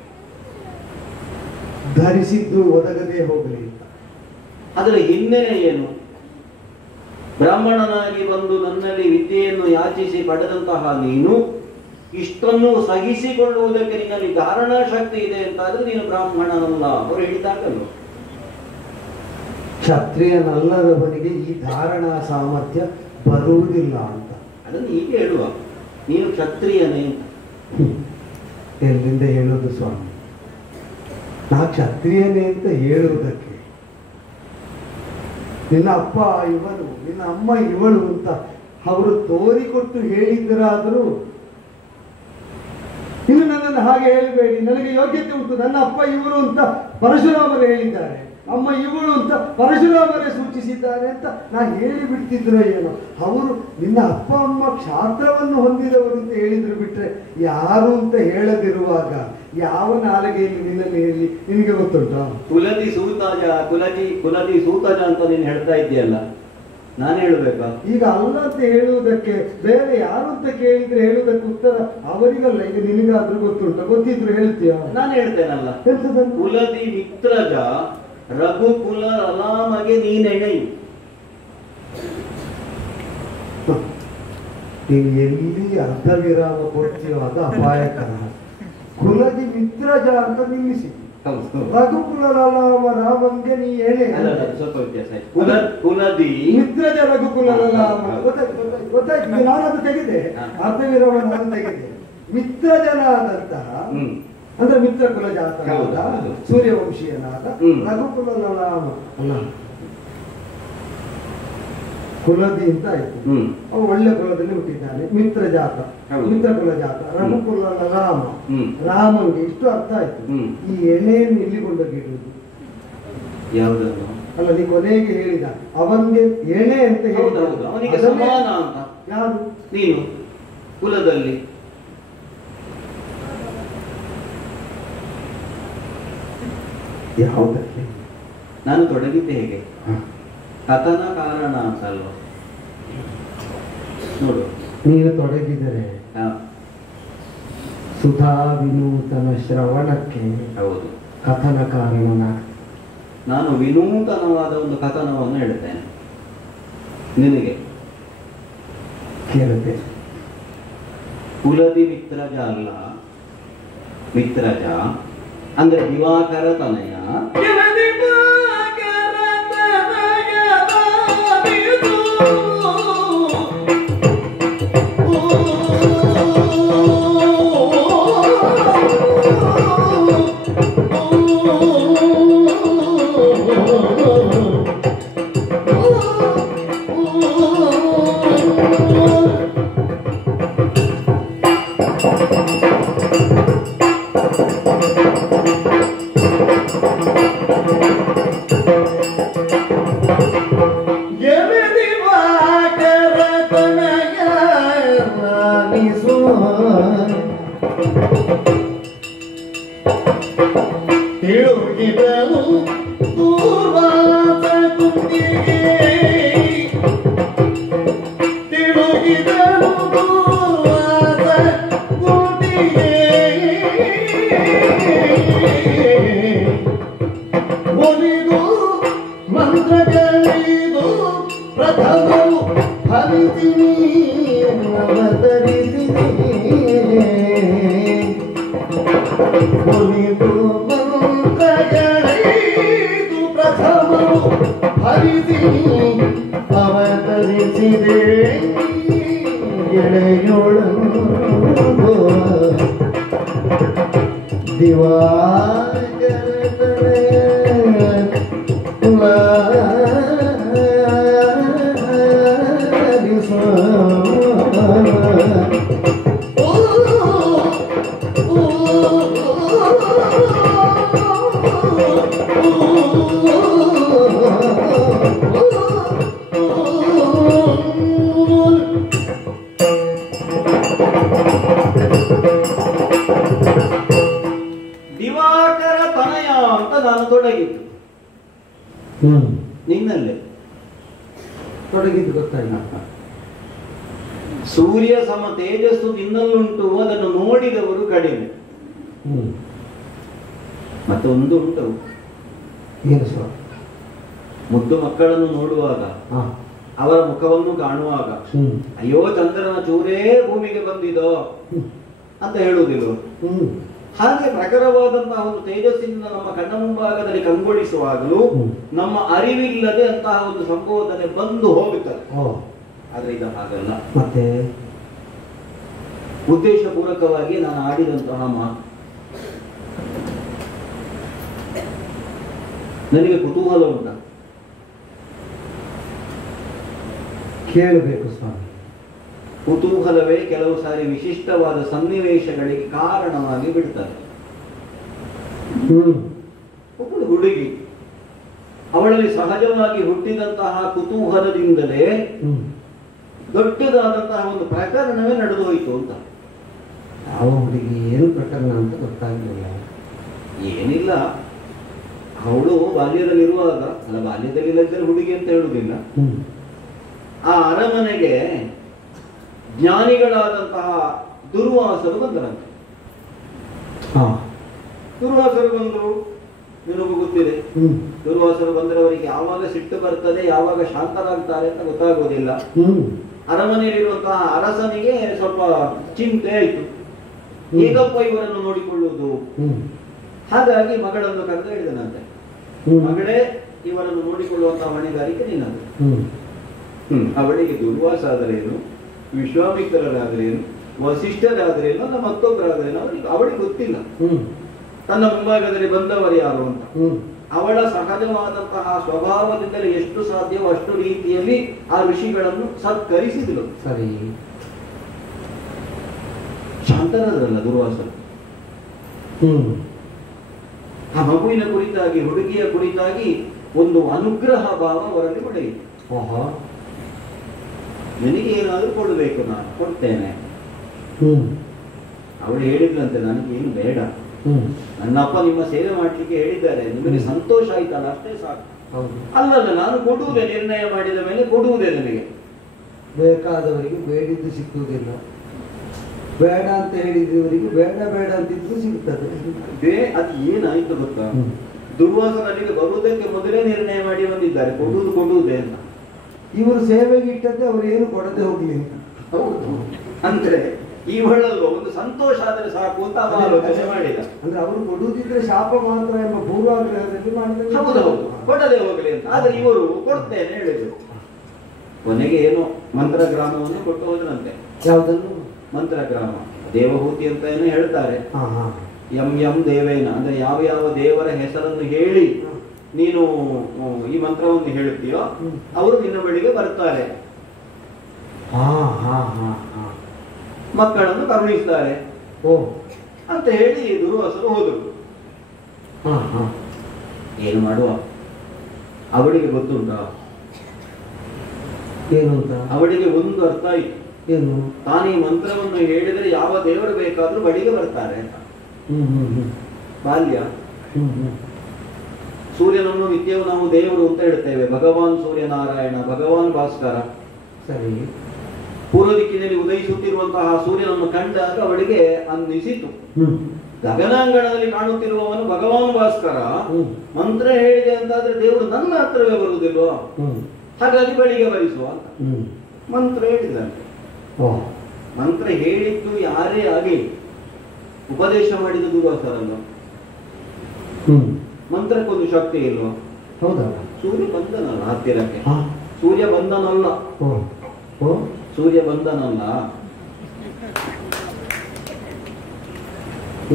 ಧರಿಸಿದ್ದು ಒದಗದೆ ಹೋಗಲಿ ಅಂತ. ಅದರ ಹಿನ್ನೆಲೆ ಏನು? ಬ್ರಾಹ್ಮಣನಾಗಿ ಬಂದು ನನ್ನಲ್ಲಿ ವಿದ್ಯೆಯನ್ನು ಯಾಚಿಸಿ ಪಡೆದಂತಹ ನೀನು ಇಷ್ಟನ್ನು ಸಹಿಸಿಕೊಳ್ಳುವುದಕ್ಕೆ ನಿನ್ನಲ್ಲಿ ಧಾರಣಾ ಶಕ್ತಿ ಇದೆ ಅಂತಾದ್ರೆ ನೀನು ಬ್ರಾಹ್ಮಣನಲ್ಲ, ಅವರು ಹೇಳಿದಾಗಲ್ಲ. ಕ್ಷತ್ರಿಯನಲ್ಲದವನಿಗೆ ಈ ಧಾರಣಾ ಸಾಮರ್ಥ್ಯ ಬರುವುದಿಲ್ಲ ಅಂತ ಅದನ್ನು ಈಗ ಹೇಳುವ. ನೀನು ಕ್ಷತ್ರಿಯನೇ ಅಂತ ಎಲ್ಲಿಂದ ಹೇಳೋದು ಸ್ವಾಮಿ? ನಾ ಕ್ಷತ್ರಿಯನೇ ಅಂತ ಹೇಳುವುದಕ್ಕೆ ನಿನ್ನ ಅಪ್ಪ ಇವನು, ನಿನ್ನ ಅಮ್ಮ ಇವಳು ಅಂತ ಅವರು ತೋರಿಕೊಟ್ಟು ಹೇಳಿದ್ದರಾದರೂ ಇನ್ನು ನನ್ನನ್ನು ಹಾಗೆ ಹೇಳಬೇಡಿ, ನನಗೆ ಯೋಗ್ಯತೆ ಉಂಟು, ನನ್ನ ಅಪ್ಪ ಇವರು ಅಂತ ಪರಶುರಾಮರು ಹೇಳಿದ್ದಾರೆ, ಅಮ್ಮ ಇವಳು ಅಂತ ಪರಶುರಾಮರೇ ಸೂಚಿಸಿದ್ದಾರೆ ಅಂತ ನಾ ಹೇಳಿಬಿಡ್ತಿದ್ರು ಏನೋ. ಅವರು ನಿನ್ನ ಅಪ್ಪ ಅಮ್ಮ ಕ್ಷಾತ್ರವನ್ನು ಹೊಂದಿದವರು ಅಂತ ಹೇಳಿದ್ರು ಬಿಟ್ರೆ ಯಾರು ಅಂತ ಹೇಳದಿರುವಾಗ ಯಾವ ನಾಲಿಗೆಯಲ್ಲಿ ನಿನ್ನಲ್ಲಿ ಹೇಳಿ ನಿನಗೆ ಗೊತ್ತುಂಟಾ? ಕುಲದಿ ಸೂತಜ ಕುಲದಿ ಸೂತಜ ಅಂತ ನೀನು ಹೇಳ್ತಾ ಇದ್ದೀಯಲ್ಲ, ನಾನು ಹೇಳ್ಬೇಕಾ? ಈಗ ಅಲ್ಲ ಅಂತ ಹೇಳುವುದಕ್ಕೆ ಬೇರೆ ಯಾರು ಅಂತ ಕೇಳಿದ್ರೆ ಹೇಳುವುದಕ್ಕೆ ಉತ್ತರ ಅವರಿಗಲ್ಲ. ಈಗ ನಿನಗಾದ್ರೂ ಗೊತ್ತುಂಟ, ಗೊತ್ತಿದ್ರು ಹೇಳ್ತೀಯ? ನಾನು ಹೇಳ್ತೇನಲ್ಲ, ಕುಲದಿ ಮಿತ್ರಜ ರಘುಕುಲ ಅಲಾಮಗೆ ನೀನೆಣೆಯು. ನೀವು ಎಲ್ಲಿ ಅರ್ಧ ವಿರಾಮ ಕೊಡ್ತೀಯೋ ಅದು ಅಪಾಯಕರ. ಕುಲದಿ ಮಿತ್ರಜ ಅಂತ ನಿಲ್ಲಿಸಿ, ರಘುಕುಲ ರಾಮಂಗೆ ನೀ ಎಣೆ. ಸ್ವಲ್ಪ ವ್ಯತ್ಯಾಸ ಆಯ್ತು. ಕುಲದಿ ಮಿತ್ರಜ ರಘುಕುಲ ಗೊತ್ತಾಯ್ತು. ನಾನು ಅದು ತೆಗೆದೆ, ಅರ್ಧ ವಿರಾಮ ನಾನು ತೆಗೆದೆ. ಮಿತ್ರಜನಾದಂತಹ ಅಂದ್ರೆ ಮಿತ್ರ ಕುಲ ಜಾತನಾದ, ಸೂರ್ಯವಂಶೀಯನಾದ ರಘುಕುಲ ಅಲ್ಲ, ಕುಲದಿ ಅಂತ ಆಯ್ತು. ಅವ ಒಳ್ಳೆ ಕುಲದಲ್ಲಿ ಹುಟ್ಟಿದ್ದಾನೆ, ಮಿತ್ರ ಜಾತ, ಮಿತ್ರ ಕುಲ ಜಾತ, ರಘುಕುಲ ರಾಮ, ರಾಮಂಗೆ ಇಷ್ಟು ಅರ್ಥ ಆಯ್ತು. ಈ ಎಣ್ಣೆಯನ್ನು ಇಲ್ಲಿ ಕೊಂಡೋಗಿಡುವುದು ಯಾವುದನ್ನು ಅಲ್ಲ, ನೀ ಕೊನೆಗೆ ಹೇಳಿದ ಅವನಿಗೆ ಎಣ್ಣೆ ಅಂತ ಹೇಳಿದ, ಅವನಿಗೆ ಸಮಾನ ಅಂತ. ಯಾರು? ನೀನು ಕುಲದಲ್ಲಿ ಯಾವುದಕ್ಕೆ ನಾನು ತೊಡಗಿದ್ದೆ ಹೇಗೆ? ಕಥನ ಕಾರಣ ಅಂತಲ್ವ? ನೋಡು, ನೀನು ತೊಡಗಿದರೆ ಸುಧಾ ವಿನೂತನ ಶ್ರವಣಕ್ಕೆ ಹೌದು ಕಥನ ಕಾರಣ. ನಾನು ವಿನೂತನವಾದ ಒಂದು ಕಥನವನ್ನು ಹೇಳ್ತೇನೆ ನಿನಗೆ, ಕೇಳುತ್ತೆ. ಕುಲದಿ ಮಿತ್ರಜ ಅಲ್ಲ, ಮಿತ್ರಜ ಅಂದ್ರೆ ದಿವಾಕರ ತನಯ. Oh ನಿನ್ನಲ್ಲೇ ತೊಡಗಿದ್ದು ಗೊತ್ತಾಯಿಲ್ಲ. ಸೂರ್ಯ ಸಮ ತೇಜಸ್ಸು ನಿನ್ನಲ್ಲುಂಟು, ಅದನ್ನು ನೋಡಿದವರು ಕಡಿಮೆ. ಮತ್ತೆ ಒಂದು ಉಂಟು, ಏನು ಸ್ವಾಮಿ? ಮುದ್ದು ಮಕ್ಕಳನ್ನು ನೋಡುವಾಗ, ಅವರ ಮುಖವನ್ನು ಕಾಣುವಾಗ, ಅಯ್ಯೋ ಚಂದ್ರನ ಚೂರೇ ಭೂಮಿಗೆ ಬಂದಿದೋ ಅಂತ ಹೇಳುವುದಿಲ್ಲ. ಹಾಗೆ ಪ್ರಖರವಾದಂತಹ ಒಂದು ತೇಜಸ್ಸಿನಿಂದ ನಮ್ಮ ಕಣ್ಣ ಮುಂಭಾಗದಲ್ಲಿ ಕಂಗೊಳಿಸುವಾಗಲೂ ನಮ್ಮ ಅರಿವಿಲ್ಲದೆ ಅಂತಹ ಒಂದು ಸಂಬೋಧನೆ ಬಂದು ಹೋಗುತ್ತದೆ. ಆದ್ರೆ ಇದು ಹಾಗಲ್ಲ. ಮತ್ತೆ ಉದ್ದೇಶಪೂರ್ವಕವಾಗಿ ನಾನು ಆಡಿದಂತಹ ಮಾತು ನನಗೆ ಕುತೂಹಲ ಉಂಟ, ಕೇಳಬೇಕು ಸ್ವಾಮಿ. ಕುತೂಹಲವೇ ಕೆಲವು ಸಾರಿ ವಿಶಿಷ್ಟವಾದ ಸನ್ನಿವೇಶಗಳಿಗೆ ಕಾರಣವಾಗಿ ಬಿಡ್ತಾರೆ. ಒಬ್ಬಳು ಹುಡುಗಿ, ಅವಳಲ್ಲಿ ಸಹಜವಾಗಿ ಹುಟ್ಟಿದಂತಹ ಕುತೂಹಲದಿಂದಲೇ ದೊಡ್ಡದಾದಂತಹ ಒಂದು ಪ್ರಕರಣವೇ ನಡೆದು ಹೋಯಿತು ಅಂತ. ಯಾವ ಹುಡುಗಿ ಏನು ಪ್ರಕರಣ ಅಂತ ಗೊತ್ತಾಗಲಿಲ್ಲ. ಏನಿಲ್ಲ, ಅವಳು ಬಾಲ್ಯದಲ್ಲಿರುವಾಗ, ಅಲ್ಲ ಬಾಲ್ಯದಲ್ಲಿ ಇಲ್ಲದಿದ್ದರೆ ಹುಡುಗಿ ಅಂತ ಹೇಳುವುದಿಲ್ಲ, ಆ ಅರಮನೆಗೆ ಜ್ಞಾನಿಗಳಾದಂತಹ ದುರ್ವಾಸರು ಬಂದರಂತೆ. ದುರ್ವಾಸರು ಬಂದರು, ನಿನಗೂ ಗೊತ್ತಿದೆ. ದುರ್ವಾಸರು ಬಂದರೆ ಅವರಿಗೆ ಯಾವಾಗ ಸಿಟ್ಟು ಬರ್ತದೆ, ಯಾವಾಗ ಶಾಂತರಾಗ್ತಾರೆ ಅಂತ ಗೊತ್ತಾಗೋದಿಲ್ಲ. ಅರಮನೆಯಲ್ಲಿರುವಂತಹ ಅರಸನಿಗೆ ಸ್ವಲ್ಪ ಚಿಂತೆ ಆಯಿತು, ಹೇಗಪ್ಪ ಇವರನ್ನು ನೋಡಿಕೊಳ್ಳುವುದು. ಹಾಗಾಗಿ ಮಗಳನ್ನು ಕರೆದು ಹೇಳಿದನಂತೆ, ಮಗಳೇ, ಇವರನ್ನು ನೋಡಿಕೊಳ್ಳುವಂತಹ ಹೊಣೆಗಾರಿಕೆ ನಿನ್ನದು. ಅವಳಿಗೆ ದುರ್ವಾಸ ಆದರೇನು, ವಿಶ್ವಾಮಿತ್ರರಾದರೇನು, ವಸಿಷ್ಠರಾದರೇನು, ಅಲ್ಲ ಮತ್ತೊಬ್ಬರಾದರೇನು ಅವಳಿಗೆ ಗೊತ್ತಿಲ್ಲ. ತನ್ನ ಮುಂಭಾಗದಲ್ಲಿ ಬಂದವರು ಯಾರು ಅಂತ. ಅವಳ ಸಹಜವಾದಂತಹ ಸ್ವಭಾವದಿಂದಲೇ ಎಷ್ಟು ಸಾಧ್ಯವೋ ಅಷ್ಟು ರೀತಿಯಲ್ಲಿ ಆ ಋಷಿಗಳನ್ನು ಸತ್ಕರಿಸಿದಳು. ಸರಿ, ಶಾಂತರಾದ್ರಲ್ಲ ದುರ್ವಾಸರು. ಆ ಮಗುವಿನ ಕುರಿತಾಗಿ, ಹುಡುಗಿಯ ಕುರಿತಾಗಿ ಒಂದು ಅನುಗ್ರಹ ಭಾವ ಅವರಲ್ಲಿ ಒಡೆಯಿತು. ನಿನಗೆ ಏನಾದರೂ ಕೊಡಬೇಕು, ನಾನು ಕೊಡ್ತೇನೆ. ಅವಳು ಹೇಳಿದ್ಲಂತೆ, ನನಗೇನು ಬೇಡ, ನನ್ನಪ್ಪ ನಿಮ್ಮ ಸೇವೆ ಮಾಡ್ಲಿಕ್ಕೆ ಹೇಳಿದ್ದಾರೆ, ನಿಮಗೆ ಸಂತೋಷ ಆಯ್ತಲ್ಲ ಅಷ್ಟೇ ಸಾಕು. ಅಲ್ಲಲ್ಲ, ನಾನು ಕೊಡುವುದೇ, ನಿರ್ಣಯ ಮಾಡಿದ ಮೇಲೆ ಕೊಡುವುದೇ. ನನಗೆ ಬೇಕಾದವರಿಗೆ ಬೇಡಿದ್ದು ಸಿಕ್ಕುವುದಿಲ್ಲ, ಬೇಡ ಅಂತ ಹೇಳಿದವರಿಗೆ ಬೇಡ ಬೇಡ ಅಂತಿದ್ದು ಸಿಗ್ತದೆ. ಅದು ಏನಾಯ್ತು ಗೊತ್ತಾ, ದುರ್ವಾಸನಿಗೆ ಬರುವುದಕ್ಕೆ ಮೊದಲೇ ನಿರ್ಣಯ ಮಾಡಿ ಬಂದಿದ್ದಾರೆ, ಕೊಡುವುದೇ ಅಂತ. ಇವರು ಸೇವೆಗೆ ಇಟ್ಟದ್ದೇ ಅವ್ರು ಏನು ಕೊಡದೆ ಹೋಗ್ಲಿ ಅಂತ. ಹೌದು, ಅಂದ್ರೆ ಇವಳಲ್ಲೂ ಒಂದು ಸಂತೋಷ ಆದರೆ ಸಾಕು ಅಂತ ಆಲೋಚನೆ ಮಾಡಿದ. ಅಂದ್ರೆ ಅವರು ಕೊಡುವುದಿದ್ರೆ ಶಾಪ ಮಾತ್ರ ಎಂಬ ಪೂರ್ವಾಗ್ರಹದಲ್ಲಿ ಮಾಡಿದ್ರೆ ಹೌದೌದು, ಕೊಡದೆ ಹೋಗ್ಲಿ ಅಂತ. ಆದ್ರೆ ಇವರು ಕೊಡ್ತೇನೆ ಹೇಳಿದ್ರು. ಕೊನೆಗೆ ಏನೋ ಮಂತ್ರಗ್ರಾಮವನ್ನು ಕೊಟ್ಟು ಹೋದ್ರಂತೆ. ಯಾವುದನ್ನು? ಮಂತ್ರಗ್ರಾಮ, ದೇವಹೂತಿ ಅಂತ ಏನೋ ಹೇಳ್ತಾರೆ. ಯಂ ಯಂ ದೇವೇನ, ಅಂದ್ರೆ ಯಾವ ಯಾವ ದೇವರ ಹೆಸರನ್ನು ಹೇಳಿ ನೀನು ಈ ಮಂತ್ರವನ್ನು ಹೇಳುತ್ತೀಯೋ ಅವರು ನಿನ್ನ ಬಳಿಗೆ ಬರ್ತಾರೆ, ಮಕ್ಕಳನ್ನು ಕರುಣಿಸ್ತಾರೆ ಅಂತ ಹೇಳಿ ದುರ್ವಾಸರು ಹೋದರು. ಏನು ಮಾಡುವ, ಅವಳಿಗೆ ಗೊತ್ತುಂಟ, ಏನು ಅಂತ ಅವಳಿಗೆ ಒಂದು ಅರ್ಥ ಆಯ್ತು. ಏನು? ತಾನೀ ಮಂತ್ರವನ್ನು ಹೇಳಿದರೆ ಯಾವ ದೇವರು ಬೇಕಾದ್ರೂ ಬಳಿಗೆ ಬರ್ತಾರೆ ಅಂತ. ಬಾಲ್ಯ, ಸೂರ್ಯನನ್ನು ನಿತ್ಯವೂ ನಾವು ದೇವರು ಅಂತ ಹೇಳ್ತೇವೆ. ಭಗವಾನ್ ಸೂರ್ಯನಾರಾಯಣ, ಭಗವಾನ್ ಭಾಸ್ಕರ. ಸರಿ, ಪೂರ್ವ ದಿಕ್ಕಿನಲ್ಲಿ ಉದಯಿಸುತ್ತಿರುವಂತಹ ಸೂರ್ಯನನ್ನು ಕಂಡಾಗ ಅವಳಿಗೆ ಅನ್ನಿಸಿತು, ಗಗನಾಂಗಣದಲ್ಲಿ ಕಾಣುತ್ತಿರುವವನು ಭಗವಾನ್ ಭಾಸ್ಕರ, ಮಂತ್ರ ಹೇಳಿದೆ ಅಂತಾದ್ರೆ ದೇವರು ನನ್ನ ಹತ್ರವೇ ಬರುವುದಿಲ್ವಾ, ಹಾಗಾಗಿ ಬಳಿಗೆ ಬರಿಸುವ ಅಂತ ಮಂತ್ರ ಹೇಳಿದಂತೆ. ಮಂತ್ರ ಹೇಳಿದ್ದು ಯಾರೇ ಆಗಲಿ ಉಪದೇಶ ಮಾಡಿದ ದುರ್ವಾಸರಲ್ಲ. ಮಂತ್ರಕ್ಕೊಂದು ಶಕ್ತಿ ಇಲ್ವಾ? ಹೌದಲ್ಲ, ಸೂರ್ಯ ಬಂದನಲ್ಲ ಹತ್ತಿರಕ್ಕೆ. ಸೂರ್ಯ ಬಂದನಲ್ಲ, ಸೂರ್ಯ ಬಂದನಲ್ಲ.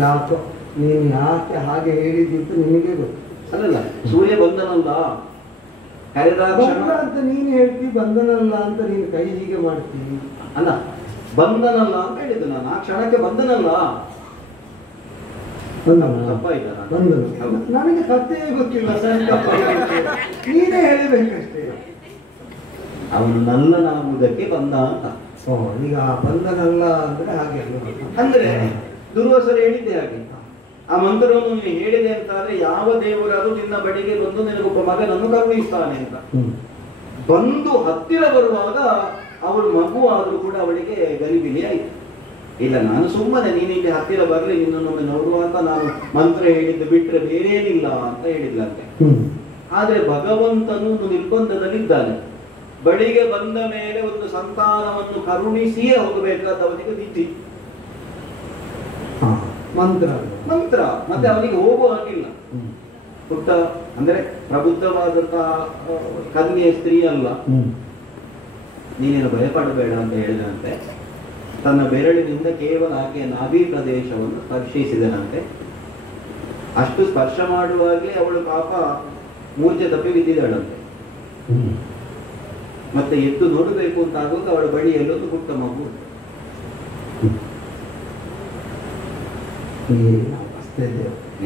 ಯಾಕೋ ನೀನು ಯಾಕೆ ಹಾಗೆ ಹೇಳಿದ್ದು ನಿನಗೆ ಗೊತ್ತು. ಅಲ್ಲಲ್ಲ, ಸೂರ್ಯ ಬಂದನಲ್ಲ, ಅಂತ ನೀನು ಹೇಳ್ತಿ, ಬಂದನಲ್ಲ ಅಂತ ನೀನು ಕೈ ಹೀಗೆ ಮಾಡ್ತೀನಿ. ಅಲ್ಲ, ಬಂದನಲ್ಲ ಅಂತ ಹೇಳಿದ್ದು ನಾನು. ಆ ಕ್ಷಣಕ್ಕೆ ಬಂದನಲ್ಲ, ತಪ್ಪಾಯ್ತಲ್ಲ. ನನಗೆ ಕಥೆ ಗೊತ್ತಿಲ್ಲ ಸರ್, ನೀನೇ ಹೇಳಬೇಕಷ್ಟೇ. ಅವನು ನಲ್ಲನಾಗುವುದಕ್ಕೆ ಬಂದ ಅಂತ. ಈಗ ಬಂದನಲ್ಲ ಅಂದ್ರೆ ಹಾಗೆ ಅಂದ್ರೆ ದುರ್ವಾಸರು ಹೇಳಿದ್ದೆ ಹಾಗೆ. ಆ ಮಂತ್ರವನ್ನು ನೀನು ಹೇಳಿದೆ ಅಂತಾದ್ರೆ ಯಾವ ದೇವರಾದ್ರೂ ನಿನ್ನ ಬಳಿಗೆ ಬಂದು ನಿನಗೊಬ್ಬ ಮಗನನ್ನು ಕರುಣಿಸ್ತಾನೆ ಅಂತ. ಬಂದು ಹತ್ತಿರ ಬರುವಾಗ ಅವಳು ಮಗು ಆದ್ರೂ ಕೂಡ ಅವಳಿಗೆ ಗಲಿಬಿಲಿ ಆಯ್ತು. ಇಲ್ಲ, ನಾನು ಸುಮ್ಮನೆ ನೀನಿಲ್ಲಿ ಹತ್ತಿರ ಬರ್ಲಿ, ನಿನ್ನನ್ನೊಮ್ಮೆ ನೋಡುವ ಅಂತ ನಾನು ಮಂತ್ರ ಹೇಳಿದ್ದು ಬಿಟ್ರೆ ಬೇರೇನಿಲ್ಲ ಅಂತ ಹೇಳಿದ್ಲಂತೆ. ಆದ್ರೆ ಭಗವಂತನು ನಿರ್ಬಂಧದಲ್ಲಿದ್ದಾನೆ. ಬಳಿಗೆ ಬಂದ ಮೇಲೆ ಒಂದು ಸಂತಾನವನ್ನು ಕರುಣಿಸಿಯೇ ಹೋಗಬೇಕಾದವನಿಗೆ ವಿಧಿ ಮಂತ್ರ ಮಂತ್ರ. ಮತ್ತೆ ಅವನಿಗೆ ಹೋಗುವ ಹಾಗಿಲ್ಲ. ಪುಟ್ಟ ಅಂದ್ರೆ ಪ್ರಬುದ್ಧವಾದಂತಹ ಕನ್ಯೆ ಸ್ತ್ರೀ ಅಲ್ಲ. ನೀನೇನು ಭಯಪಡಬೇಡ ಅಂತ ಹೇಳಿದಂತೆ ತನ್ನ ಬೆರಳಿನಿಂದ ಕೇವಲ ಆಕೆಯ ನಾಭಿ ಪ್ರದೇಶವನ್ನು ಸ್ಪರ್ಶಿಸಿದನಂತೆ. ಅಷ್ಟು ಸ್ಪರ್ಶ ಮಾಡುವಾಗಲೇ ಅವಳು ಪಾಪ ಮೂರ್ಛೆ ತಪ್ಪಿ ಬಿದ್ದಿದ್ದಾಳಂತೆ. ಮತ್ತೆ ಎದ್ದು ನೋಡಬೇಕು ಅಂತ ಆಗುವಾಗ ಅವಳ ಬಳಿ ಎಲ್ಲೊಂದು ಪುಟ್ಟ ಮಗು.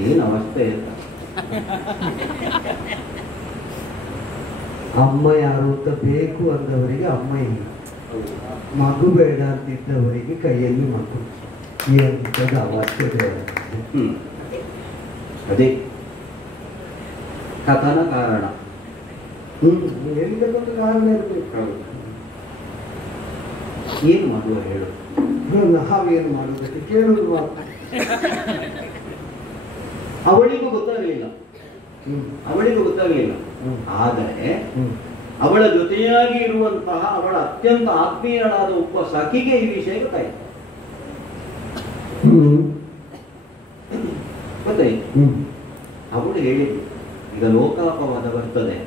ಏನು ಅವಸ್ಥೆ ಅಂತ. ಅಮ್ಮ ಯಾರು ಅಂತ ಬೇಕು ಅಂದವರಿಗೆ ಅಮ್ಮ ಇಲ್ಲ, ಮಗು ಬೇಡ ಅಂತಿದ್ದವರಿಗೆ ಕೈಯಲ್ಲಿ ಮಗು. ಎಂತದ ಅವಶ್ಯಕತೆ. ಅದೇ ಕಥನ ಕಾರಣ. ಹೇಳಿದಕ್ಕೊಂದು ಕಾರಣ ಇರಬೇಕು. ಏನು ಮಾಡುವ ಹೇಳು. ನಾವೇನು ಮಾಡುವುದಕ್ಕೆ ಕೇಳುವುದು ಮಾತ್ರ. ಅವಳಿಗೂ ಗೊತ್ತಾಗಲಿಲ್ಲ. ಆದರೆ ಅವಳ ಜೊತೆಯಾಗಿ ಇರುವಂತಹ ಅವಳ ಅತ್ಯಂತ ಆತ್ಮೀಯಳಾದ ಒಬ್ಬ ಸಖಿಗೆ ಈ ವಿಷಯ ಗೊತ್ತಾಯ್ತು. ಅವಳು ಹೇಳಿದ್ರು, ಈಗ ಲೋಕಾಪವಾದ ಬರ್ತದೆ.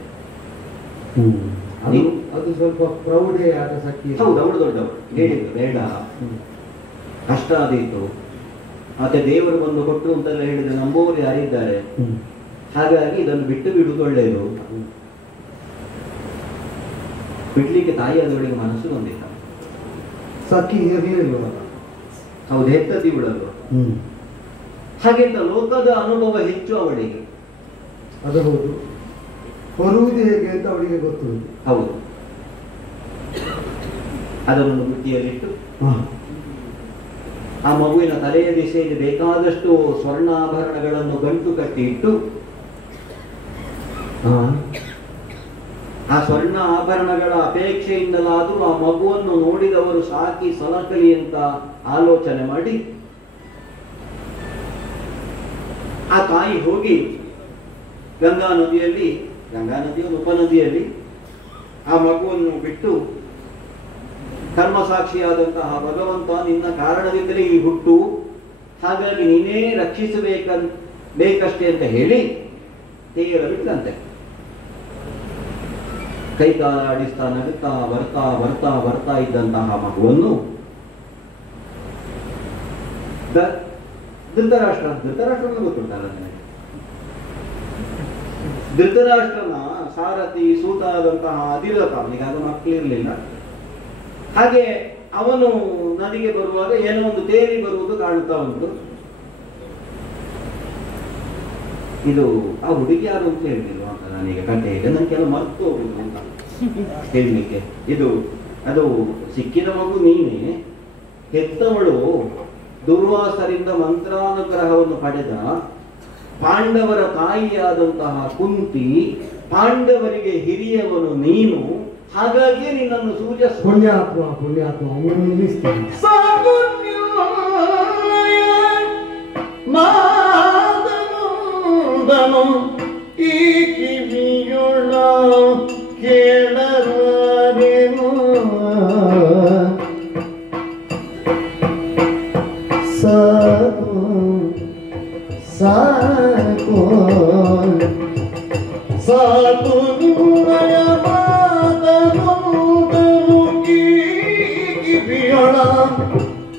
ಅದು ಸ್ವಲ್ಪ ಪ್ರೌಢೆ ಆದ ಸಖಿ. ಹೌದು, ಅವಳು ದೊಡ್ಡವಳು. ಹೇಳಿದ್ರು ಬೇಡ, ಕಷ್ಟ ಆದೀತು, ಮತ್ತೆ ದೇವರು ಬಂದು ಕೊಟ್ಟರು ಅಂತೆಲ್ಲ ಹೇಳಿದ್ರೆ ನಂಬುವವರು ಯಾರಿದ್ದಾರೆ, ಹಾಗಾಗಿ ಇದನ್ನು ಬಿಟ್ಟು ಬಿಡುವುದು ಒಳ್ಳೆಯದು. ಬಿಡ್ಲಿಕ್ಕೆ ತಾಯಿಯಾದವಳಿಗೆ ಮನಸ್ಸು ಬಂದಿಲ್ಲ. ಸಖಿ ಇರಲಿಲ್ಲ. ಹೌದು, ಹೆತ್ತತಿ ಬಿಡಲ್ವ. ಹಾಗೆಂತ ಲೋಕದ ಅನುಭವ ಹೆಚ್ಚು ಅವಳಿಗೆ. ಅದು ಹೌದು, ಹೊರುವುದು ಹೇಗೆ ಅಂತ ಅವಳಿಗೆ ಗೊತ್ತು. ಹೌದು, ಅದನ್ನು ಬುದ್ಧಿಯಲ್ಲಿಟ್ಟು ಆ ಮಗುವಿನ ತಲೆಯ ದಿಶೆಯಲ್ಲಿ ಬೇಕಾದಷ್ಟು ಸ್ವರ್ಣಾಭರಣಗಳನ್ನು ಗಂಟು ಕಟ್ಟಿ ಇಟ್ಟು ಆ ಸ್ವರ್ಣ ಆಭರಣಗಳ ಅಪೇಕ್ಷೆಯಿಂದಲಾದರೂ ಆ ಮಗುವನ್ನು ನೋಡಿದವರು ಸಾಕಿ ಸಲಕಲಿ ಅಂತ ಆಲೋಚನೆ ಮಾಡಿ ಆ ತಾಯಿ ಹೋಗಿ ಗಂಗಾ ನದಿಯ ಉಪನದಿಯಲ್ಲಿ ಆ ಮಗುವನ್ನು ಬಿಟ್ಟು, ಕರ್ಮಸಾಕ್ಷಿಯಾದಂತಹ ಭಗವಂತ ನಿನ್ನ ಕಾರಣದಿಂದಲೇ ಈ ಹುಟ್ಟು, ಹಾಗಾಗಿ ನೀನೇ ಬೇಕಷ್ಟೇ ಅಂತ ಹೇಳಿ ತೀರ ಬಿಟ್ಟಂತೆ. ಕೈಕಾಡಿಸ್ತಾ ನಗುತ್ತಾ ಬರ್ತಾ ಬರ್ತಾ ಬರ್ತಾ ಇದ್ದಂತಹ ಮಗುವನ್ನು ಧೃತರಾಷ್ಟ್ರನ ಗೊತ್ತುಂಟಲ್ಲ ನನಗೆ. ಧೃತರಾಷ್ಟ್ರನ ಸಾರಥಿ ಸೂತ ಆದಂತಹ ಅಧಿರಥ, ಅವನಿಗಾಗ ಮಕ್ಕಳಿರ್ಲಿಲ್ಲ. ಹಾಗೆ ಅವನು ನದಿಗೆ ಬರುವಾಗ ಏನೋ ಒಂದು ತೇರಿ ಬರುವುದು ಕಾಣುತ್ತಾ ಉಂಟು. ಇದು ಆ ಹುಡುಗಿ ಯಾರು ಅಂತ ಹೇಳಿಲ್ವ ಅಂತ ನನಗೆ ಕಥೆ ಇದೆ, ನನಗೆಲ್ಲ ಮರ್ತು ಹೋಗುದು ಅಂತ ಹೇಳಲಿಕ್ಕೆ. ಅದು ಸಿಕ್ಕಿದ ಮಗು ನೀನೆ, ಹೆತ್ತವಳು ದುರ್ವಾಸರಿಂದ ಮಂತ್ರಾನುಗ್ರಹವನ್ನು ಪಡೆದ ಪಾಂಡವರ ತಾಯಿಯಾದಂತಹ ಕುಂತಿ, ಪಾಂಡವರಿಗೆ ಹಿರಿಯವನು ನೀನು, ಹಾಗಾಗಿ ನಿನ್ನನ್ನು ಸೂರ್ಯ ಪುಣ್ಯಾತ್ಮ ಮಾದನು ಈ ಕಿವಿಯೊಳ ಕೇಳಲಾರೆನು ಸಾಕು ಸಾಕು ಸಾಕು ನಿಮ್ಮಯ ಮಾದನು ಈ ಕಿವಿಯೊಳ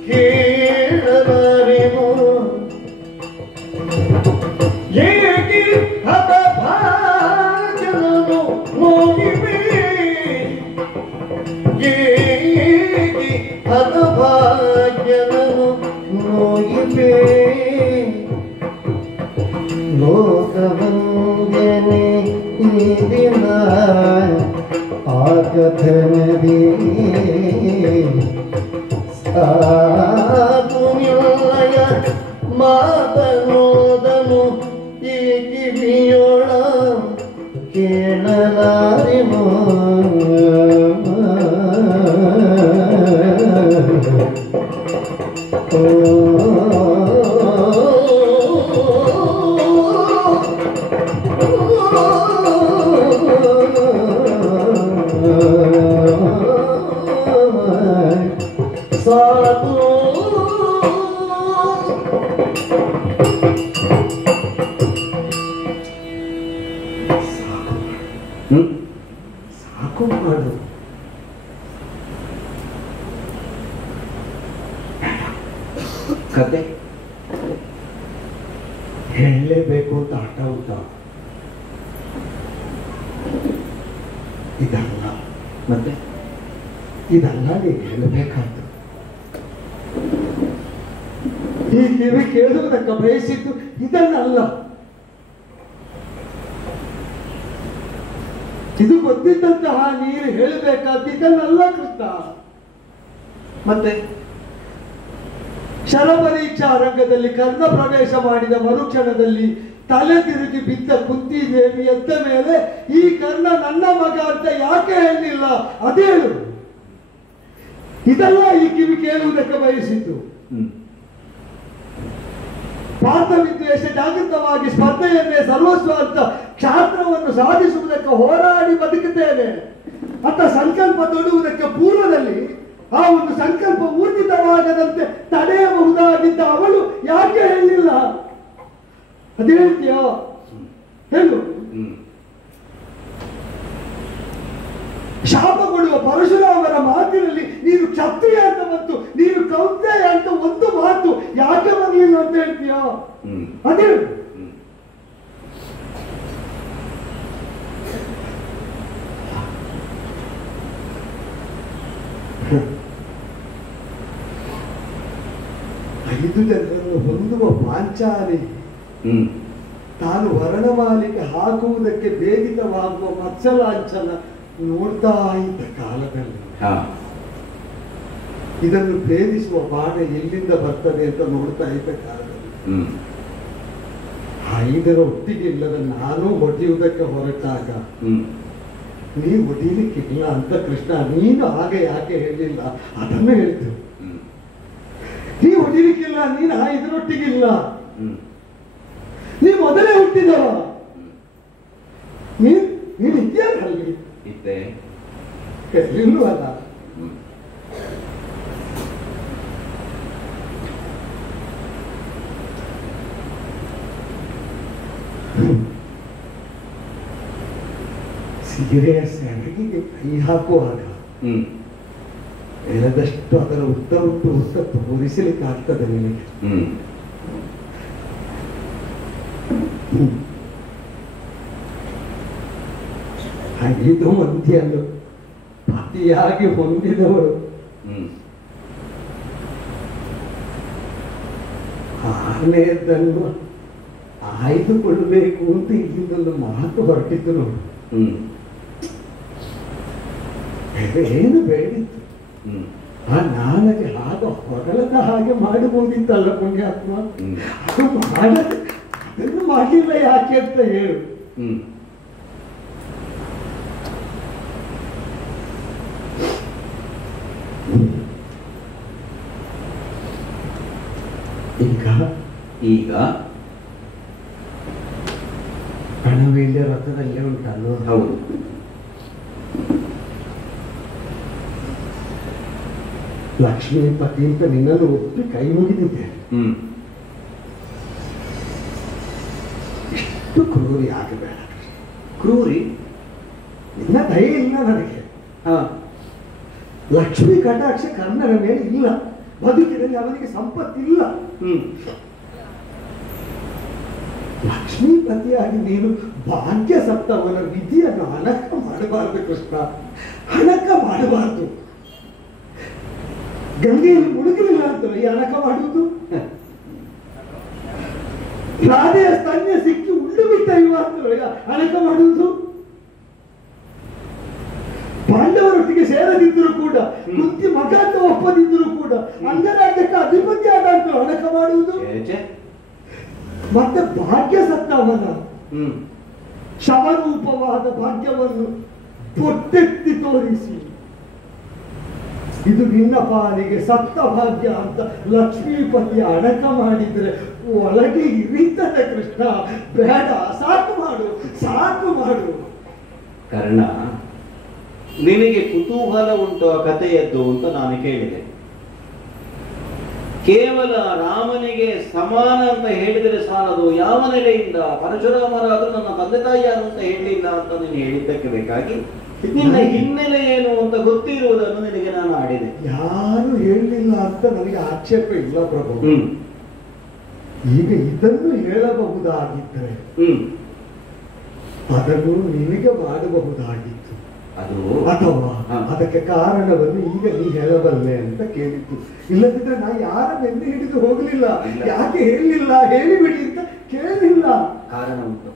ಕೇಳಲಾರೆನು ಏಕೆ ಹತಭಾಗ್ಯನನು ನೋಯಿಬೆ, ಏಕೆ ಹತಭಾಗ್ಯನನು ನೋಯಿಬೆ. ಲೋಕವಂದನೆ ಈ ದಿನ ಆ ಕಥನದಿ ಸಾಕು ನಿಲ್ಲಯ ಮಾತನು ಕೇಳಲಾರೆನೋ ಸಾಧು ಸಾಕು ಮಾಡು. ಕತೆ ಹೇಳಲೇಬೇಕು ಅಂತ ಆಟ ಉಂಟ. ಇದಲ್ಲ ಮತ್ತೆ ಇದಲ್ಲ ನೀನು ಹೇಳಬೇಕಾದ್ದು. ಈ ಕಿವಿ ಕೇಳುವುದಕ್ಕೆ ಬಯಸಿದ್ದು ಇದನ್ನಲ್ಲ. ಇದು ಗೊತ್ತಿದ್ದಂತಹ ನೀನು ಹೇಳಬೇಕಾದ್ದು ಇದನ್ನಲ್ಲ ಕೃಷ್ಣ. ಮತ್ತೆ ಶರಪರೀಕ್ಷಾ ರಂಗದಲ್ಲಿ ಕರ್ಣ ಪ್ರವೇಶ ಮಾಡಿದ ಮರುಕ್ಷಣದಲ್ಲಿ ತಲೆ ತಿರುಗಿ ಬಿದ್ದ ಕುಂತಿ ದೇವಿ ಎದ್ದ ಮೇಲೆ ಈ ಕರ್ಣ ನನ್ನ ಮಗ ಅಂತ ಯಾಕೆ ಹೇಳಿಲ್ಲ ಅದೇಳು. ಇದೆಲ್ಲ ಈ ಕಿವಿ ಕೇಳುವುದಕ್ಕೆ ಬಯಸಿದ್ದು. ಪಾರ್ಥ ವಿದ್ವೇಷ ಜಾಗೃತವಾಗಿ ಸ್ಪರ್ಧೆಯನ್ನೇ ಸರ್ವಸ್ವ ಅಂತ ಕ್ಷಾತ್ರವನ್ನು ಸಾಧಿಸುವುದಕ್ಕೆ ಹೋರಾಡಿ ಬದುಕುತ್ತೇನೆ ಅಂತ ಸಂಕಲ್ಪ ತೊಡುವುದಕ್ಕೆ ಪೂರ್ವದಲ್ಲಿ ಆ ಒಂದು ಸಂಕಲ್ಪ ಊರ್ಜಿತವಾಗದಂತೆ ತಡೆಯಬಹುದಾಗಿದ್ದ ಅವಳು ಯಾಕೆ ಹೇಳಿಲ್ಲ ಅದೇ ಹೇಳ್ತೀಯೋ ಹೇಳು. ಶಾಪ ಕೊಡುವ ಪರಶುರಾಮರ ಮಾತಿನಲ್ಲಿ ನೀನು ಕ್ಷತ್ರಿಯ ಅಂತ ಬಂತು, ನೀನು ಕೌಂತೆಯ ಅಂತ ಒಂದು ಮಾತು ಯಾಕೆ ಬರಲಿಲ್ಲ ಅಂತ ಹೇಳ್ತೀಯೋ ಅದೇ. ಐದು ಜನರನ್ನು ಹೊಂದುವ ಪಾಂಚಾಲಿ ತಾನು ವರ್ಣಮಾಲಿಗೆ ಹಾಕುವುದಕ್ಕೆ ಬೇಗಿತವಾಗುವ ಮತ್ಸಲಾಂಚಲ ನೋಡ್ತಾ ಇದ್ದ ಕಾಲದಲ್ಲಿ ಇದನ್ನು ಭೇದಿಸುವ ಬಾಣ ಎಲ್ಲಿಂದ ಬರ್ತದೆ ಅಂತ ನೋಡ್ತಾ ಇದ್ದ ಕಾಲದಲ್ಲಿ ಐದರ ಒಟ್ಟಿಗೆ ಇಲ್ಲದ ನಾನು ಹೊಡೆಯುವುದಕ್ಕೆ ಹೊರಟಾಗ ನೀ ಹೊಡಿಲಿಕ್ಕಿಲ್ಲ ಅಂತ ಕೃಷ್ಣ ನೀನು ಹಾಗೆ ಯಾಕೆ ಹೇಳಿಲ್ಲ ಅದನ್ನು ಹೇಳ್ತು. ನೀ ಹೊಡಿಲಿಕ್ಕಿಲ್ಲ, ನೀನು ಇದರೊಟ್ಟಿಗಿಲ್ಲ, ನೀ ಮೊದಲೇ ಹುಟ್ಟಿದವ, ನೀನು ಇದ್ಯಾರಲ್ಲಿ ಇದ್ದೆ ಇಲ್ವಲ್ಲ. ಸೀರೆಯ ಸೆರಗಿಗೆ ಕೈ ಹಾಕುವಾಗ ಎಳೆದಷ್ಟು ಅದರ ಉದ್ದ ತೋರಿಸಲಿಕ್ಕೆ ಆಗ್ತದೆ ನಿನಗೆ. ಐದು ಮಂದಿಯನ್ನು ಪತಿಯಾಗಿ ಹೊಂದಿದವರು ಆನೆಯದನ್ನು ಆಯ್ದುಕೊಳ್ಳಬೇಕು ಅಂತ ಇಲ್ಲಿಂದೊಂದು ಮಾತು ಹೊರಟಿದ್ದು ನೋಡು. ಏನು ಬೇಡಿತ್ತು ಆ ನಾನಗೆ ಆಗ ಹೊಗಳದ ಹಾಗೆ ಮಾಡಬಹುದಿತ್ತಲ್ಲ ಪುಣ್ಯಾತ್ಮ. ಅದು ಅದನ್ನು ಮಾಡಲಿಲ್ಲ ಯಾಕೆ ಅಂತ ಹೇಳು. ಈಗ ಕಣವೇಲ್ಯ ರಥದಲ್ಲೇ ಉಂಟಲ್ಲ. ಹೌದು, ಲಕ್ಷ್ಮೀಪತಿ ಅಂತ ನಿನ್ನನ್ನು ಒಪ್ಪಿ ಕೈ ಮುಗಿದಿದ್ದೆ. ಇಷ್ಟು ಕ್ರೂರಿ ಆಗಬೇಡ. ಕ್ರೂರಿ ನಿನ್ನ ದಯ ಇಲ್ಲ ನನಗೆ. ಲಕ್ಷ್ಮೀ ಕಟಾಕ್ಷ ಕರ್ಣನ ಮೇಲೆ ಇಲ್ಲ, ಬದುಕಿನಲ್ಲಿ ಅವನಿಗೆ ಸಂಪತ್ತಿಲ್ಲ. ಲಕ್ಷ್ಮೀಪತಿಯಾಗಿ ನೀನು ಭಾಗ್ಯ ಸತ್ತವನ ವಿಧಿಯನ್ನು ಅಣಕ ಮಾಡಬಾರದು ಕೃಷ್ಣ, ಅಣಕ ಮಾಡಬಾರದು. ಗಂಗೆಯಲ್ಲಿ ಮುಳುಗಲಿಲ್ಲ ಅಂತ ಈ ಅಣಕ ಮಾಡುವುದು. ರಾಧೆಯ ಸ್ತನ್ಯ ಸಿಕ್ಕಿ ಉಳ್ಳು ಬಿಟ್ಟ ಇವ ಅಂತ ಅಣಕ ಮಾಡುವುದು. ಪಾಂಡವರೊಟ್ಟಿಗೆ ಸೇರದಿದ್ದರೂ ಕೂಡ, ಕುಂತಿ ಮಗ ಅಂತ ಒಪ್ಪದಿದ್ದರೂ ಕೂಡ ಅಂಗರಾಜ್ಯಕ್ಕೆ ಅಧಿಪತಿ ಆದ ಅಂತ ಅಣಕ ಮಾಡುವುದು. ಮತ್ತೆ ಭಾಗ್ಯ ಸತ್ತವನ ಶವರೂಪವಾದ ಭಾಗ್ಯವನ್ನು ತೊಟ್ಟೆತ್ತಿ ತೋರಿಸಿ, ಇದು ನಿನ್ನ ಪಾಲಿಗೆ ಸತ್ತ ಭಾಗ್ಯ ಅಂತ ಲಕ್ಷ್ಮೀಪತಿ ಅಣಕ ಮಾಡಿದ್ರೆ ಒಳಗೆ ಇರಿತದೆ. ಕೃಷ್ಣ ಬೇಡ, ಸಾಕು ಮಾಡು, ಸಾಕು ಮಾಡು. ಕರ್ಣ, ನಿನಗೆ ಕುತೂಹಲ ಉಂಟು ಆ ಕಥೆಯದ್ದು ಅಂತ ನಾನು ಕೇಳಿದೆ. ಕೇವಲ ರಾಮನಿಗೆ ಸಮಾನ ಅಂತ ಹೇಳಿದರೆ ಸಾಲದು. ಯಾವ ನೆಲೆಯಿಂದ ಪರಶುರಾಮರಾದ್ರೂ ನನ್ನ ತಂದೆ ತಾಯಿ ಯಾರು ಅಂತ ಹೇಳಲಿಲ್ಲ ಅಂತ ನೀನು ಹೇಳಿದ್ದಕ್ಕೆ ಬೇಕಾಗಿ ನಿನ್ನ ಹಿನ್ನೆಲೆ ಏನು ಅಂತ ಗೊತ್ತಿರುವುದನ್ನು ನಿನಗೆ ನಾನು ಆಡಿದೆ. ಯಾರು ಹೇಳಲಿಲ್ಲ ಅಂತ ನನಗೆ ಆಕ್ಷೇಪ ಇಲ್ಲ ಪ್ರಭು. ಈಗ ಇದನ್ನು ಹೇಳಬಹುದಾಗಿದ್ದರೆ ಅದನ್ನು ನಿನಗೆ ಮಾಡಬಹುದಾಗಿತ್ತು. ಅದು ಅಥವಾ ಅದಕ್ಕೆ ಕಾರಣವನ್ನು ಈಗ ನೀ ಹೇಳಬಲ್ಲೆ ಅಂತ ಕೇಳಿತ್ತು. ಇಲ್ಲದಿದ್ರೆ ನಾ ಯಾರ ಬೆನ್ನು ಹಿಡಿದು ಹೋಗ್ಲಿಲ್ಲ. ಯಾಕೆ ಹೇಳಲಿಲ್ಲ, ಹೇಳಿಬಿಡಿ ಅಂತ ಕೇಳಿಲ್ಲ. ಕಾರಣ ಉಂಟು.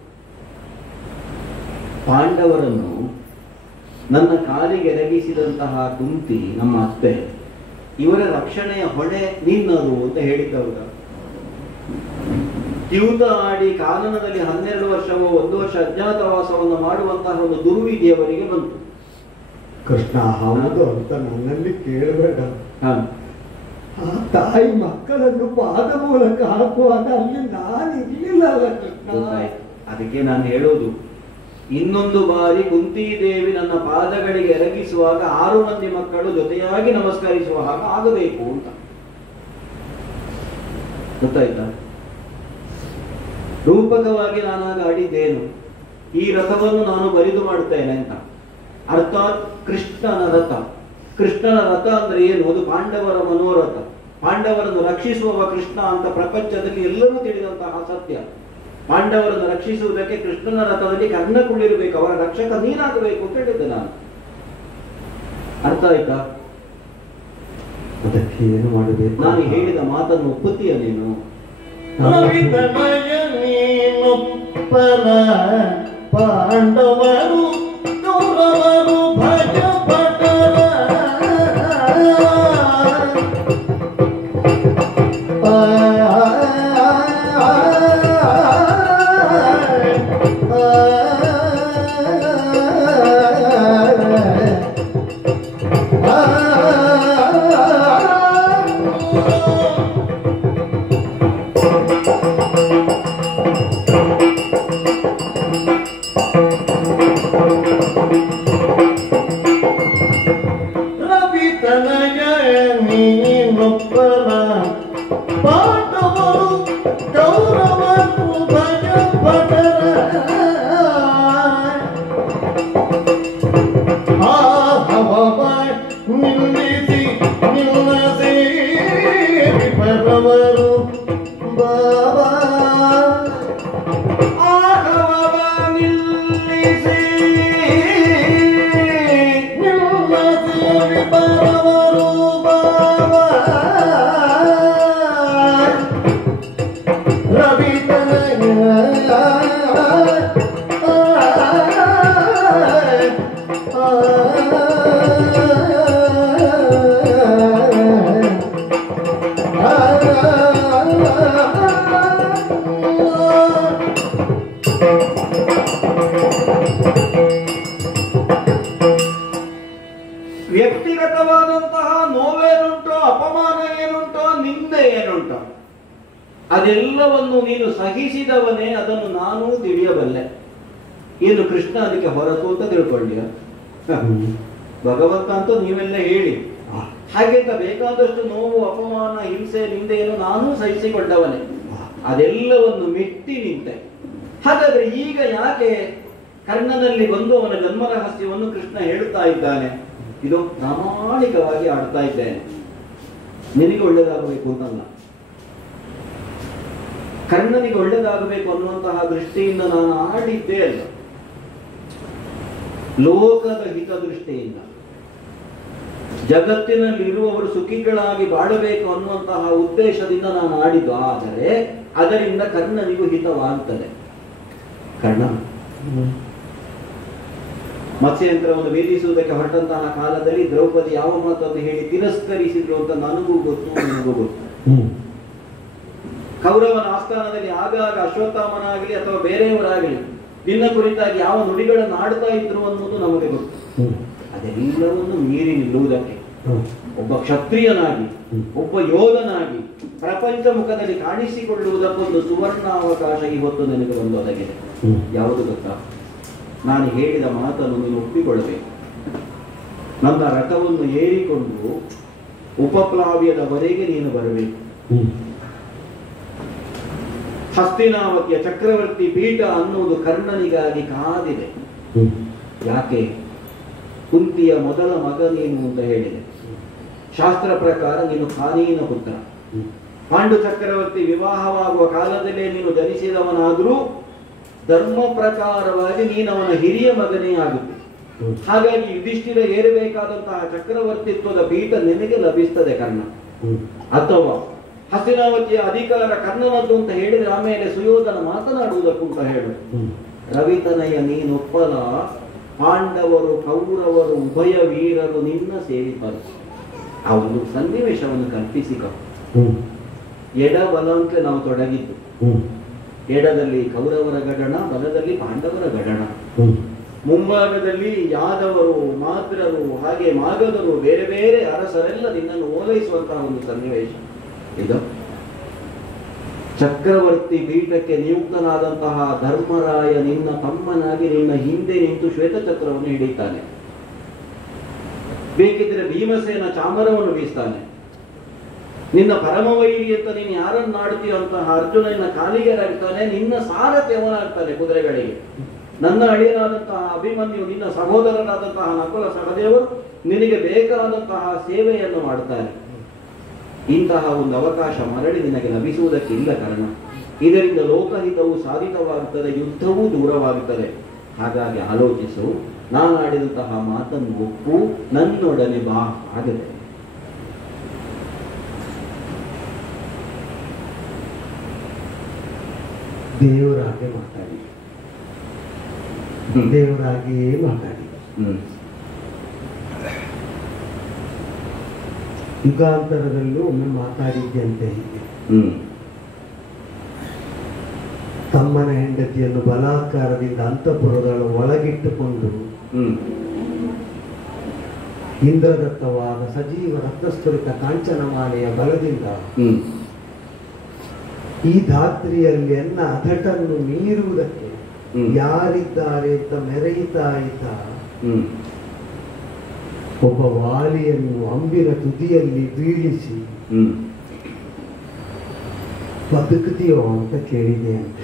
ಪಾಂಡವರನ್ನು ನನ್ನ ಕಾಲಿಗೆ ಎರಗಿಸಿದಂತಹ ಕುಂತಿ, ನಮ್ಮ ಅತ್ತೆ, ಇವರ ರಕ್ಷಣೆಯ ಹೊಣೆ ನಿನ್ನದು ಅಂತ ಹೇಳಿದ್ದವಾಗ ದ್ಯೂತ ಆಡಿ ಕಾನನದಲ್ಲಿ 12 ವರ್ಷವೋ 1 ವರ್ಷ ಅಜ್ಞಾತವಾಸವನ್ನು ಮಾಡುವಂತಹ ಒಂದು ದುರ್ವಿಧಿಯವರಿಗೆ ಬಂತು. ಕೃಷ್ಣ, ಹೌದು ಅಂತ ನನ್ನಲ್ಲಿ ಕೇಳಬೇಡ. ಆ ತಾಯಿ ಮಕ್ಕಳನ್ನು ಪಾದ ಮೂಲಕ ಹಾಕುವಾಗ ಅಲ್ಲಿ ನಾನು ಇರ್ಲಿಲ್ಲ ಕೃಷ್ಣ. ಅದಕ್ಕೆ ನಾನು ಹೇಳೋದು, ಇನ್ನೊಂದು ಬಾರಿ ಕುಂತಿದೇವಿ ನನ್ನ ಪಾದಗಳಿಗೆ ಎರಗಿಸುವಾಗ 6 ಮಂದಿ ಮಕ್ಕಳು ಜೊತೆಯಾಗಿ ನಮಸ್ಕರಿಸುವ ಹಾಗೆ ಆಗಬೇಕು ಅಂತ. ಗೊತ್ತಾಯ್ತಾ? ರೂಪಕವಾಗಿ ನಾನಾಗ ಆಡಿದ್ದೇನು, ಈ ರಥವನ್ನು ನಾನು ಬರಿದು ಮಾಡುತ್ತೇನೆ ಅಂತ. ಅರ್ಥಾತ್ ಕೃಷ್ಣನ ರಥ. ಕೃಷ್ಣನ ರಥ ಅಂದ್ರೆ ಏನು? ಅದು ಪಾಂಡವರ ಮನೋರಥ. ಪಾಂಡವರನ್ನು ರಕ್ಷಿಸುವವ ಕೃಷ್ಣ ಅಂತ ಪ್ರಪಂಚದಲ್ಲಿ ಎಲ್ಲರೂ ತಿಳಿದಂತಹ ಸತ್ಯ. ಪಾಂಡವರನ್ನು ರಕ್ಷಿಸುವುದಕ್ಕೆ ಕೃಷ್ಣನ ರಥದಲ್ಲಿ ಕರ್ಣ ಕುಳ್ಳಿರಬೇಕು, ಅವರ ರಕ್ಷಕ ನೀನಾಗಬೇಕು ಅಂತ ಹೇಳಿದ್ದೆ ನಾನು. ಅರ್ಥ ಆಯ್ತಾ? ಅದಕ್ಕೆ ಏನು ಮಾಡಬೇಕು? ನಾನು ಹೇಳಿದ ಮಾತನ್ನು ಒಪ್ಪುತ್ತೀಯ ನೀನು? ಪಾಂಡವರು ಕೌರವರು ಭಯ ಪಟರ ವ್ಯಕ್ತಿಗತವಾದಂತಹ ನೋವೇನುಂಟೋ, ಅಪಮಾನ ಏನುಂಟೋ, ನಿಂದೆ ಏನುಂಟೋ, ಅದೆಲ್ಲವನ್ನು ನೀನು ಸಹಿಸಿದವನೇ, ಅದನ್ನು ನಾನೂ ತಿಳಿಯಬಲ್ಲೆ. ಏನು ಕೃಷ್ಣ ಅದಕ್ಕೆ ಹೊರತು ಅಂತ ತಿಳ್ಕೊಳ್ಳಿಯ? ಭಗವಂತ ಅಂತೂ ನೀವೆಲ್ಲ ಹೇಳಿ, ಹಾಗೆಂತ ಬೇಕಾದಷ್ಟು ನೋವು, ಅಪಮಾನ, ಹಿಂಸೆ, ನಿಂದೆಯನ್ನು ನಾನೂ ಸಹಿಸಿಕೊಂಡವನೇ. ಅದೆಲ್ಲವನ್ನು ಮೆಟ್ಟಿ ನಿಂತೆ. ಹಾಗಾದ್ರೆ ಈಗ ಯಾಕೆ ಕರ್ಣನಲ್ಲಿ ಬಂದು ಅವನ ಜನ್ಮ ರಹಸ್ಯವನ್ನು ಕೃಷ್ಣ ಹೇಳುತ್ತಾ ಇದ್ದಾನೆ? ಇದು ಪ್ರಾಮಾಣಿಕವಾಗಿ ಆಡ್ತಾ ಇದ್ದೇನೆ, ನಿನಗೆ ಒಳ್ಳೇದಾಗಬೇಕು ಅಂತಲ್ಲ, ಕರ್ಣನಿಗೆ ಒಳ್ಳೇದಾಗಬೇಕು ಅನ್ನುವಂತಹ ದೃಷ್ಟಿಯಿಂದ ನಾನು ಆಡಿದ್ದೇ ಅಲ್ಲ, ಲೋಕದ ಹಿತದೃಷ್ಟಿಯಿಂದ, ಜಗತ್ತಿನಲ್ಲಿ ಇರುವವರು ಸುಖಿಗಳಾಗಿ ಬಾಳಬೇಕು ಅನ್ನುವಂತಹ ಉದ್ದೇಶದಿಂದ ನಾನು ಆಡಿದ್ದು. ಆದರೆ ಅದರಿಂದ ಕರ್ಣನಿಗೂ ಹಿತವಾಗುತ್ತದೆ. ಕರ್ಣ ಮತ್ಸ್ಯಯಂತ್ರವನ್ನು ವೇದಿಸುವುದಕ್ಕೆ ಹೊರಟಂತಹ ಕಾಲದಲ್ಲಿ ದ್ರೌಪದಿ ಯಾವ ಮಾತನ್ನು ಹೇಳಿ ತಿರಸ್ಕರಿಸಿದ್ರು ಅಂತ ನನಗೂ ಗೊತ್ತು, ನಿನಗೂ ಗೊತ್ತು. ಕೌರವನ ಆಸ್ಥಾನದಲ್ಲಿ ಆಗಾಗ ಅಶ್ವತ್ಥಾಮನಾಗಲಿ ಅಥವಾ ಬೇರೆಯವರಾಗಲಿ ನಿನ್ನ ಕುರಿತಾಗಿ ಯಾವ ನುಡಿಗಳನ್ನು ಆಡ್ತಾ ಇದ್ರು ಅನ್ನೋದು ನಮಗೆ ಗೊತ್ತು. ಅದೆಲ್ಲವನ್ನು ಮೀರಿ ನಿಲ್ಲುವುದಕ್ಕೆ ಒಬ್ಬ ಕ್ಷತ್ರಿಯನಾಗಿ ಒಬ್ಬ ಯೋಧನಾಗಿ ಪ್ರಪಂಚ ಮುಖದಲ್ಲಿ ಕಾಣಿಸಿಕೊಳ್ಳುವುದಕ್ಕೊಂದು ಸುವರ್ಣಾವಕಾಶ ಇವತ್ತು ನನಗೆ ಒಂದು ಒದಗಿದೆ. ಯಾವುದು ಗೊತ್ತಾ? ನಾನು ಹೇಳಿದ ಮಾತನ್ನು ನೀನು ಒಪ್ಪಿಕೊಳ್ಳಬೇಕು. ನನ್ನ ರಥವನ್ನು ಏರಿಕೊಂಡು ಉಪಪ್ಲಾವ್ಯದವರೆಗೆ ನೀನು ಬರಬೇಕು. ಹಸ್ತಿನಾವತಿಯ ಚಕ್ರವರ್ತಿ ಪೀಠ ಅನ್ನುವುದು ಕರ್ಣನಿಗಾಗಿ ಕಾದಿದೆ. ಯಾಕೆ? ಕುಂತಿಯ ಮೊದಲ ಮಗ ನೀನು ಅಂತ ಹೇಳಿದೆ. ಶಾಸ್ತ್ರ ಪ್ರಕಾರ ನೀನು ಖಾನೀನ ಪುತ್ರ. ಪಾಂಡು ಚಕ್ರವರ್ತಿ ವಿವಾಹವಾಗುವ ಕಾಲದಲ್ಲೇ ನೀನು ಜನಿಸಿದವನಾದರೂ ಧರ್ಮ ಪ್ರಕಾರವಾಗಿ ನೀನವನ ಹಿರಿಯ ಮಗನೇ ಆಗುತ್ತೆ. ಹಾಗಾಗಿ ಯುಧಿಷ್ಠಿರ ಏರಬೇಕಾದಂತಹ ಚಕ್ರವರ್ತಿತ್ವದ ಪೀಠ ನಿನಗೆ ಲಭಿಸ್ತದೆ ಕರ್ಣ. ಅಥವಾ ಹಸ್ತಿನಾವತಿಯ ಅಧಿಕಾರ ಕರ್ಣನದ್ದು ಅಂತ ಹೇಳಿದ್ರೆ ಆಮೇಲೆ ಸುಯೋಧನ ಮಾತನಾಡುವುದಕ್ಕೂ ಅಂತ ಹೇಳು. ರವಿತನಯ ನೀನೊಪ್ಪಲ, ಪಾಂಡವರು ಕೌರವರು ಉಭಯ ವೀರರು ನಿನ್ನ ಸೇವಿಪರು. ಆ ಒಂದು ಸನ್ನಿವೇಶವನ್ನು ಕಲ್ಪಿಸಿಕ. ಎಡಬಲ ಅಂತ ನಾವು ತೊಡಗಿದ್ದು. ಎಡದಲ್ಲಿ ಕೌರವರ ಗಡಣ, ಬಲದಲ್ಲಿ ಪಾಂಡವರ ಗಡಣ. ಮುಂಭಾಗದಲ್ಲಿ ಯಾದವರು, ಮಾದ್ರರು, ಹಾಗೆ ಮಾಗಧರು, ಬೇರೆ ಬೇರೆ ಅರಸರೆಲ್ಲ ನಿನ್ನನ್ನು ಓಲೈಸುವಂತಹ ಒಂದು ಸನ್ನಿವೇಶ ಇದು. ಚಕ್ರವರ್ತಿ ಪೀಠಕ್ಕೆ ನಿಯುಕ್ತನಾದಂತಹ ಧರ್ಮರಾಯ ನಿನ್ನ ತಮ್ಮನಾಗಿ ನಿನ್ನ ಹಿಂದೆ ನಿಂತು ಶ್ವೇತಚಕ್ರವನ್ನು ಹಿಡಿತಾನೆ. ಬೇಕಿದ್ರೆ ಭೀಮಸೇನ ಚಾಮರವನ್ನು ಬೀಸ್ತಾನೆ. ನಿನ್ನ ಪರಮವೈರಿ ಅಂತ ನೀನು ಯಾರನ್ನಾಡ್ತೀಯ ಅಂತಹ ಅರ್ಜುನ ನಿನ್ನ ಕಾಲಿಗೆರಾಗ್ತಾನೆ. ನಿನ್ನ ಸಾರಥಿ ಅವನಾಗ್ತಾನೆ ಕುದುರೆಗಳಿಗೆ. ನನ್ನ ಅಳಿಯನಾದಂತಹ ಅಭಿಮನ್ಯು, ನಿನ್ನ ಸಹೋದರನಾದಂತಹ ನಕುಲ ಸಹದೇವರು ನಿನಗೆ ಬೇಕಾದಂತಹ ಸೇವೆಯನ್ನು ಮಾಡ್ತಾರೆ. ಇಂತಹ ಒಂದು ಅವಕಾಶ ಮರಳಿ ನಿನಗೆ ಲಭಿಸುವುದಕ್ಕಿಲ್ಲ ಕಾರಣ. ಇದರಿಂದ ಲೋಕಹಿತವು ಸಾಧಿತವಾಗುತ್ತದೆ, ಯುದ್ಧವೂ ದೂರವಾಗುತ್ತದೆ. ಹಾಗಾಗಿ ಆಲೋಚಿಸು, ನಾನು ಆಡಿದಂತಹ ಮಾತನ್ನು ಒಪ್ಪು, ನನ್ನೊಡನೆ ಬಾ. ಆಗದೆ ದೇವರಾಗೆ ಮಾತಾಡಿ, ದೇವರಾಗಿಯೇ ಮಾತಾಡಿ. ಯುಗಾಂತರದಲ್ಲೂ ಒಮ್ಮೆ ಮಾತಾಡಿದ್ದಂತೆ ಹೀಗೆ. ತಮ್ಮನ ಹೆಂಡತಿಯನ್ನು ಬಲಾತ್ಕಾರದಿಂದ ಅಂತಃಪುರಗಳ ಒಳಗಿಟ್ಟುಕೊಂಡು ಇಂದ್ರದತ್ತವಾದ ಸಜೀವ ರಕ್ತಸ್ಫುರಿತ ಕಾಂಚನಮಾಲೆಯ ಬಲದಿಂದ ಈ ಧಾತ್ರಿಯಲ್ಲಿ ಎನ್ನ ಅಧಟನ್ನು ಮೀರುವುದಕ್ಕೆ ಯಾರಿದ್ದಾರೆ ಅಂತ ಮೆರೆಯುತ್ತಾ ಇದ್ದ ಒಬ್ಬ ವಾಲಿಯನ್ನು ಅಂಬಿನ ತುದಿಯಲ್ಲಿ ಬೀಳಿಸಿ ಬದುಕುತ್ತೀಯೋ ಅಂತ ಕೇಳಿದೆ ಅಂತ.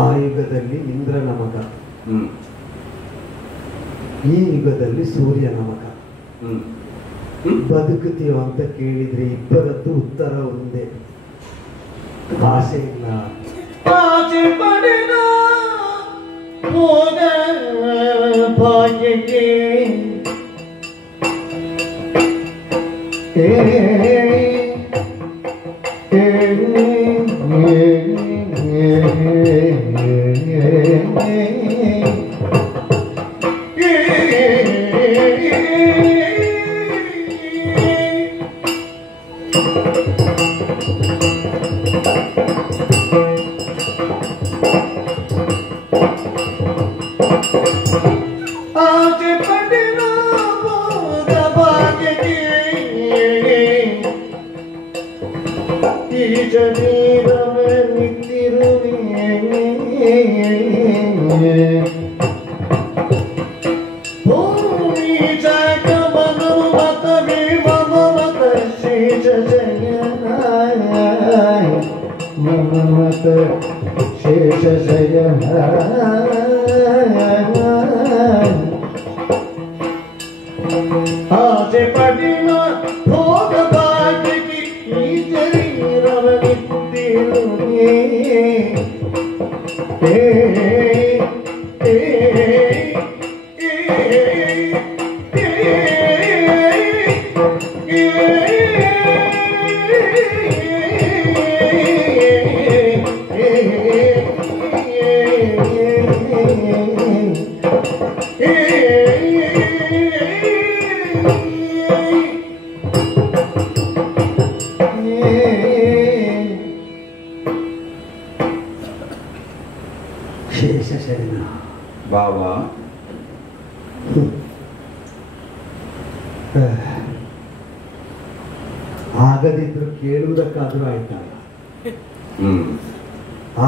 ಆ ಯುಗದಲ್ಲಿ ಇಂದ್ರನ ಮಗ, ಈ ಯುಗದಲ್ಲಿ ಸೂರ್ಯನ ಮಗ. ಬದುಕುತ್ತೀಯೋ ಅಂತ ಕೇಳಿದ್ರೆ ಇಬ್ಬರದ್ದು ಉತ್ತರ ಒಂದೇ, ಆಸೆ ಇಲ್ಲ. ಆಸೆ ಪಡೆದ ಹೋದ ಭಾಗ್ಯಕ್ಕೆ ಶೇಷ ಶಯನ ಆಸೆ ಪಡಿನ ಭೋಗ ಭಾಗ್ಯಕ್ಕೆ ಈ ಶರೀರವನಿತ್ತಿರುವೆ. Yeah. ಆಗದಿದ್ರು ಕೇಳುವುದಕ್ಕಾದ್ರೂ ಆಯ್ತಲ್ಲ.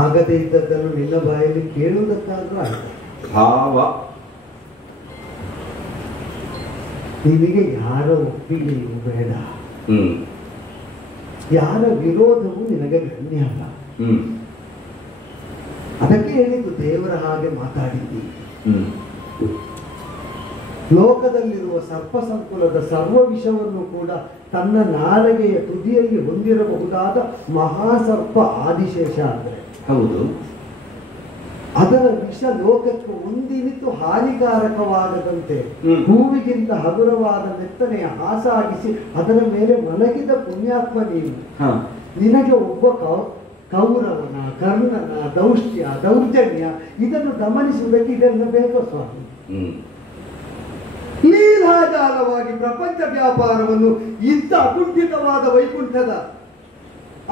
ಆಗದೇ ಇದ್ದದ್ದನ್ನು ನಿನ್ನ ಬಾಯಲ್ಲಿ ಕೇಳುವುದಕ್ಕಾದ್ರೂ ಆಯ್ತು. ಭಾವ ನಿನಗೆ ಯಾರ ಒಪ್ಪಿಗೆಯೂ ಬೇಡ, ಯಾರ ವಿರೋಧವೂ ನಿನಗೆ ಗಣ್ಯ ಅಲ್ಲ. ಅದಕ್ಕೆ ಹೇಳಿದ್ದು ದೇವರ ಹಾಗೆ ಮಾತಾಡಿದ್ದೀವಿ. ಲೋಕದಲ್ಲಿರುವ ಸರ್ಪ ಸಂಕುಲದ ಸರ್ವ ವಿಷವನ್ನು ಕೂಡ ತನ್ನ ನಾಲಿಗೆಯ ತುದಿಯಲ್ಲಿ ಹೊಂದಿರಬಹುದಾದ ಮಹಾಸರ್ಪ ಆದಿಶೇಷ ಅಂದರೆ ಹೌದು. ಅದರ ವಿಷ ಲೋಕಕ್ಕೆ ಒಂದಿನಿತು ಹಾನಿಕಾರಕವಾಗದಂತೆ ಹೂವಿಗಿಂತ ಹಗುರವಾದ ಮೆತ್ತನೆಯ ಹಾಸಾಗಿಸಿ ಅದರ ಮೇಲೆ ಮಲಗಿದ ಪುಣ್ಯಾತ್ಮ ನೀನು. ನಿನಗೆ ಒಬ್ಬ ಕೌರವನ, ಕರ್ಣನ ದೌಷ್ಟ್ಯ, ದೌರ್ಜನ್ಯ ಇದನ್ನು ಗಮನಿಸುವುದಕ್ಕೆ ಇದೆಲ್ಲ ಬೇಕೋ ಸ್ವಾಮಿ? ಲೀಲಾಜಾಲವಾಗಿ ಪ್ರಪಂಚ ವ್ಯಾಪಾರವನ್ನು ಇಂಥ ಅಕುಂಠಿತವಾದ ವೈಕುಂಠದ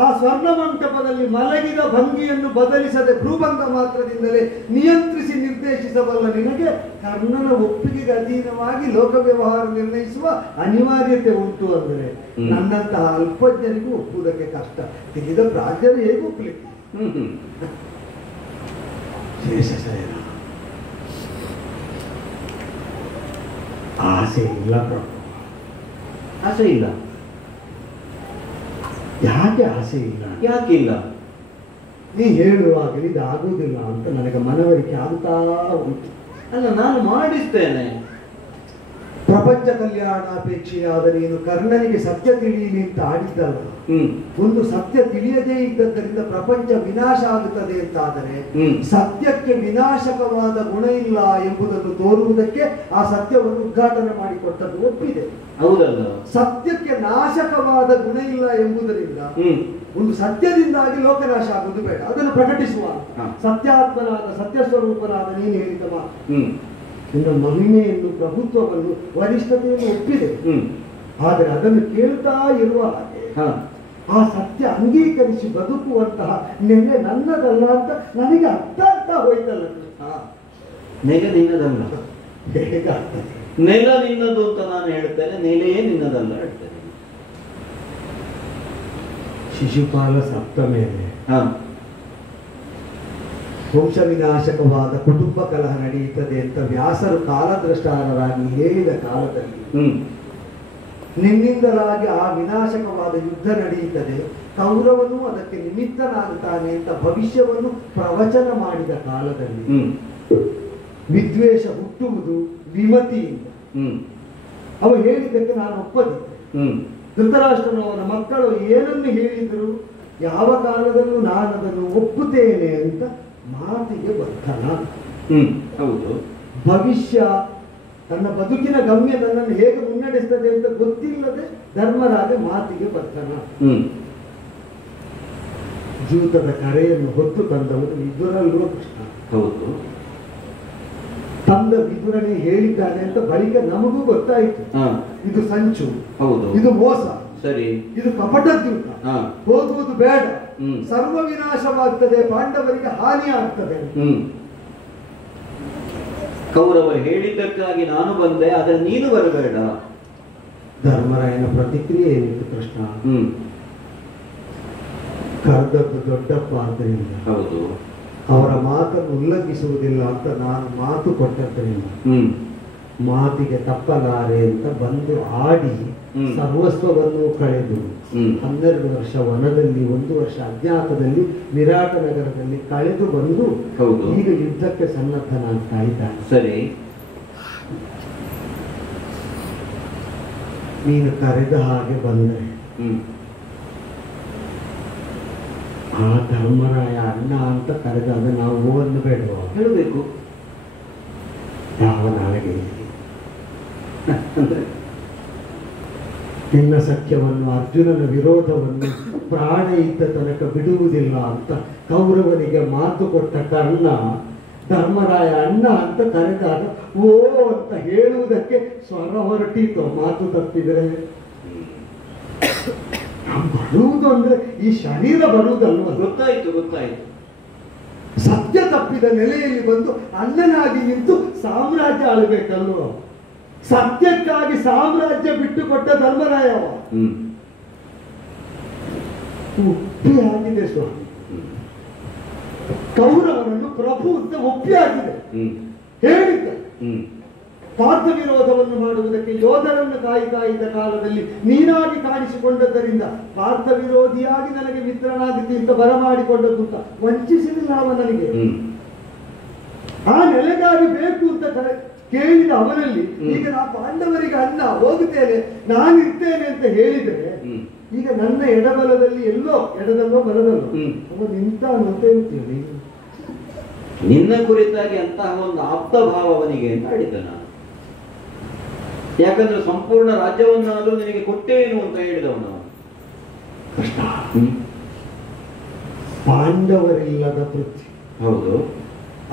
ಆ ಸ್ವರ್ಣ ಮಂಟಪದಲ್ಲಿ ಮಲಗಿದ ಭಂಗಿಯನ್ನು ಬದಲಿಸದೆ ಭ್ರೂಭಂಗ ಮಾತ್ರದಿಂದಲೇ ನಿಯಂತ್ರಿಸಿ ನಿರ್ದೇಶಿಸಬಲ್ಲ ನಿನಗೆ ಕರ್ಣನ ಒಪ್ಪಿಗೆಗೆ ಅಧೀನವಾಗಿ ಲೋಕ ವ್ಯವಹಾರ ನಿರ್ಣಯಿಸುವ ಅನಿವಾರ್ಯತೆ ಉಂಟು ಅಂದರೆ ನನ್ನಂತಹ ಅಲ್ಪಜ್ಞರಿಗೂ ಒಪ್ಪುವುದಕ್ಕೆ ಕಷ್ಟ. ತಿಳಿದ ಪ್ರಾಜ್ಞರು ಹೇಗೂ ಒಪ್ಪಲಿಕ್ಕೆ ಶೇಷಶಯನ ಆಸೆ ಇಲ್ಲ ಪ್ರಭು. ಆಸೆ ಇಲ್ಲ? ಯಾಕೆ ಆಸೆ ಇಲ್ಲ? ಯಾಕಿಲ್ಲ? ನೀ ಹೇಳುವಾಗಲಿ ಇದಾಗುವುದಿಲ್ಲ ಅಂತ ನನಗೆ ಮನವರಿಕೆ ಆಗ್ತಾ ಉಂಟು. ಅಲ್ಲ, ನಾನು ಮಾಡಿಸ್ತೇನೆ. ಪ್ರಪಂಚ ಕಲ್ಯಾಣಾಪೇಕ್ಷೆಯಾದ ನೀನು ಕರ್ಣನಿಗೆ ಸತ್ಯ ತಿಳಿಯಲಿ ಅಂತ ಆಡಿದ್ದಲ್ಲ. ಒಂದು ಸತ್ಯ ತಿಳಿಯದೇ ಇದ್ದದ್ದರಿಂದ ಪ್ರಪಂಚ ವಿನಾಶ ಆಗುತ್ತದೆ ಅಂತಾದರೆ ಸತ್ಯಕ್ಕೆ ವಿನಾಶಕವಾದ ಗುಣ ಇಲ್ಲ ಎಂಬುದನ್ನು ತೋರುವುದಕ್ಕೆ ಆ ಸತ್ಯವನ್ನು ಉದ್ಘಾಟನೆ ಮಾಡಿಕೊಟ್ಟದ್ದು ಒಪ್ಪಿದೆ. ಹೌದಲ್ಲ? ಸತ್ಯಕ್ಕೆ ನಾಶಕವಾದ ಗುಣ ಇಲ್ಲ ಎಂಬುದರಿಂದ ಒಂದು ಸತ್ಯದಿಂದಾಗಿ ಲೋಕನಾಶ ಆಗುವುದು ಬೇಡ, ಅದನ್ನು ಪ್ರಕಟಿಸುವ ಸತ್ಯಾತ್ಮನಾದ ಸತ್ಯ ಸ್ವರೂಪನಾದ ನೀನು ಹೇಳಿದ ಮಾತು ನಿನ್ನ ಮಹಿಮೆಯನ್ನು, ಪ್ರಭುತ್ವವನ್ನು, ವರಿಷ್ಠತೆಯನ್ನು ಒಪ್ಪಿದೆ. ಆದರೆ ಅದನ್ನು ಕೇಳ್ತಾ ಇರುವ ಹಾಗೆ ಆ ಸತ್ಯ ಅಂಗೀಕರಿಸಿ ಬದುಕುವಂತಹ ನೆಲೆ ನನ್ನದಲ್ಲ ಅಂತ ನನಗೆ ಅರ್ಥ ಹೋಯ್ತಲ್ಲ. ನೆಲೆ ನಿನ್ನದಲ್ಲ. ಹೇಗಾಗ್ತದೆ? ನೆಲ ನಿನ್ನದು ಅಂತ ನಾನು ಹೇಳ್ತೇನೆ, ನೆಲೆಯೇ ನಿನ್ನದಲ್ಲ ಹೇಳ್ತೇನೆ. ಶಿಶುಪಾಲ ಸತ್ತ ಮೇಲೆ ವಂಶ ವಿನಾಶಕವಾದ ಕುಟುಂಬ ಕಲಹ ನಡೆಯುತ್ತದೆ ಅಂತ ವ್ಯಾಸರು ಕಾಲದ್ರಷ್ಟಾರರಾಗಿ ಹೇಳಿದ ಕಾಲದಲ್ಲಿ ನಿನ್ನಿಂದಲಾಗಿ ಆ ವಿನಾಶಕವಾದ ಯುದ್ಧ ನಡೆಯುತ್ತದೆ, ಕೌರವನು ಅದಕ್ಕೆ ನಿಮಿತ್ತನಾಗುತ್ತಾನೆ ಅಂತ ಭವಿಷ್ಯವನ್ನು ಪ್ರವಚನ ಮಾಡಿದ ಕಾಲದಲ್ಲಿ ವಿದ್ವೇಷ ಹುಟ್ಟುವುದು ವಿಮತಿಯಿಂದ. ಅವ ಹೇಳಿದ್ದಕ್ಕೆ ನಾನು ಒಪ್ಪದಿದ್ದೆ. ಧೃತರಾಷ್ಟ್ರನು ಅವನ ಮಕ್ಕಳು ಏನನ್ನು ಹೇಳಿದ್ರು, ಯಾವ ಕಾಲದಲ್ಲೂ ನಾನು ಅದನ್ನು ಒಪ್ಪುತ್ತೇನೆ ಅಂತ ಮಾತಿಗೆ ಬರ್ತನ. ಹೌದು. ಭವಿಷ್ಯ ತನ್ನ ಬದುಕಿನ ಗಮ್ಯ ತನ್ನನ್ನು ಹೇಗೆ ಮುನ್ನಡೆಸ್ತದೆ ಅಂತ ಗೊತ್ತಿಲ್ಲದೆ ಧರ್ಮರಾಜ ಮಾತಿಗೆ ಬರ್ತನ. ಜೂತದ ಕರೆಯನ್ನು ಹೊತ್ತು ತಂದವರು ವಿದುರಲ್ವ ಕೃಷ್ಣ. ಹೌದು. ತಂದ ವಿದುರನೇ ಹೇಳಿದ್ದಾನೆ ಅಂತ ಬಳಿಕ ನಮಗೂ ಗೊತ್ತಾಯಿತು. ಇದು ಸಂಚು, ಹೌದು, ಇದು ಮೋಸ, ಸರಿ, ಇದು ಕಪಟದ್ಯೂತ, ಹೋಗುವುದು ಬೇಡ, ಸರ್ವ ವಿನಾಶವಾಗ್ತದೆ, ಪಾಂಡವರಿಗೆ ಹಾನಿ ಆಗ್ತದೆ. ಕೌರವರು ಹೇಳಿದ್ದಕ್ಕಾಗಿ ನಾನು ಬಂದೆ, ಆದರೆ ನೀನು ಬರಬೇಡ. ಧರ್ಮರಾಯನ ಪ್ರತಿಕ್ರಿಯೆ ಏನಿತ್ತು ಕೃಷ್ಣ? ಕರ್ದದ್ದು ದೊಡ್ಡಪ್ಪ ಆದ್ದರಿಂದ, ಹೌದು, ಅವರ ಮಾತನ್ನು ಉಲ್ಲಂಘಿಸುವುದಿಲ್ಲ ಅಂತ ನಾನು ಮಾತು ಕೊಟ್ಟದ್ದರಿಂದ ಮಾತಿಗೆ ತಪ್ಪಲಾರೆ ಅಂತ ಬಂದು ಆಡಿ ಸರ್ವಸ್ವವನ್ನು ಕಳೆದು 12 ವರ್ಷ ವನದಲ್ಲಿ, 1 ವರ್ಷ ಅಜ್ಞಾತದಲ್ಲಿ ವಿರಾಟ ನಗರದಲ್ಲಿ ಕಳೆದು ಬಂದು ಈಗ ಯುದ್ಧಕ್ಕೆ ಸನ್ನದ್ಧನಾಗ್ತಾ ಇದ್ದಾನೆ. ಸರಿ, ನೀನು ಕರೆದ ಹಾಗೆ ಬಂದರೆ ಆ ಧರ್ಮರಾಯ ಅಣ್ಣ ಅಂತ ಕರೆದಾಗ ನಾವು ಹೋಗನ್ನು ಬೇಡವಾ? ಹೇಳಬೇಕು. ಯಾವ ನಾಳೆಗೆ ನಿನ್ನ ಸತ್ಯವನ್ನು, ಅರ್ಜುನನ ವಿರೋಧವನ್ನು ಪ್ರಾಣ ಇದ್ದ ತನಕ ಬಿಡುವುದಿಲ್ಲ ಅಂತ ಕೌರವನಿಗೆ ಮಾತು ಕೊಟ್ಟ ಕರ್ಣ ಧರ್ಮರಾಯ ಅಣ್ಣ ಅಂತ ಕರೆದಾಗ ಓ ಅಂತ ಹೇಳುವುದಕ್ಕೆ ಸ್ವರ ಹೊರಟಿತು. ಮಾತು ತಪ್ಪಿದರೆ ಬರುವುದು ಅಂದ್ರೆ ಈ ಶರೀರ ಬರುವುದಲ್ವ? ಗೊತ್ತಾಯ್ತು ಗೊತ್ತಾಯ್ತು. ಸತ್ಯ ತಪ್ಪಿದ ನೆಲೆಯಲ್ಲಿ ಬಂದು ಅಣ್ಣನಾಗಿ ನಿಂತು ಸಾಮ್ರಾಜ್ಯ ಆಳಬೇಕಲ್ವ? ಸತ್ಯಕ್ಕಾಗಿ ಸಾಮ್ರಾಜ್ಯ ಬಿಟ್ಟುಕೊಟ್ಟ ಧರ್ಮರಾಯವ. ಒಪ್ಪಿಯಾಗಿದೆ ಸ್ವಾಮಿ. ಕೌರವನನ್ನು ಪ್ರಭು ಅಂತ ಒಪ್ಪಿಯಾಗಿದೆ. ಹೇಳಿದ್ದ ಪಾರ್ಥ ವಿರೋಧವನ್ನು ಮಾಡುವುದಕ್ಕೆ ಯೋಧರನ್ನು ಕಾಯ್ದ ಕಾಲದಲ್ಲಿ ನೀನಾಗಿ ಕಾಣಿಸಿಕೊಂಡದ್ದರಿಂದ ಪಾರ್ಥ ವಿರೋಧಿಯಾಗಿ ನನಗೆ ಮಿತ್ರನಾಗಿತ್ತು ಅಂತ ಬರಮಾಡಿಕೊಂಡದ್ದು ಅಂತ ವಂಚಿಸಲಿಲ್ಲ ಅವ ನನಗೆ. ಆ ನೆಲೆಗಾಗಿ ಬೇಕು ಅಂತ ಕೇಳಿದ ಅವನಲ್ಲಿ ಈಗ ನಾ ಪಾಂಡವರಿಗೆ ಅಣ್ಣ ಹೋಗುತ್ತೇನೆ ನಾನಿರ್ತೇನೆ ಅಂತ ಹೇಳಿದರೆ ಈಗ ನನ್ನ ಎಡಬಲದಲ್ಲಿ ಎಡದಲ್ಲೋ ಬಲದಲ್ಲೋ ಅವ ನಿಂತ ಅಂತ ಹೇಳ್ತೀವಿ. ನಿನ್ನ ಕುರಿತಾಗಿ ಅಂತಹ ಒಂದು ಆಪ್ತ ಭಾವ ಅವನಿಗೆ ಅಂತ ಹೇಳಿದ್ದ ನಾನು. ಯಾಕಂದ್ರೆ ಸಂಪೂರ್ಣ ರಾಜ್ಯವನ್ನಾದ್ರೂ ನಿನಗೆ ಕೊಟ್ಟೇನು ಅಂತ ಹೇಳಿದವನು. ಪಾಂಡವರಿಲ್ಲದ ಪೃಥ್ವಿ, ಹೌದು,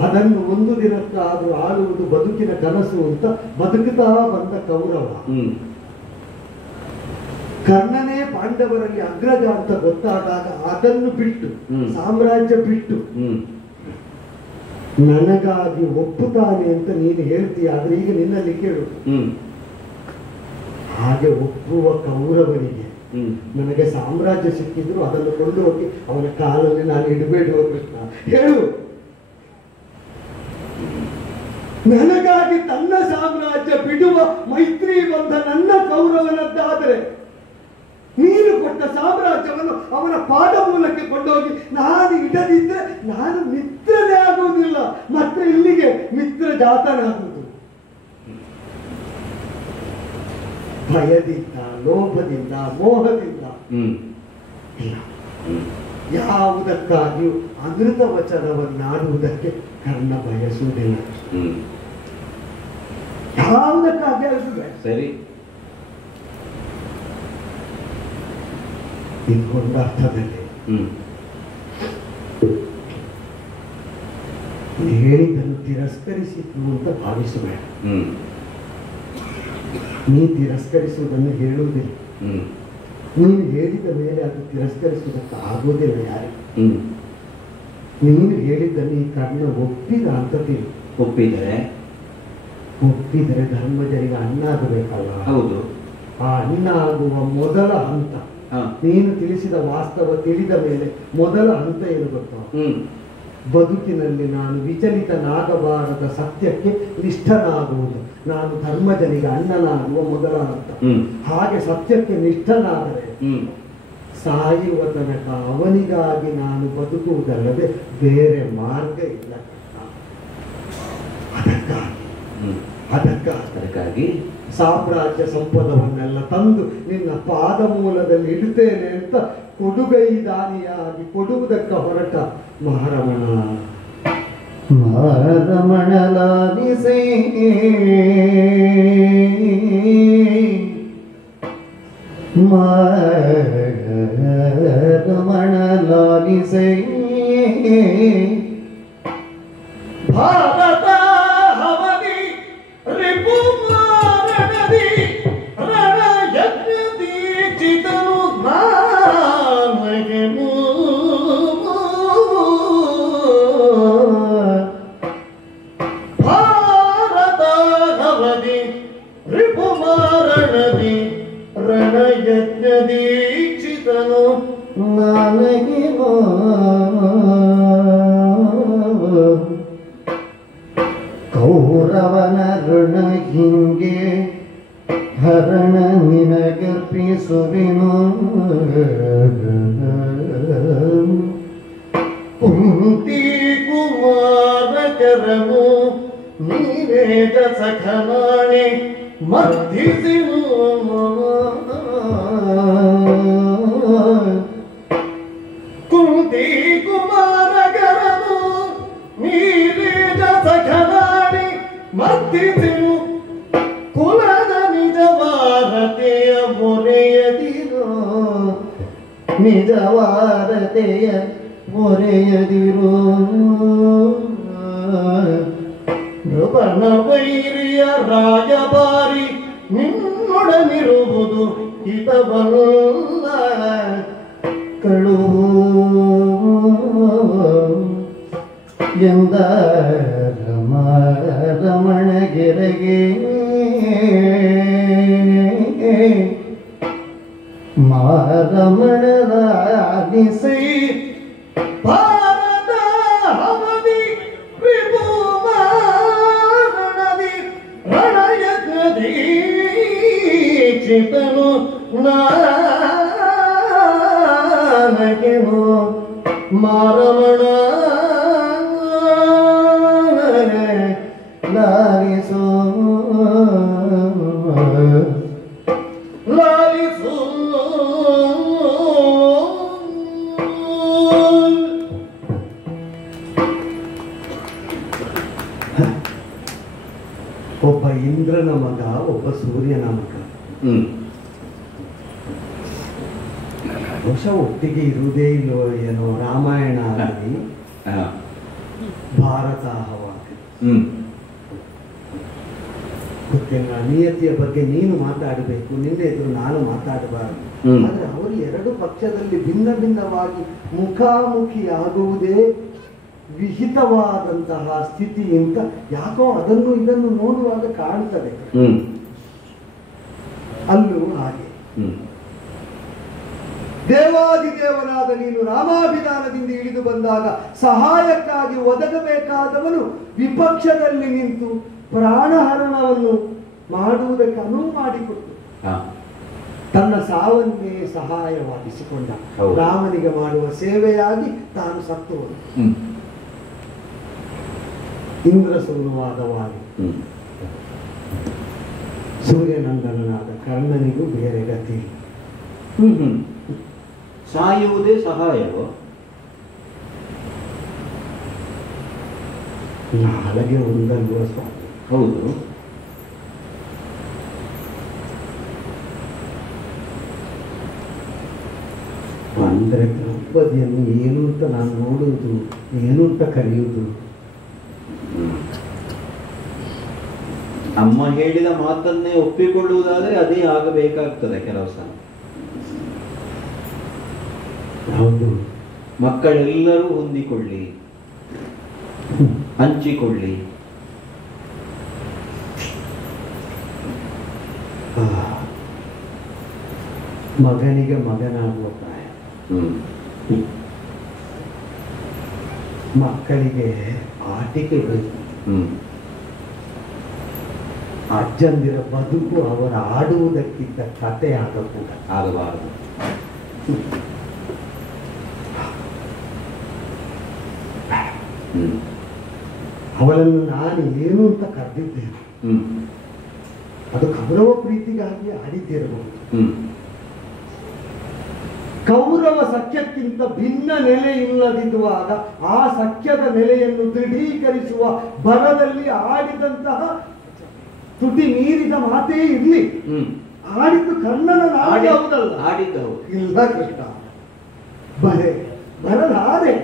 ಅದನ್ನು ಒಂದು ದಿನಕ್ಕಾದ್ರೂ ಆಳುವುದು ಬದುಕಿನ ಕನಸು ಅಂತ ಬದುಕುತ್ತಾ ಬಂದ ಕೌರವ. ಕರ್ಣನೇ ಪಾಂಡವರಲ್ಲಿ ಅಗ್ರಜ ಅಂತ ಗೊತ್ತಾದಾಗ ಅದನ್ನು ಬಿಟ್ಟು ಸಾಮ್ರಾಜ್ಯ ಬಿಟ್ಟು ನನಗಾಗಿ ಒಪ್ಪುತ್ತಾನೆ ಅಂತ ನೀನು ಹೇಳ್ತೀಯ. ಆದ್ರೆ ಈಗ ನಿನ್ನಲ್ಲಿ ಕೇಳು, ಹಾಗೆ ಒಪ್ಪುವ ಕೌರವನಿಗೆ ನನಗೆ ಸಾಮ್ರಾಜ್ಯ ಸಿಕ್ಕಿದ್ರು ಅದನ್ನು ಕೊಂಡು ಹೋಗಿ ಅವನ ಕಾಲಲ್ಲಿ ನಾನು ಇಡಬೇಡುವ ಕೃಷ್ಣ ಹೇಳು. ನನಗಾಗಿ ತನ್ನ ಸಾಮ್ರಾಜ್ಯ ಬಿಡುವ ಮೈತ್ರಿ ಬಂಧ ನನ್ನ ಕೌರವನದ್ದಾದರೆ ನೀನು ಕೊಟ್ಟ ಸಾಮ್ರಾಜ್ಯವನ್ನು ಅವನ ಪಾದ ಮೂಲಕ್ಕೆ ಕೊಂಡೋಗಿ ನಾನು ಇಡದಿದ್ದರೆ ನಾನು ಮಿತ್ರನೇ ಆಗುವುದಿಲ್ಲ, ಮತ್ತೆ ಇಲ್ಲಿಗೆ ಮಿತ್ರ ಜಾತನಾಗುವುದು. ಭಯದಿಂದ, ಲೋಭದಿಂದ, ಮೋಹದಿಂದ ಇಲ್ಲ, ಯಾವುದಕ್ಕಾಗಿಯೂ ಅಮೃತ ವಚನವನ್ನಾಡುವುದಕ್ಕೆ ಕರ್ಣ ಬಯಸುವುದಿಲ್ಲ. ಯಾವುದಕ್ಕಾಗಿ ಸರಿ ಇದ್ಕೊಂಡ ಅರ್ಥದಲ್ಲಿ ಹೇಳಿದ್ದನ್ನು ತಿರಸ್ಕರಿಸಿತು ಅಂತ ಭಾವಿಸಬೇಡ. ನೀ ತಿರಸ್ಕರಿಸುವುದನ್ನು ಹೇಳುವುದಿಲ್ಲ. ನೀನು ಹೇಳಿದ ಮೇಲೆ ಅದು ತಿರಸ್ಕರಿಸುವುದಕ್ಕೆ ಆಗೋದಿಲ್ಲ ಯಾರಿಗೆ. ನೀನು ಹೇಳಿದ್ದನ್ನು ಈ ಕರ್ಣ ಒಪ್ಪಿದ ಅಂತ ತಿಳಿ. ಒಪ್ಪಿದರೆ ಧರ್ಮಜರಿಗೆ ಅನ್ನ ಆಗಬೇಕಲ್ಲ. ಹೌದು, ಆ ಅನ್ನ ಆಗುವ ಮೊದಲ ಹಂತ ನೀನು ತಿಳಿಸಿದ ವಾಸ್ತವ ತಿಳಿದ ಮೇಲೆ ಮೊದಲ ಹಂತ ಏನು ಗೊತ್ತಾ? ಬದುಕಿನಲ್ಲಿ ನಾನು ವಿಚಲಿತನಾಗಬಾರದ ಸತ್ಯಕ್ಕೆ ನಿಷ್ಠನಾಗುವುದು. ನಾನು ಧರ್ಮಜನಿಗೆ ಅಣ್ಣನಾಗುವ ಮೊದಲ ಹಂತ. ಹಾಗೆ ಸತ್ಯಕ್ಕೆ ನಿಷ್ಠನಾದರೆ ಸಾಯುವ ತನಕ ಅವನಿಗಾಗಿ ನಾನು ಬದುಕುವುದಲ್ಲದೆ ಬೇರೆ ಮಾರ್ಗ ಇಲ್ಲ. ಅದಕ್ಕಾಗಿ ಸಾಮ್ರಾಜ್ಯ ಸಂಪದವನ್ನೆಲ್ಲ ತಂದು ನಿನ್ನ ಪಾದ ಮೂಲದಲ್ಲಿ ಇಡುತ್ತೇನೆ ಅಂತ ಕೊಡುಗೈ ದಾನಿಯಾಗಿ ಕೊಡುವುದಕ್ಕೆ ಹೊರಟ ಮಹಾರಮಣ ಮಾರಮಣಲಾಲಿಸೇ ಮಾರಮಣಲಾಲಿಸೇ ಭಾರತ ಹವನಿ ರಿಪು ಮಾರಣದಿ ರಣ ಯಜ್ಞದಿ ಚಿತನು ನಾಮಗೆ ಭಾರತ ಹವನಿ ರಿಪು ಮಾರಣದಿ ರಣ ಯಜ್ಞದಿ ಚಿತನು ನನಗೆ ಕೌರವನ ಋಣ ಹಿಂಗೆ ಹರಣ ನಿನಗರ್ಪಿಸುವೆನು ಕುಂತಿ ಕುಮಾರಕರನು ನೀವೇದ ಸಖನಾಣೆ ಮರ್ಧಿಸಿನು ಕುಂತಿ ಕುಮಾರಕರನು ನೀವೇದ ಸಖನಾಣೆ ಮರ್ಧಿಸಿನು ಕುಲದ ನಿಜವಾರತೆಯ ಮೊರೆಯದಿರೋ ನಿಜವಾರತೆಯ ಮೊರೆಯದಿರೋ ನೃಪನ ವೈರಿಯ ರಾಜಬಾರಿ ನಿನ್ನೊಡನಿರುವುದು ಹಿತವಲ್ಲ ಕಳು ಎಂದ ರಮಣಗೆರೆಗೆ ಮಾರಮಣರಾಗಿಸಿ ಭಾರತ ಹವದಿ ವಿಭೂಮಾರಣದಿ ರಣಯಜ್ಞದಿ ಚಿತನು ನಾನಗೆನು ಮಾರಮಣ ಲಾಲಿಸೋ ಲಾಲಿಸೋ ಒಬ್ಬ ಇಂದ್ರನ ಮಗ, ಒಬ್ಬ ಸೂರ್ಯನ ಮಗ. ಬಹುಶಃ ಒಟ್ಟಿಗೆ ಇರುವುದೇ ಇಲ್ಲೋ ಏನೋ. ರಾಮಾಯಣ ಆಗಲಿ, ಭಾರತ ಹವಾಗಲಿ ಗೊತ್ತಿಲ್ಲ. ನಿಯತಿಯ ಬಗ್ಗೆ ನೀನು ಮಾತಾಡಬೇಕು, ನಿನ್ನ ಎದುರು ನಾನು ಮಾತಾಡಬಾರದು. ಆದ್ರೆ ಅವರು ಎರಡು ಪಕ್ಷದಲ್ಲಿ ಭಿನ್ನ ಭಿನ್ನವಾಗಿ ಮುಖಾಮುಖಿಯಾಗುವುದೇ ವಿಹಿತವಾದಂತಹ ಸ್ಥಿತಿ ಅಂತ ಯಾಕೋ ಅದನ್ನು ಇದನ್ನು ನೋಡುವಾಗ ಕಾಣ್ತದೆ. ಅಲ್ಲೂ ಹಾಗೆ ದೇವಾದಿದೇವನಾದ ನೀನು ರಾಮಾಭಿಧಾನದಿಂದ ಇಳಿದು ಬಂದಾಗ ಸಹಾಯಕ್ಕಾಗಿ ಒದಗಬೇಕಾದವನು ವಿಪಕ್ಷದಲ್ಲಿ ನಿಂತು ಪ್ರಾಣಹರಣವನ್ನು ಮಾಡುವುದಕ್ಕೆ ಅನುವು ಮಾಡಿಕೊಟ್ಟು ತನ್ನ ಸಾವನ್ನೇ ಸಹಾಯವಾಗಿಸಿಕೊಂಡ. ರಾಮನಿಗೆ ಮಾಡುವ ಸೇವೆಯಾಗಿ ತಾನು ಸತ್ತುವನು. ಇಂದ್ರ ಸುಲಭವಾದವಾಗಿ ಸೂರ್ಯನಂದನನಾದ ಕರ್ಣನಿಗೂ ಬೇರೆ ಗತಿ. ಸಾಯುವುದೇ ಸಹಾಯವೋ? ನಾಳೆಗೆ ಒಂದಲ್ವ ಸ್ವಾಮಿ. ಹೌದು. ಅಂದ್ರೆ ದ್ರೌಪದಿಯನ್ನು ಏನು ಅಂತ ನಾನು ನೋಡುವುದು, ಏನು ಅಂತ ಕರೆಯುವುದು. ಅಮ್ಮ ಹೇಳಿದ ಮಾತನ್ನೇ ಒಪ್ಪಿಕೊಳ್ಳುವುದಾದ್ರೆ ಅದೇ ಆಗಬೇಕಾಗ್ತದೆ ಕೆಲವು ಸಲ. ಹೌದು, ಮಕ್ಕಳೆಲ್ಲರೂ ಹೊಂದಿಕೊಳ್ಳಿ, ಹಂಚಿಕೊಳ್ಳಿ. ಮಗನಿಗೆ ಮಗನಾಗುವ ಪ್ರಾಯ, ಮಕ್ಕಳಿಗೆ ಆಟಿಕೆ ಬೇಕು. ಅಜ್ಜಂದಿರ ಬದುಕು ಅವರ ಆಡುವುದಕ್ಕಿಂತ ಕತೆ ಆಗಬಾರದು. ಅವಳನ್ನು ನಾನು ಏನು ಅಂತ ಕರೆದಿದ್ದೇನೆ. ಅದು ಕೌರವ ಪ್ರೀತಿಗಾಗಿ ಆಡಿದ್ದಿರಬಹುದು. ಕೌರವ ಸಖ್ಯಕ್ಕಿಂತ ಭಿನ್ನ ನೆಲೆ ಇಲ್ಲದಿರುವಾಗ ಆ ಸಖ್ಯದ ನೆಲೆಯನ್ನು ದೃಢೀಕರಿಸುವ ಭರದಲ್ಲಿ ಆಡಿದಂತಹ ತುಟಿ ಮೀರಿದ ಮಾತೇ ಇರ್ಲಿ. ಆಡಿದ್ದು ಕರ್ಣನ ನಾಡಿ ಹೌದಲ್ಲ? ಆಡಿದ್ದವು ಇಲ್ಲ ಕೃಷ್ಣ, ಬರಲಾರೆ.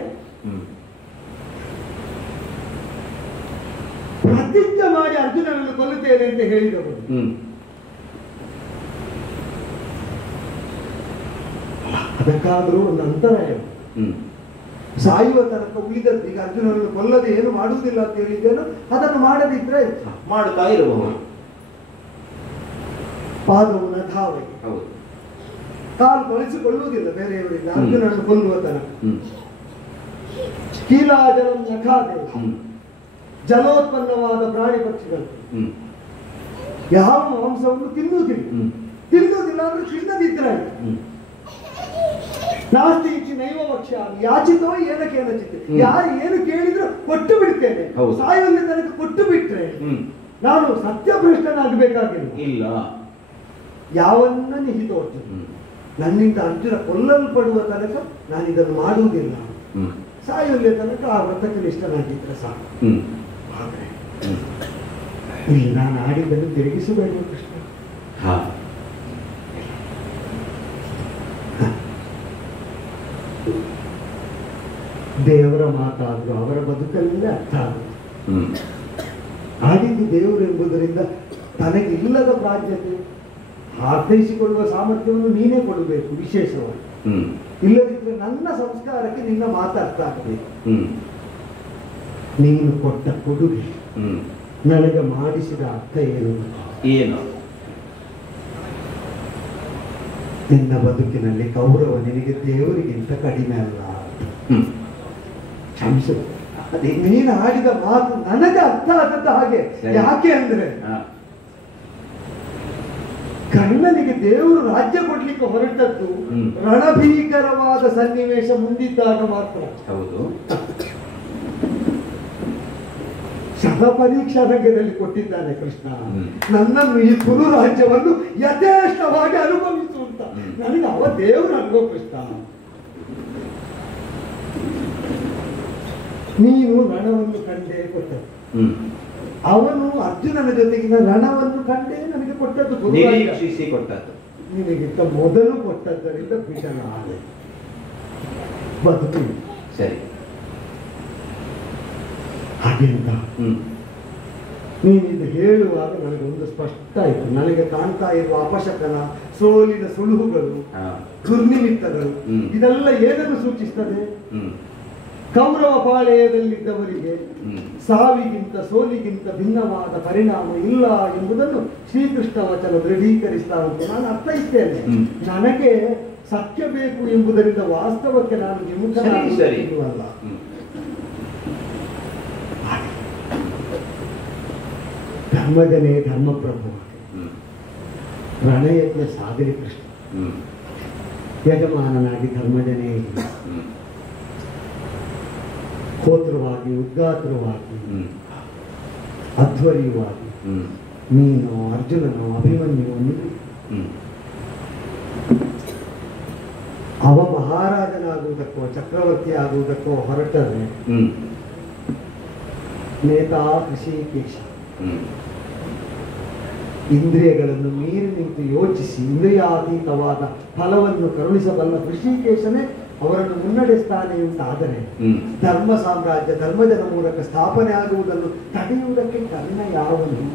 ಪ್ರತಿಜ್ಞೆ ಮಾಡಿ ಅರ್ಜುನನನ್ನು ಕೊಲ್ಲುತ್ತೇನೆ ಅಂತ ಹೇಳಿದವರು. ಅದಕ್ಕಾದರೂ ಒಂದು ಅಂತರಾಯ. ಸಾಯುವ ತನಕ ಉಳಿದದ್ದು. ಈಗ ಅರ್ಜುನನನ್ನು ಕೊಲ್ಲದೆ ಏನು ಮಾಡುವುದಿಲ್ಲ ಅಂತ ಹೇಳಿದ್ದೇನು, ಅದನ್ನು ಮಾಡದಿದ್ರೆ ಮಾಡುತ್ತಾ ಇರಬಹುದು. ಪಾದವನ ಧಾವೆ, ಕಾಲು ಬಳಸಿಕೊಳ್ಳುವುದಿಲ್ಲ ಬೇರೆಯವರಿಂದ ಅರ್ಜುನನನ್ನು ಕೊಲ್ಲುವ ತನಕ. ಕೀಲಾಜಲಂ ನಖಾದೆ, ಜಲೋತ್ಪನ್ನವಾದ ಪ್ರಾಣಿ ಪಕ್ಷಿಗಳು ಯಾವ ಮಾಂಸವನ್ನು ತಿನ್ನುವುದಿಲ್ಲ. ಅಂದ್ರೆ ತಿನ್ನದಿದ್ರೆ ನಾಸ್ತಿ ಇಚ್ಚಿ ನೈವ ಭಕ್ಷ್ಯ ಯಾಚಿತೋ ಏನಕ್ಕೆ ಯಾರು ಏನು ಕೇಳಿದ್ರು ಕೊಟ್ಟು ಬಿಡ್ತೇನೆ. ಸಾಯುವಲ್ಲಿ ತನಕ ಕೊಟ್ಟು ಬಿಟ್ರೆ ನಾನು ಸತ್ಯಭ್ರಷ್ಟನಾಗಬೇಕಾಗಿಲ್ಲ. ಇಲ್ಲ, ಯಾವನ್ನ ನಿಹಿತೋರ್ಜುನ, ನನ್ನಿಂದ ಅರ್ಜುನ ಕೊಲ್ಲಲ್ಪಡುವ ತನಕ ನಾನು ಇದನ್ನು ಮಾಡುವುದಿಲ್ಲ. ಸಾಯುವಲ್ಲಿ ತನಕ ಆ ವ್ರತಕ್ಕೆ ನಿಷ್ಠನಾಗಿದ್ರೆ ಸಾಕು. ಆದ್ರೆ ಇಲ್ಲಿ ನಾನು ಆಡಿದ್ದನ್ನು ತಿರುಗಿಸಬೇಡ ಕೃಷ್ಣ. ದೇವರ ಮಾತಾದ್ರು ಅವರ ಬದುಕಲ್ಲೇ ಅರ್ಥ ಆಗುತ್ತೆ. ಆಡಿದ್ದು ದೇವರು ಎಂಬುದರಿಂದ ತನಗಿಲ್ಲದ ಪ್ರಾಜ್ಞತೆ ಅರ್ಥೈಸಿಕೊಳ್ಳುವ ಸಾಮರ್ಥ್ಯವನ್ನು ನೀನೇ ಕೊಡಬೇಕು ವಿಶೇಷವಾಗಿ. ಇಲ್ಲದಿದ್ರೆ ನನ್ನ ಸಂಸ್ಕಾರಕ್ಕೆ ನಿನ್ನ ಮಾತಾಡ್ತಾ ಆಗಬೇಕು. ನೀನು ಕೊಟ್ಟ ಕೊಡುಗೆ ನನಗೆ ಮಾಡಿಸಿದ ಅರ್ಥ ಏನು? ನಿನ್ನ ಬದುಕಿನಲ್ಲಿ ಕೌರವ ನಿನಗೆ ದೇವರಿಗಿಂತ ಕಡಿಮೆ ಅಲ್ಲ. ಕ್ಷಮಿಸು, ನೀನು ಆಡಿದ ಮಾತು ನನಗೆ ಅರ್ಥ ಆದದ್ದು ಹಾಗೆ. ಯಾಕೆ ಅಂದ್ರೆ ಕರ್ಣನಿಗೆ ದೇವರು ರಾಜ್ಯ ಕೊಡ್ಲಿಕ್ಕೆ ಹೊರಟದ್ದು ರಣಭೀಕರವಾದ ಸನ್ನಿವೇಶ ಮುಂದಿದ್ದಾಗ ಮಾತ್ರ. ಹೌದು, ಶತ ಪರೀಕ್ಷಾ ರಂಗದಲ್ಲಿ ಕೊಟ್ಟಿದ್ದಾನೆ ಕೃಷ್ಣ. ನನ್ನನ್ನು ಈ ಕುರು ರಾಜ್ಯವನ್ನು ಯಥೇಷ್ಟವಾಗಿ ಅನುಭವಿಸು ಅಂತ ನನಗೆ ಅವ ದೇವರು ಅನುಭವ. ಕೃಷ್ಣ, ನೀನು ರಣವನ್ನು ಕಂಡೇ ಕೊಟ್ಟದ್ದು. ಅವನು ಅರ್ಜುನನ ಜೊತೆಗಿನ ರಣವನ್ನು ಕಂಡೇ ನನಗೆ ಕೊಟ್ಟದ್ದು. ಕೊಟ್ಟದ್ದು ನಿನಗಿಂತ ಮೊದಲು ಕೊಟ್ಟದ್ದರಿಂದ ಬಿಡನ ಆದೆ ಬದುಕು. ಸರಿ, ಹಾಗೆಂತ ನೀನಿಂದ ಹೇಳುವಾಗ ನನಗೊಂದು ಸ್ಪಷ್ಟ ಆಯಿತು. ನನಗೆ ಕಾಣ್ತಾ ಇರುವ ಅಪಶಕನ, ಸೋಲಿನ ಸುಳುಹುಗಳು, ದುರ್ನಿಮಿತ್ತಗಳು ಇದೆಲ್ಲ ಏನನ್ನು ಸೂಚಿಸ್ತದೆ? ಕೌರವ ಪಾಳೆಯದಲ್ಲಿದ್ದವರಿಗೆ ಸಾವಿಗಿಂತ ಸೋಲಿಗಿಂತ ಭಿನ್ನವಾದ ಪರಿಣಾಮ ಇಲ್ಲ ಎಂಬುದನ್ನು ಶ್ರೀಕೃಷ್ಣ ವಚನ ದೃಢೀಕರಿಸ್ತಾ ಉಂಟು. ನಾನು ಅರ್ಥೈಸ್ತೇನೆ. ನನಗೆ ಸತ್ಯ ಬೇಕು ಎಂಬುದರಿಂದ ವಾಸ್ತವಕ್ಕೆ ನಾನು ವಿಮುಖನಾಗಿರುವಲ್ಲ. ಧರ್ಮಜನೇ ಧರ್ಮಪ್ರಭು, ರಣಯಜ್ಞ ಸಾಗಲಿ ಕೃಷ್ಣ. ಯಜಮಾನನಾಗಿ ಧರ್ಮಜನೇ ಹೋತ್ರವಾಗಿ, ಉದ್ಗಾತ್ರವಾಗಿ, ಅಧ್ವರ್ಯವಾಗಿ ನೀನು ಅರ್ಜುನನು ಅಭಿಮನ್ಯುವನ್ನು ಅವ ಮಹಾರಾಜನಾಗುವುದಕ್ಕೋ ಚಕ್ರವರ್ತಿ ಆಗುವುದಕ್ಕೋ ಹೊರಟರೆ ನೇತಾ ಋಷಿಕೇಶ ಇಂದ್ರಿಯಗಳನ್ನು ಮೀರಿ ನಿಂತು ಯೋಚಿಸಿ ಇಂದ್ರಿಯಾತೀತವಾದ ಫಲವನ್ನು ಕರುಣಿಸಬಲ್ಲ ಋಷಿಕೇಶನೇ ಅವರನ್ನು ಮುನ್ನಡೆಸ್ತಾನೆ ಅಂತಾದರೆ ಧರ್ಮ ಸಾಮ್ರಾಜ್ಯ ಧರ್ಮಜನ ಮೂಲಕ ಸ್ಥಾಪನೆ ಆಗುವುದನ್ನು ತಡೆಯುವುದಕ್ಕೆ ಕರ್ಣ ಯಾವನು?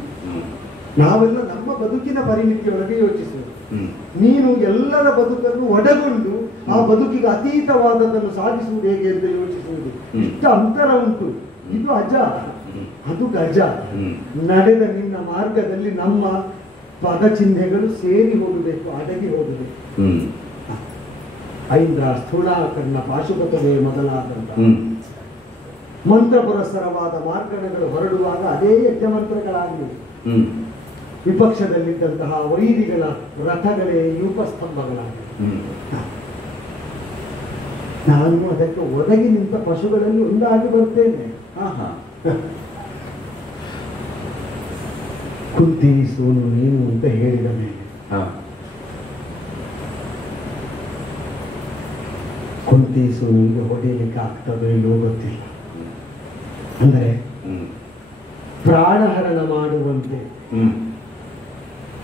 ನಾವೆಲ್ಲ ನಮ್ಮ ಬದುಕಿನ ಪರಿಮಿತಿಯೊಳಗೆ ಯೋಚಿಸುವುದು. ನೀನು ಎಲ್ಲರ ಬದುಕನ್ನು ಒಡಗೊಂಡು ಆ ಬದುಕಿಗೆ ಅತೀತವಾದದನ್ನು ಸಾಧಿಸುವುದು ಹೇಗೆ ಎಂದು ಯೋಚಿಸುವುದು. ಇಷ್ಟ ಅಂತರ ಉಂಟು. ಇದು ಅಜ, ಅದು ಗಜ. ನಡೆದ ನಿನ್ನ ಮಾರ್ಗದಲ್ಲಿ ನಮ್ಮ ಪದಚಿಹ್ನೆಗಳು ಸೇರಿ ಹೋಗಬೇಕು, ಅಡಗಿ ಹೋಗಬೇಕು. ಐಂದ್ರ, ಸ್ಥೂಳಾಕರ್ಣ, ಪಾಶುಪತವೇ ಮೊದಲಾದಂತಹ ಮಂತ್ರ ಪುರಸ್ಸರವಾದ ಮಾರ್ಗಣಗಳು ಹೊರಡುವಾಗ ಅದೇ ಯಜ್ಞಮಂತ್ರಗಳಾಗಿವೆ. ವಿಪಕ್ಷದಲ್ಲಿದ್ದಂತಹ ವೈರಿಗಳ ರಥಗಳೇ ಯೂಪಸ್ತಂಭಗಳಾಗಿವೆ. ನಾನು ಅದಕ್ಕೆ ಒದಗಿ ನಿಂತ ಪಶುಗಳಲ್ಲಿ ಒಂದಾಗಿ ಬರ್ತೇನೆ. ಕುಂತಿ ಸೋನು ನೀನು ಅಂತ ಹೇಳಿದ ಮೇಲೆ ಕುಂತಿ ಸೋನಿಗೆ ಹೊಡೆಯಲಿಕ್ಕೆ ಆಗ್ತದೋ ಇಲ್ಲವೋ ಗೊತ್ತಿಲ್ಲ. ಅಂದರೆ ಪ್ರಾಣಹರಣ ಮಾಡುವಂತೆ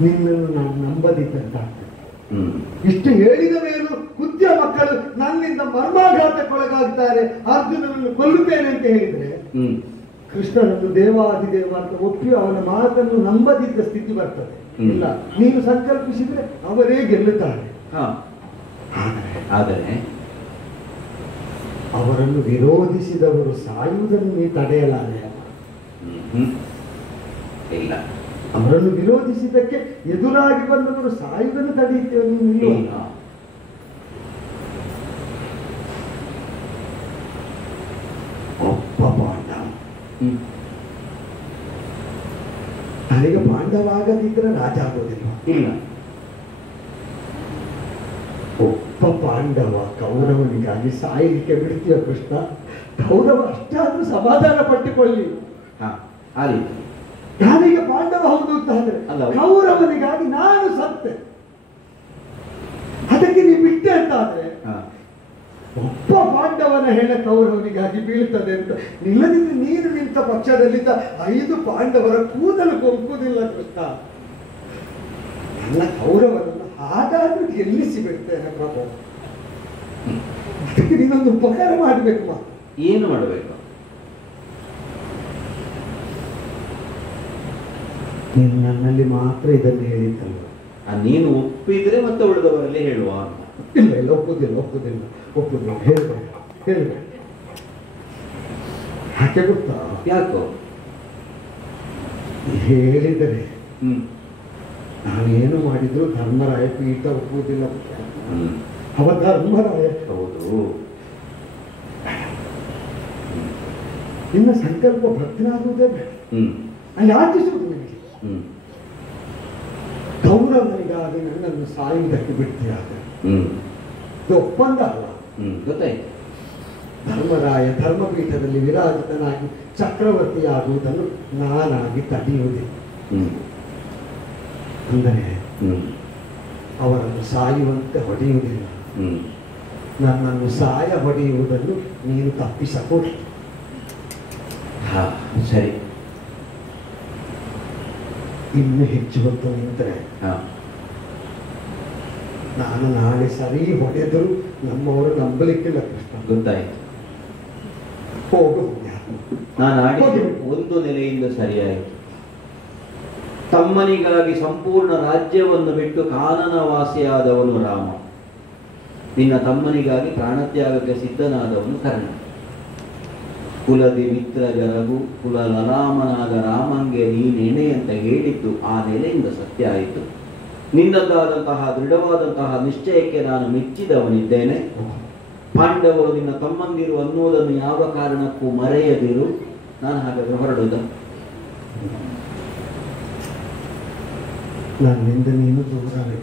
ನಿನ್ನನ್ನು ನಾನು ನಂಬದಿದ್ದಂತಾಗ್ತದೆ. ಇಷ್ಟು ಹೇಳಿದ ಮೇಲೂ ಕುಂತಿಯ ಮಕ್ಕಳು ನನ್ನಿಂದ ಮರ್ಮಾಘಾತಕ್ಕೊಳಗಾಗ್ತಾರೆ, ಅರ್ಜುನನನ್ನು ಕೊಲ್ಲುತ್ತೇನೆ ಅಂತ ಹೇಳಿದ್ರೆ ಕೃಷ್ಣನನ್ನು ದೇವಾದಿದೇವ ಅಂತ ಒಪ್ಪಿ ಅವನ ಮಾತನ್ನು ನಂಬದಿದ್ದ ಸ್ಥಿತಿ ಬರ್ತದೆ. ಇಲ್ಲ, ನೀನು ಸಂಕಲ್ಪಿಸಿದ್ರೆ ಅವರೇ ಗೆಲ್ಲುತ್ತಾರೆ. ಆದರೆ ಅವರನ್ನು ವಿರೋಧಿಸಿದವರು ಸಾಯುವುದನ್ನು ನೀ ತಡೆಯಲಾರೆ. ಇಲ್ಲ, ಅವರನ್ನು ವಿರೋಧಿಸಿದ್ದಕ್ಕೆ ಎದುರಾಗಿ ಬಂದವರು ಸಾಯುವುದನ್ನು ತಡೆಯುತ್ತೇವೆ ನೀನು. ಒಬ್ಬ ಪಾಂಡವ ನನಗೆ ಪಾಂಡವಾಗದಿದ್ರೆ ರಾಜ ಆಗೋದಿಲ್ಲ. ಇಲ್ಲ, ಒಬ್ಬ ಪಾಂಡವ ಕೌರವನಿಗಾಗಿ ಸಾಯಲಿಕ್ಕೆ ಬಿಡ್ತೀಯ ಕೃಷ್ಣ? ಕೌರವ ಅಷ್ಟಾದ್ರೂ ಸಮಾಧಾನ ಪಟ್ಟುಕೊಳ್ಳಿ. ನಾನೀಗ ಪಾಂಡವ ಹೌದು ಅಂತ ಅಂದ್ರೆ ಕೌರವನಿಗಾಗಿ ನಾನು ಸತ್ತೆ, ಅದಕ್ಕೆ ನೀವು ಬಿಟ್ಟೆ ಅಂತ ಆದ್ರೆ ಒಬ್ಬ ಪಾಂಡವನ ಹೆಣ ಕೌರವನಿಗಾಗಿ ಬೀಳ್ತದೆ ಅಂತ. ಇಲ್ಲದಿದ್ರೆ ನೀನು ನಿಂತ ಪಕ್ಷದಲ್ಲಿದ್ದ 5 ಪಾಂಡವರ ಕೂದಲು ಕೊಂಕುವುದಿಲ್ಲ ಕೃಷ್ಣ. ನನ್ನ ಕೌರವನನ್ನು ಹಾಗಾದ್ರೂ ಗೆಲ್ಲಿಸಿ ಬಿಡ್ತೇನೆ ಪ್ರಭು. ಅದಕ್ಕೆ ನೀನೊಂದು ಉಪಕಾರ ಮಾಡಬೇಕು. ಏನು ಮಾಡಬೇಕು? ನೀನು ನನ್ನಲ್ಲಿ ಮಾತ್ರ ಇದನ್ನು ಹೇಳಿದ್ದಲ್ಲ. ನೀನು ಒಪ್ಪಿದ್ರೆ ಮತ್ತೆ ಉಳಿದವರಲ್ಲಿ ಹೇಳುವ. ಇಲ್ಲ ಇಲ್ಲ, ಒಪ್ಪುದಿಲ್ಲ. ಹೇಳ್ಬೇಡ. ಯಾಕೆ ಗೊತ್ತಾ? ಯಾಕೋ? ಹೇಳಿದರೆ ನಾನೇನು ಮಾಡಿದ್ರು ಧರ್ಮರಾಯ ಪೀಠ ಒಪ್ಪುವುದಿಲ್ಲ. ಅವ ಧರ್ಮರಾಯ. ಹೌದು. ನಿನ್ನ ಸಂಕಲ್ಪ ಭಕ್ತನಾಗುವುದೇ ಬೇಡ. ಯಾಚಿಸುವುದು ನಿನಗೆ. ಕೌರವನಿಗಾಗಿ ನನ್ನನ್ನು ಸಾಯುವುದಕ್ಕೆ ಬಿಡ್ತೀಯಾಗ ಇದು ಒಪ್ಪಂದ ಅಲ್ಲ. ಗೊತ್ತಾಯ್ತು. ಧರ್ಮರಾಯ ಧರ್ಮಪೀಠದಲ್ಲಿ ವಿರಾಜಿತನಾಗಿ ಚಕ್ರವರ್ತಿಯಾಗುವುದನ್ನು ನಾನಾಗಿ ತಡೆಯುವುದಿಲ್ಲ. ಅಂದರೆ ಅವರನ್ನು ಸಾಯುವಂತೆ ಹೊಡೆಯುವುದಿಲ್ಲ. ನನ್ನನ್ನು ಸಾಯ ಹೊಡೆಯುವುದನ್ನು ನೀನು ತಪ್ಪಿಸಬಹುದು. ಸರಿ. ಇನ್ನು ಹೆಚ್ಚು ಹೊತ್ತು ನಿಂತರೆ ನಾನು ನಾಳೆ ಸರಿ ಹೊಡೆದರೂ ನಮ್ಮವರು ನಂಬಲಿಕ್ಕಿಲ್ಲ ಕೃಷ್ಣ. ಗೊತ್ತಾಯ್ತು. ಹೋಗು. ನಾನು ಆಡಿದ ಒಂದು ನೆಲೆಯಿಂದ ಸರಿಯಾಯಿತು. ತಮ್ಮನಿಗಾಗಿ ಸಂಪೂರ್ಣ ರಾಜ್ಯವನ್ನು ಬಿಟ್ಟು ಕಾನನವಾಸಿಯಾದವನು ರಾಮ, ನಿನ್ನ ತಮ್ಮನಿಗಾಗಿ ಪ್ರಾಣತ್ಯಾಗಕ್ಕೆ ಸಿದ್ಧನಾದವನು ಕರ್ಣ. ಕುಲದಿ ಮಿತ್ರಗ ರಘು, ಕುಲ ಲಲಾಮನಾದ ರಾಮಂಗೆ ನೀನೆಣೆ ಅಂತ ಹೇಳಿದ್ದು ಆ ನೆಲೆಯಿಂದ ಸತ್ಯ ಆಯಿತು. ನಿನ್ನದಾದಂತಹ ದೃಢವಾದಂತಹ ನಿಶ್ಚಯಕ್ಕೆ ನಾನು ಮೆಚ್ಚಿದವನಿದ್ದೇನೆ. ಪಾಂಡವರು ನಿನ್ನ ತಮ್ಮಂದಿರು ಅನ್ನುವುದನ್ನು ಯಾವ ಕಾರಣಕ್ಕೂ ಮರೆಯದಿರು. ನಾನು ಹಾಗಾದ್ರೆ ಹೊರಡುವುದ? ನನ್ನಿಂದ ನೀನು ದೂರವೇ.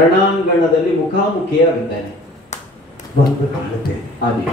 ರಣಾಂಗಣದಲ್ಲಿ ಮುಖಾಮುಖಿಯಾಗುತ್ತೇನೆ. ಒಂದು ಕಾಣುತ್ತೇನೆ. ಅದೇ